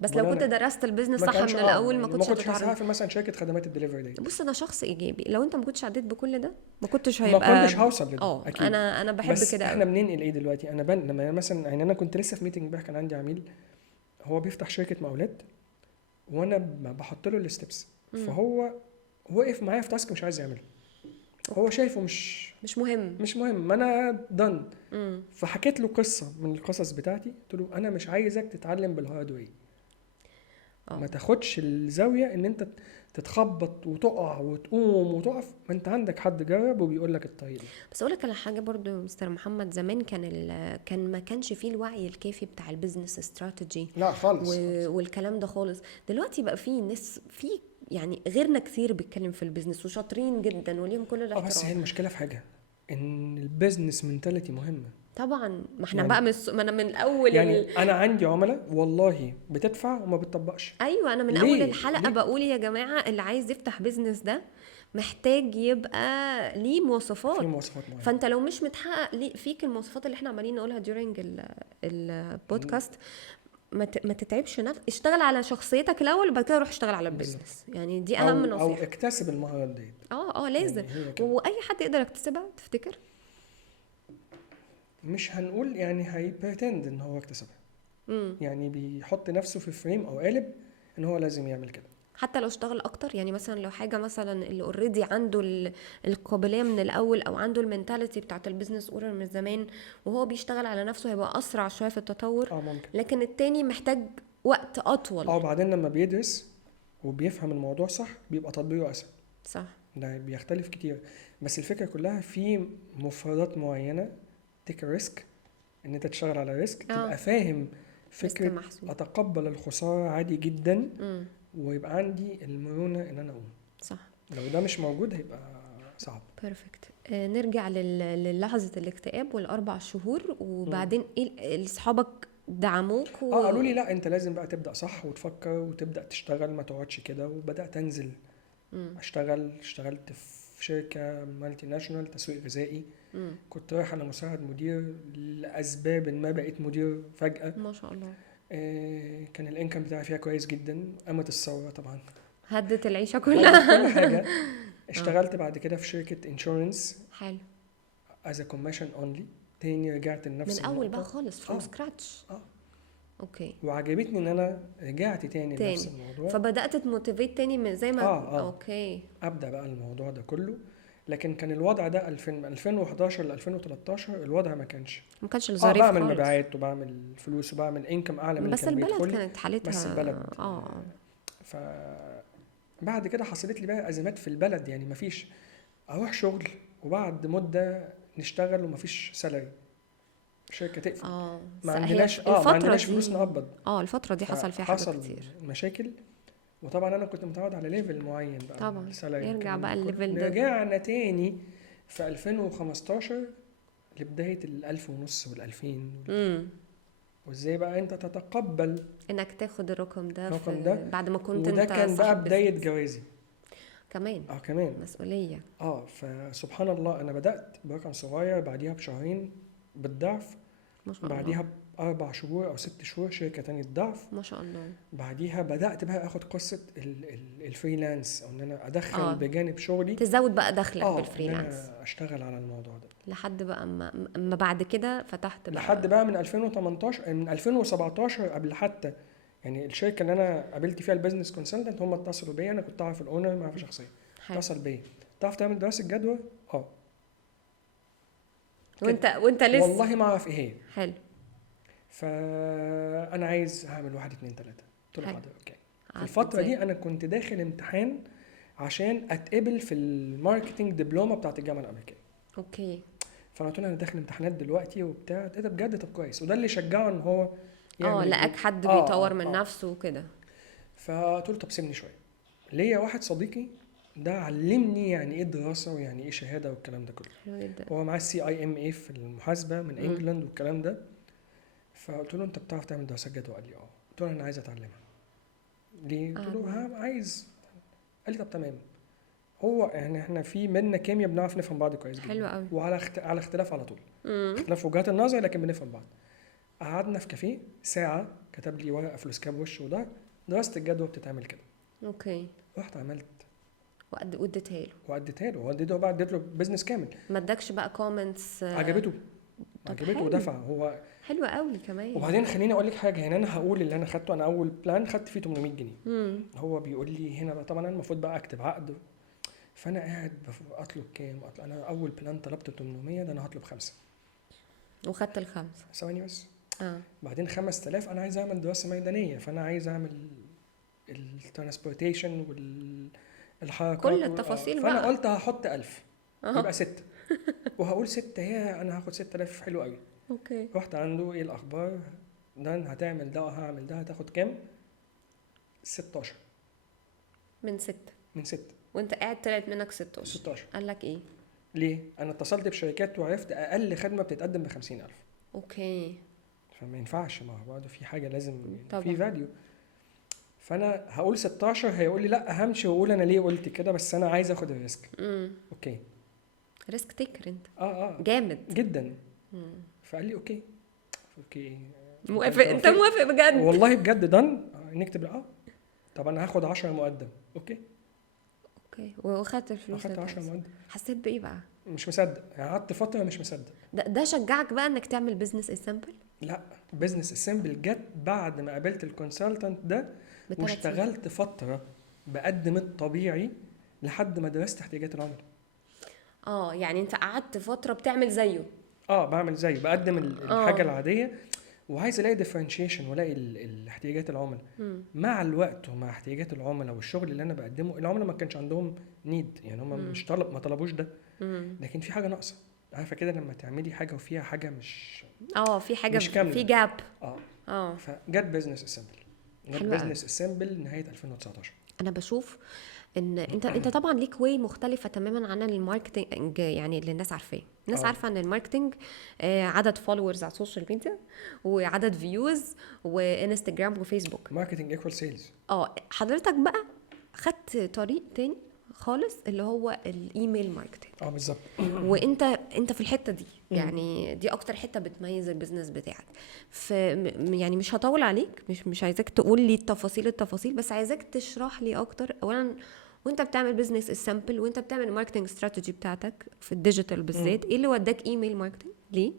بس لو كنت درست البيزنس صح من الاول ما كنتش هتعرف مثلا شركه خدمات الدليفري دي. بص انا شخص ايجابي، لو انت ما كنتش عديت بكل ده ما كنتش هوصل لده. اكيد. انا بحب كده. احنا بننقل ايه دلوقتي؟ انا لما مثلا يعني انا كنت لسه في ميتنج امبارح، كان عندي عميل هو بيفتح شركه مقاولات، وانا بحط له الستبس، فهو وقف معايا في تاسك مش عايز يعمله. هو شايفه مش مهم ما انا دن. فحكيت له قصه من القصص بتاعتي، قلت له انا مش عايزك تتعلم بالهارد واي. ما تاخدش الزاويه ان انت تتخبط وتقع وتقوم وتقف، ما انت عندك حد جرب وبيقول لك الطريق. بس اقول لك على حاجه برضو مستر محمد، زمان كان ما كانش فيه الوعي الكافي بتاع البيزنس استراتيجي. لا خالص. والكلام ده خالص. دلوقتي بقى فيه ناس يعني غيرنا كتير بيتكلم في البيزنس وشاطرين جدا وليهم كل بس هي الاحترام. المشكله في حاجه، ان البيزنس منتاليتي مهمه. طبعا ما احنا يعني بقى ما انا من اول يعني انا عندي عملاء والله بتدفع وما بتطبقش. ايوه انا من اول ليه الحلقه ليه بقول يا جماعه اللي عايز يفتح بيزنس ده محتاج يبقى ليه في مواصفات. مواصفات معينه. فانت لو مش متحقق فيك المواصفات اللي احنا عمالين نقولها during البودكاست، ما تتعبش نفسك، اشتغل على شخصيتك الاول وبعد كده روح اشتغل على البيزنس. يعني دي اهم او نصيحه. اكتسب المهارات دي. لازم. يعني هي كده. واي حد يقدر يكتسبها تفتكر؟ مش هنقول يعني هيبرتند ان هو اكتسبها، امم يعني بيحط نفسه في فريم او قالب ان هو لازم يعمل كده. حتى لو اشتغل اكتر، يعني مثلا لو حاجه مثلا اللي اوريدي عنده القابليه من الاول او عنده المينتاليتي بتاعت البيزنس اونر من زمان وهو بيشتغل على نفسه هيبقى اسرع شويه في التطور. ممكن. لكن التاني محتاج وقت اطول. بعدين لما بيدرس وبيفهم الموضوع صح بيبقى تطبيقه اسهل. صح. ده بيختلف كتير، بس الفكره كلها في مفردات معينه. تيك ريسك، ان انت تشتغل على ريسك، تبقى فاهم ريسك فكره محسوب. اتقبل الخساره عادي جدا، امم ويبقى عندي المرونه ان انا اقوم. صح. لو ده مش موجود هيبقى صعب. بيرفكت. نرجع للحظه الاكتئاب والاربع شهور، وبعدين ايه اصحابك دعموك قالوا لي لا انت لازم بقى تبدا صح وتفكر وتبدا تشتغل، ما تقعدش كده. وبدات انزل اشتغلت في شركه مالتي ناشونال تسويق غذائي. كنت رايح على مساعد مدير، لاسباب ما بقيت مدير فجاه. ما شاء الله. كان الانكم بتاعي فيها كويس جدا. قامت الثوره طبعا هدت العيشه هدت كلها. كل حاجه. اشتغلت بعد كده في شركه انشورنس حلو. از كوميشن اونلي. تاني رجعت لنفس من اول بقى النقطه. خالص فروم سكراتش. اوكي. وعجبتني ان انا رجعت تاني لنفس الموضوع. فبدات تموتيفيت تاني من زي ما اوكي ابدا بقى الموضوع ده كله. لكن كان الوضع ده 2011 ل 2013 الوضع ما كانش ظريف بعمل خالص. مبيعات وبعمل فلوس وبعمل انكم اعلى من بس كان البلد بيدخل. كانت حالتها بس البلد ف بعد كده حصلت لي بقى ازمات في البلد. يعني مفيش اروح شغل وبعد مده نشتغل ومفيش سالري، الشركه تقفل. ما عندناش فلوس نقبض. الفتره دي حصل فيها حاجات كتير، مشاكل. وطبعا انا كنت متعود على ليفل معين بقى طبعا السالري. يرجع بقى الليفل ده. رجعنا تاني في 2015 لبدايه ال1000 ونص وال2000. وازاي بقى انت تتقبل انك تاخد الرقم ده بعد ما كنت وده انت كان بقى بدايه جوازي كمان. كمان مسؤوليه. فسبحان الله انا بدات برقم صغير، بعديها بشهرين بالضعف، ما شاء الله. بعديها ب4 شهور او 6 شهور شركه تانية الضعف، ما شاء الله. بعديها بدات بقى اخد قصه الفريلانس، او ان انا ادخل بجانب شغلي، تزود بقى دخلك بالفريلانس، ان انا اشتغل على الموضوع ده لحد بقى اما بعد كده فتحت بقى لحد بقى من 2018 من 2017 قبل حتى. يعني الشركه اللي انا قابلت فيها البيزنس كونسلتنت هم اتصلوا بيا، انا كنت اعرف الاونر معرفه شخصيه، اتصل بيا تعرف تعمل دراسه جدوى؟ وانت لسه والله ما اعرف ايه هي. حلو. فانا عايز هعمل 1 2 3. قلت له حاضر اوكي. في الفتره دي انا كنت داخل امتحان عشان اتقبل في الماركتنج دبلومه بتاعت الجامعه الامريكيه. اوكي. فانا قلت له انا داخل امتحانات دلوقتي وبتاع ده بجد. طب كويس. وده اللي شجعه ان هو يعمل لقاك حد بيطور من نفسه وكده. فقلت له طب سيبني شويه. ليا واحد صديقي ده علمني يعني ايه دراسه ويعني ايه شهاده والكلام ده كله. حلو جدا. هو معاه CIMA في المحاسبه من انجلاند والكلام ده. فقلت له انت بتعرف تعمل دراسات جدوى؟ قال لي قلت له انا عايز اتعلمها. ليه؟ قلت له عايز. قال لي طب تمام. هو يعني احنا في منا كيمياء بنعرف نفهم بعض كويس جدا. حلو قوي. وعلى على اختلاف على طول. اختلاف وجهات النظر لكن بنفهم بعض. قعدنا في كافيه ساعه، كتب لي ورقه فلوس كاب وش وده دراسه الجدوى بتتعمل كده. اوكي. رحت عملت واديتها له واديته بقى اديت له بزنس كامل. ما ادكش بقى كومنتس؟ عجبته ودفع هو. حلو قوي كمان. وبعدين خليني اقول لك حاجه. يعني انا هقول اللي انا خدته. انا اول بلان خدت فيه 800 جنيه. هو بيقول لي هنا بقى طبعا انا المفروض بقى اكتب عقد. فانا قاعد اطلب كام؟ انا اول بلان طلبت 800، ده انا هطلب 5 وخدت ال5. ثواني بس. بعدين 5000 انا عايز اعمل دراسه ميدانيه، فانا عايز اعمل الترانسبورتيشن والحركات كل التفاصيل فانا بقى. قلت هحط 1000 يبقى 6 وهقول 6 هي انا هاخد 6000 حلو قوي. اوكي. رحت عنده ايه الاخبار ده هتعمل ده وهعمل ده هتاخد كام؟ 16. من 6 من 6 وانت قاعد طلعت منك 16. 16. قال لك ايه؟ ليه؟ انا اتصلت بشركات وعرفت اقل خدمه بتتقدم ب 50,000. اوكي. فما ينفعش مع بعض، في حاجه لازم طبعا. في فاليو. فانا هقول 16، هيقول لي لا همشي واقول انا ليه قلت كده، بس انا عايز اخد الريسك. اوكي. ريسك تيكر انت. اه جامد جدا. فقال لي اوكي. اوكي موافق؟ انت موافق بجد؟ والله بجد دن نكتب طب انا هاخد 10 مقدم. اوكي واخدت الفلوس. اخدت 10 مقدم. حسيت بايه بقى؟ مش مصدق يعني، قعدت فتره مش مصدق. ده شجعك بقى انك تعمل بزنس اسامبل؟ لا، بزنس اسامبل جت بعد ما قابلت الكونسلتنت ده واشتغلت فتره بقدم الطبيعي لحد ما درست احتياجات العملاء. يعني انت قعدت فتره بتعمل زيه. بعمل زيه، بقدم الحاجه العاديه وعايز الاقي ديفرنشيشن والاقي الاحتياجات العملاء. مع الوقت ومع احتياجات العملاء والشغل اللي انا بقدمه، العملاء ما كانش عندهم نيد، يعني هم مش ما طلبوش ده، لكن في حاجه ناقصه. عارفه كده لما تعملي حاجه وفيها حاجه مش في حاجه مش كاملة. في جاب. فجت بزنس اسامبل. جت بزنس اسامبل نهايه 2019. انا بشوف ان انت طبعا ليك واي مختلفه تماما عن الماركتنج، يعني اللي الناس عارفاه. الناس عارفه ان الماركتنج عدد فولورز على السوشيال ميديا وعدد فيوز وانستجرام وفيسبوك. ماركتنج ايكوال سيلز. حضرتك بقى خدت طريق تاني خالص اللي هو الايميل ماركتنج. بالظبط. وانت في الحته دي، يعني دي اكتر حته بتميز البيزنس بتاعك. يعني مش هطول عليك، مش عايزاك تقول لي التفاصيل، بس عايزاك تشرح لي اكتر. اولا وانت بتعمل بيزنس السامبل وانت بتعمل الماركتنج استراتيجي بتاعتك في الديجيتال بالذات، ايه اللي وداك ايميل ماركتنج؟ ليه؟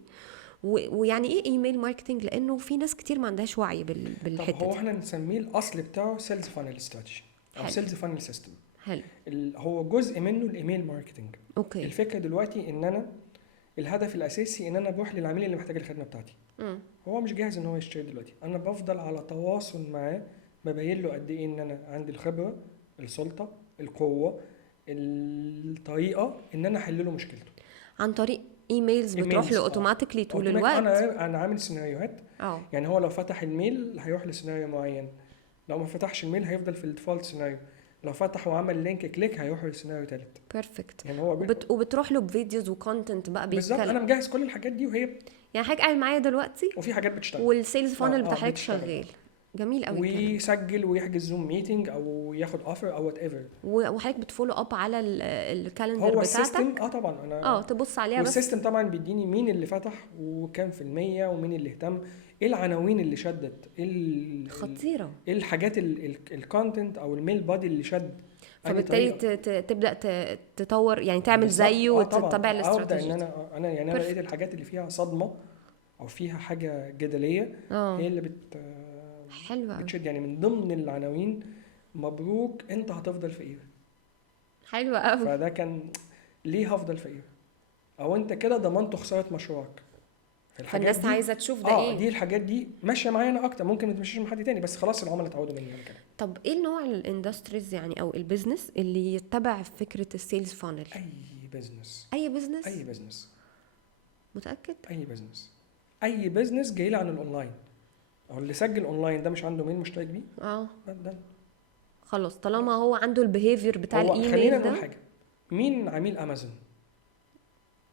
ويعني ايه ايميل ماركتنج؟ لانه في ناس كتير ما عندهاش وعي بالحته طب هو دي. احنا نسميه الاصل بتاعه سيلز فانل استراتيجي او سيلز فانل سيستم. حلو. هو جزء منه الايميل ماركتنج. اوكي. الفكره دلوقتي ان انا الهدف الاساسي ان انا بروح للعميل اللي محتاج الخدمه بتاعتي. هو مش جاهز ان هو يشتري دلوقتي، انا بفضل على تواصل معاه، ببين له قد ايه ان انا عندي الخبره، السلطه، القوه، الطريقه ان انا احل له مشكلته عن طريق ايميلز بتروح له اوتوماتيكلي طول الوقت. انا عامل سيناريوهات. يعني هو لو فتح الميل هيروح لسيناريو معين، لو ما فتحش الميل هيفضل في الديفولت سيناريو، لو فتح وعمل لينك كليك هيروح لسيناريو ثالث. بيرفكت. يعني هو وبتروح له بفيديوز وكونتنت بقى بيتكلم. بالظبط. انا مجهز كل الحاجات دي وهي يعني حضرتك قاعد معايا دلوقتي وفي حاجات بتشتغل والسيلز فانل بتاعك شغال. جميل قوي. ويسجل ويحجز زوم ميتنج او ياخد اوفر او وات ايفر. وحضرتك بتفولو اب على الكالندر بتاعتك. هو السيستم طبعا انا تبص عليها بس. والسيستم طبعا بيديني مين اللي فتح وكام في المية ومين اللي اهتم، ايه العناوين اللي شدت، ايه خطيره، ايه الحاجات الكونتنت او الميل بادي اللي شد. فبالتالي تبدا تطور، يعني تعمل زيه وتتبع الاستراتيجي. انا يعني انا لقيت الحاجات اللي فيها صدمه او فيها حاجه جدليه هي اللي حلوه بتشد. يعني من ضمن العناوين مبروك انت هتفضل فقير. حلوه قوي. فده كان ليه هفضل فقير، او انت كده ضمنت خساره مشروعك. فالناس عايزه تشوف ده ايه. دي الحاجات دي ماشيه معايا انا اكتر، ممكن ما تمشيش مع حد تاني، بس خلاص العملاء اتعودوا مني انا كده. طب ايه نوع الاندستريز يعني او البيزنس اللي يتبع فكره السيلز فانل؟ اي بزنس. متاكد؟ اي بزنس جاي لي عن الاونلاين او اللي سجل اونلاين ده مش عنده مين مشترك بيه. ده خلاص طالما هو عنده البيهيفير بتاع الايميل ده. خلينا نقول حاجه، مين عميل امازون؟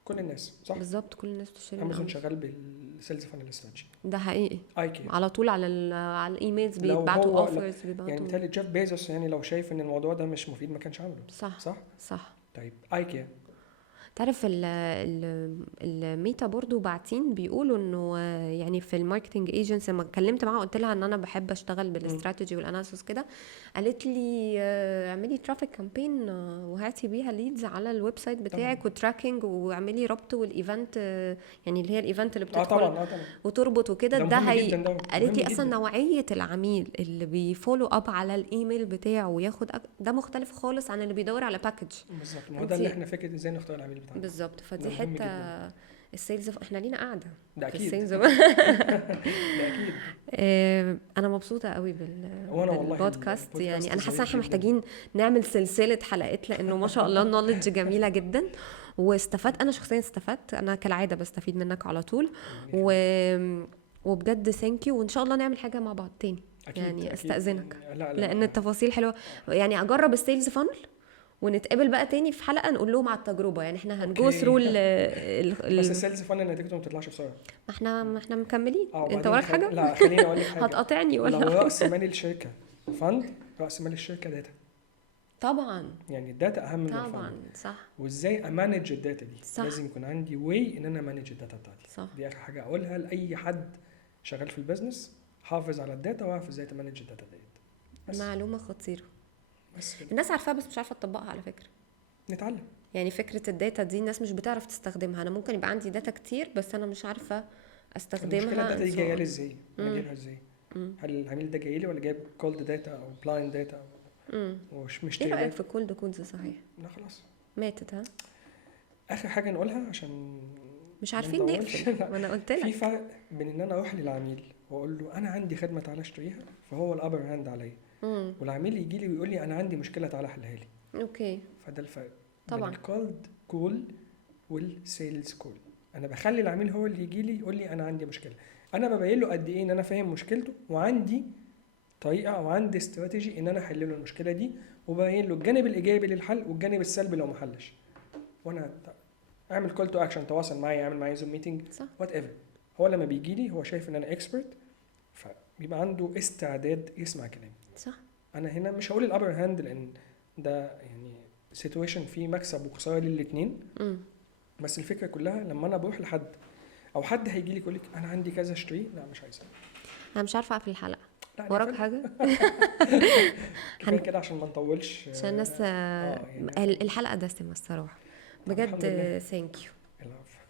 كل الناس، صح؟ بالظبط، كل الناس بتشتري امازون شغال بالسيلز فانل استراتيجي. ده حقيقي. IKEA على طول على الايميلز بيبعتوا اوفرز يعني مثال جيف بيزوس، يعني لو شايف ان الموضوع ده مش مفيد ما كانش عمله. صح. طيب IKEA تعرف الميتا برضو باعتين بيقولوا انه يعني في الماركتنج ايجنسي لما اتكلمت معاها قلت لها ان انا بحب اشتغل بالاستراتيجي والاناليسيس كده، قالت لي اعملي ترافيك كامبين وهاتي بيها ليدز على الويب سايت بتاعك وتراكنج واعملي ربط والايفنت، يعني اللي هي الايفنت اللي بتدخل طبعا. وتربط وكده. ده قالت لي اصلا نوعيه العميل اللي بيفولو اب على الايميل بتاعه وياخد ده مختلف خالص عن اللي بيدور على باكج. بالظبط. ما هو ده اللي احنا فكره ازاي نختار العميل بتاعنا. بالظبط. فدي حته السيلز احنا لينا قاعده ده في اكيد. السيلز. ده اكيد. انا مبسوطه قوي بالبودكاست. يعني انا حاسه احنا جداً. محتاجين نعمل سلسله حلقات لانه ما شاء الله النوليدج جميله جدا واستفدت. انا شخصيا استفدت، انا كالعاده بستفيد منك على طول وبجد ثانك يو، وان شاء الله نعمل حاجه مع بعض تاني. اكيد يعني اكيد. استاذنك، لا لان لا. التفاصيل حلوه. يعني اجرب السيلز فانل ونتقابل بقى تاني في حلقه نقول لهم على التجربه. يعني احنا هنجو اوكي. ثرو بس السيلز فن نتيجته ما بتطلعش بسرعه. ما احنا مكملين. انت وبعدين وراك حاجه؟ لا خليني اقول لك حاجه. هتقاطعني لو ولا؟ راس مال الشركه فند، راس مال الشركه داتا. طبعا يعني الداتا اهم من طبعا الفند. صح وازاي امانج الداتا دي؟ صح. لازم يكون عندي واي ان انا امانج الداتا بتاعتي. صح. دي اخر حاجه اقولها لاي حد شغال في البيزنس، حافظ على الداتا واعرف ازاي تمانج الداتا ديت. بس معلومه خطيره. بس كده. الناس عارفاها بس مش عارفه تطبقها على فكره. نتعلم. يعني فكره الداتا دي الناس مش بتعرف تستخدمها. انا ممكن يبقى عندي داتا كتير بس انا مش عارفه استخدمها. المشكله الداتا دي and so جايه on. لي ازاي؟ انا جايبها ازاي؟ هل العميل ده جاي لي ولا جايب كولد داتا او بلايند داتا ومش ايه مشتري رايك داتا؟ في كولد كولز صحيح؟ لا خلاص. ماتت ها؟ اخر حاجه نقولها عشان مش ما عارفين نطولش. نقفل. ما انا قلت في لك. فرق بين ان انا اروح للعميل واقول له انا عندي خدمه تعالى اشتريها، فهو الابر هاند عليا، والعميل يجي لي ويقول لي انا عندي مشكله تعالى حلها لي. اوكي فده الفرق طبعا. بين الكولد كول والسيلز كول. انا بخلي العميل هو اللي يجي لي يقول لي انا عندي مشكله، انا ببين له قد ايه ان انا فاهم مشكلته وعندي طريقه او عندي استراتيجي ان انا احل له المشكله دي، وببين له الجانب الايجابي للحل والجانب السلبي لو ما حلش. وانا اعمل كول تو اكشن، تواصل معايا، اعمل معايا زوم ميتنج، صح وات ايفر. هو لما بيجي لي هو شايف ان انا اكسبرت، فبيبقى عنده استعداد يسمع كلامي. صح. انا هنا مش هقول الابر هاند لان ده يعني سيتويشن فيه مكسب وخساره للاثنين، بس الفكره كلها لما انا بروح لحد او حد هيجي لي يقول لك انا عندي كذا اشتريه، لا مش عايزها. انا مش عارفه اقفل الحلقه. لا وراك حاجه؟ كفايه كده عشان ما نطولش. عشان الناس يعني الحلقه دسمه الصراحه الحمد بجد. لله. ثانك يو. العفو.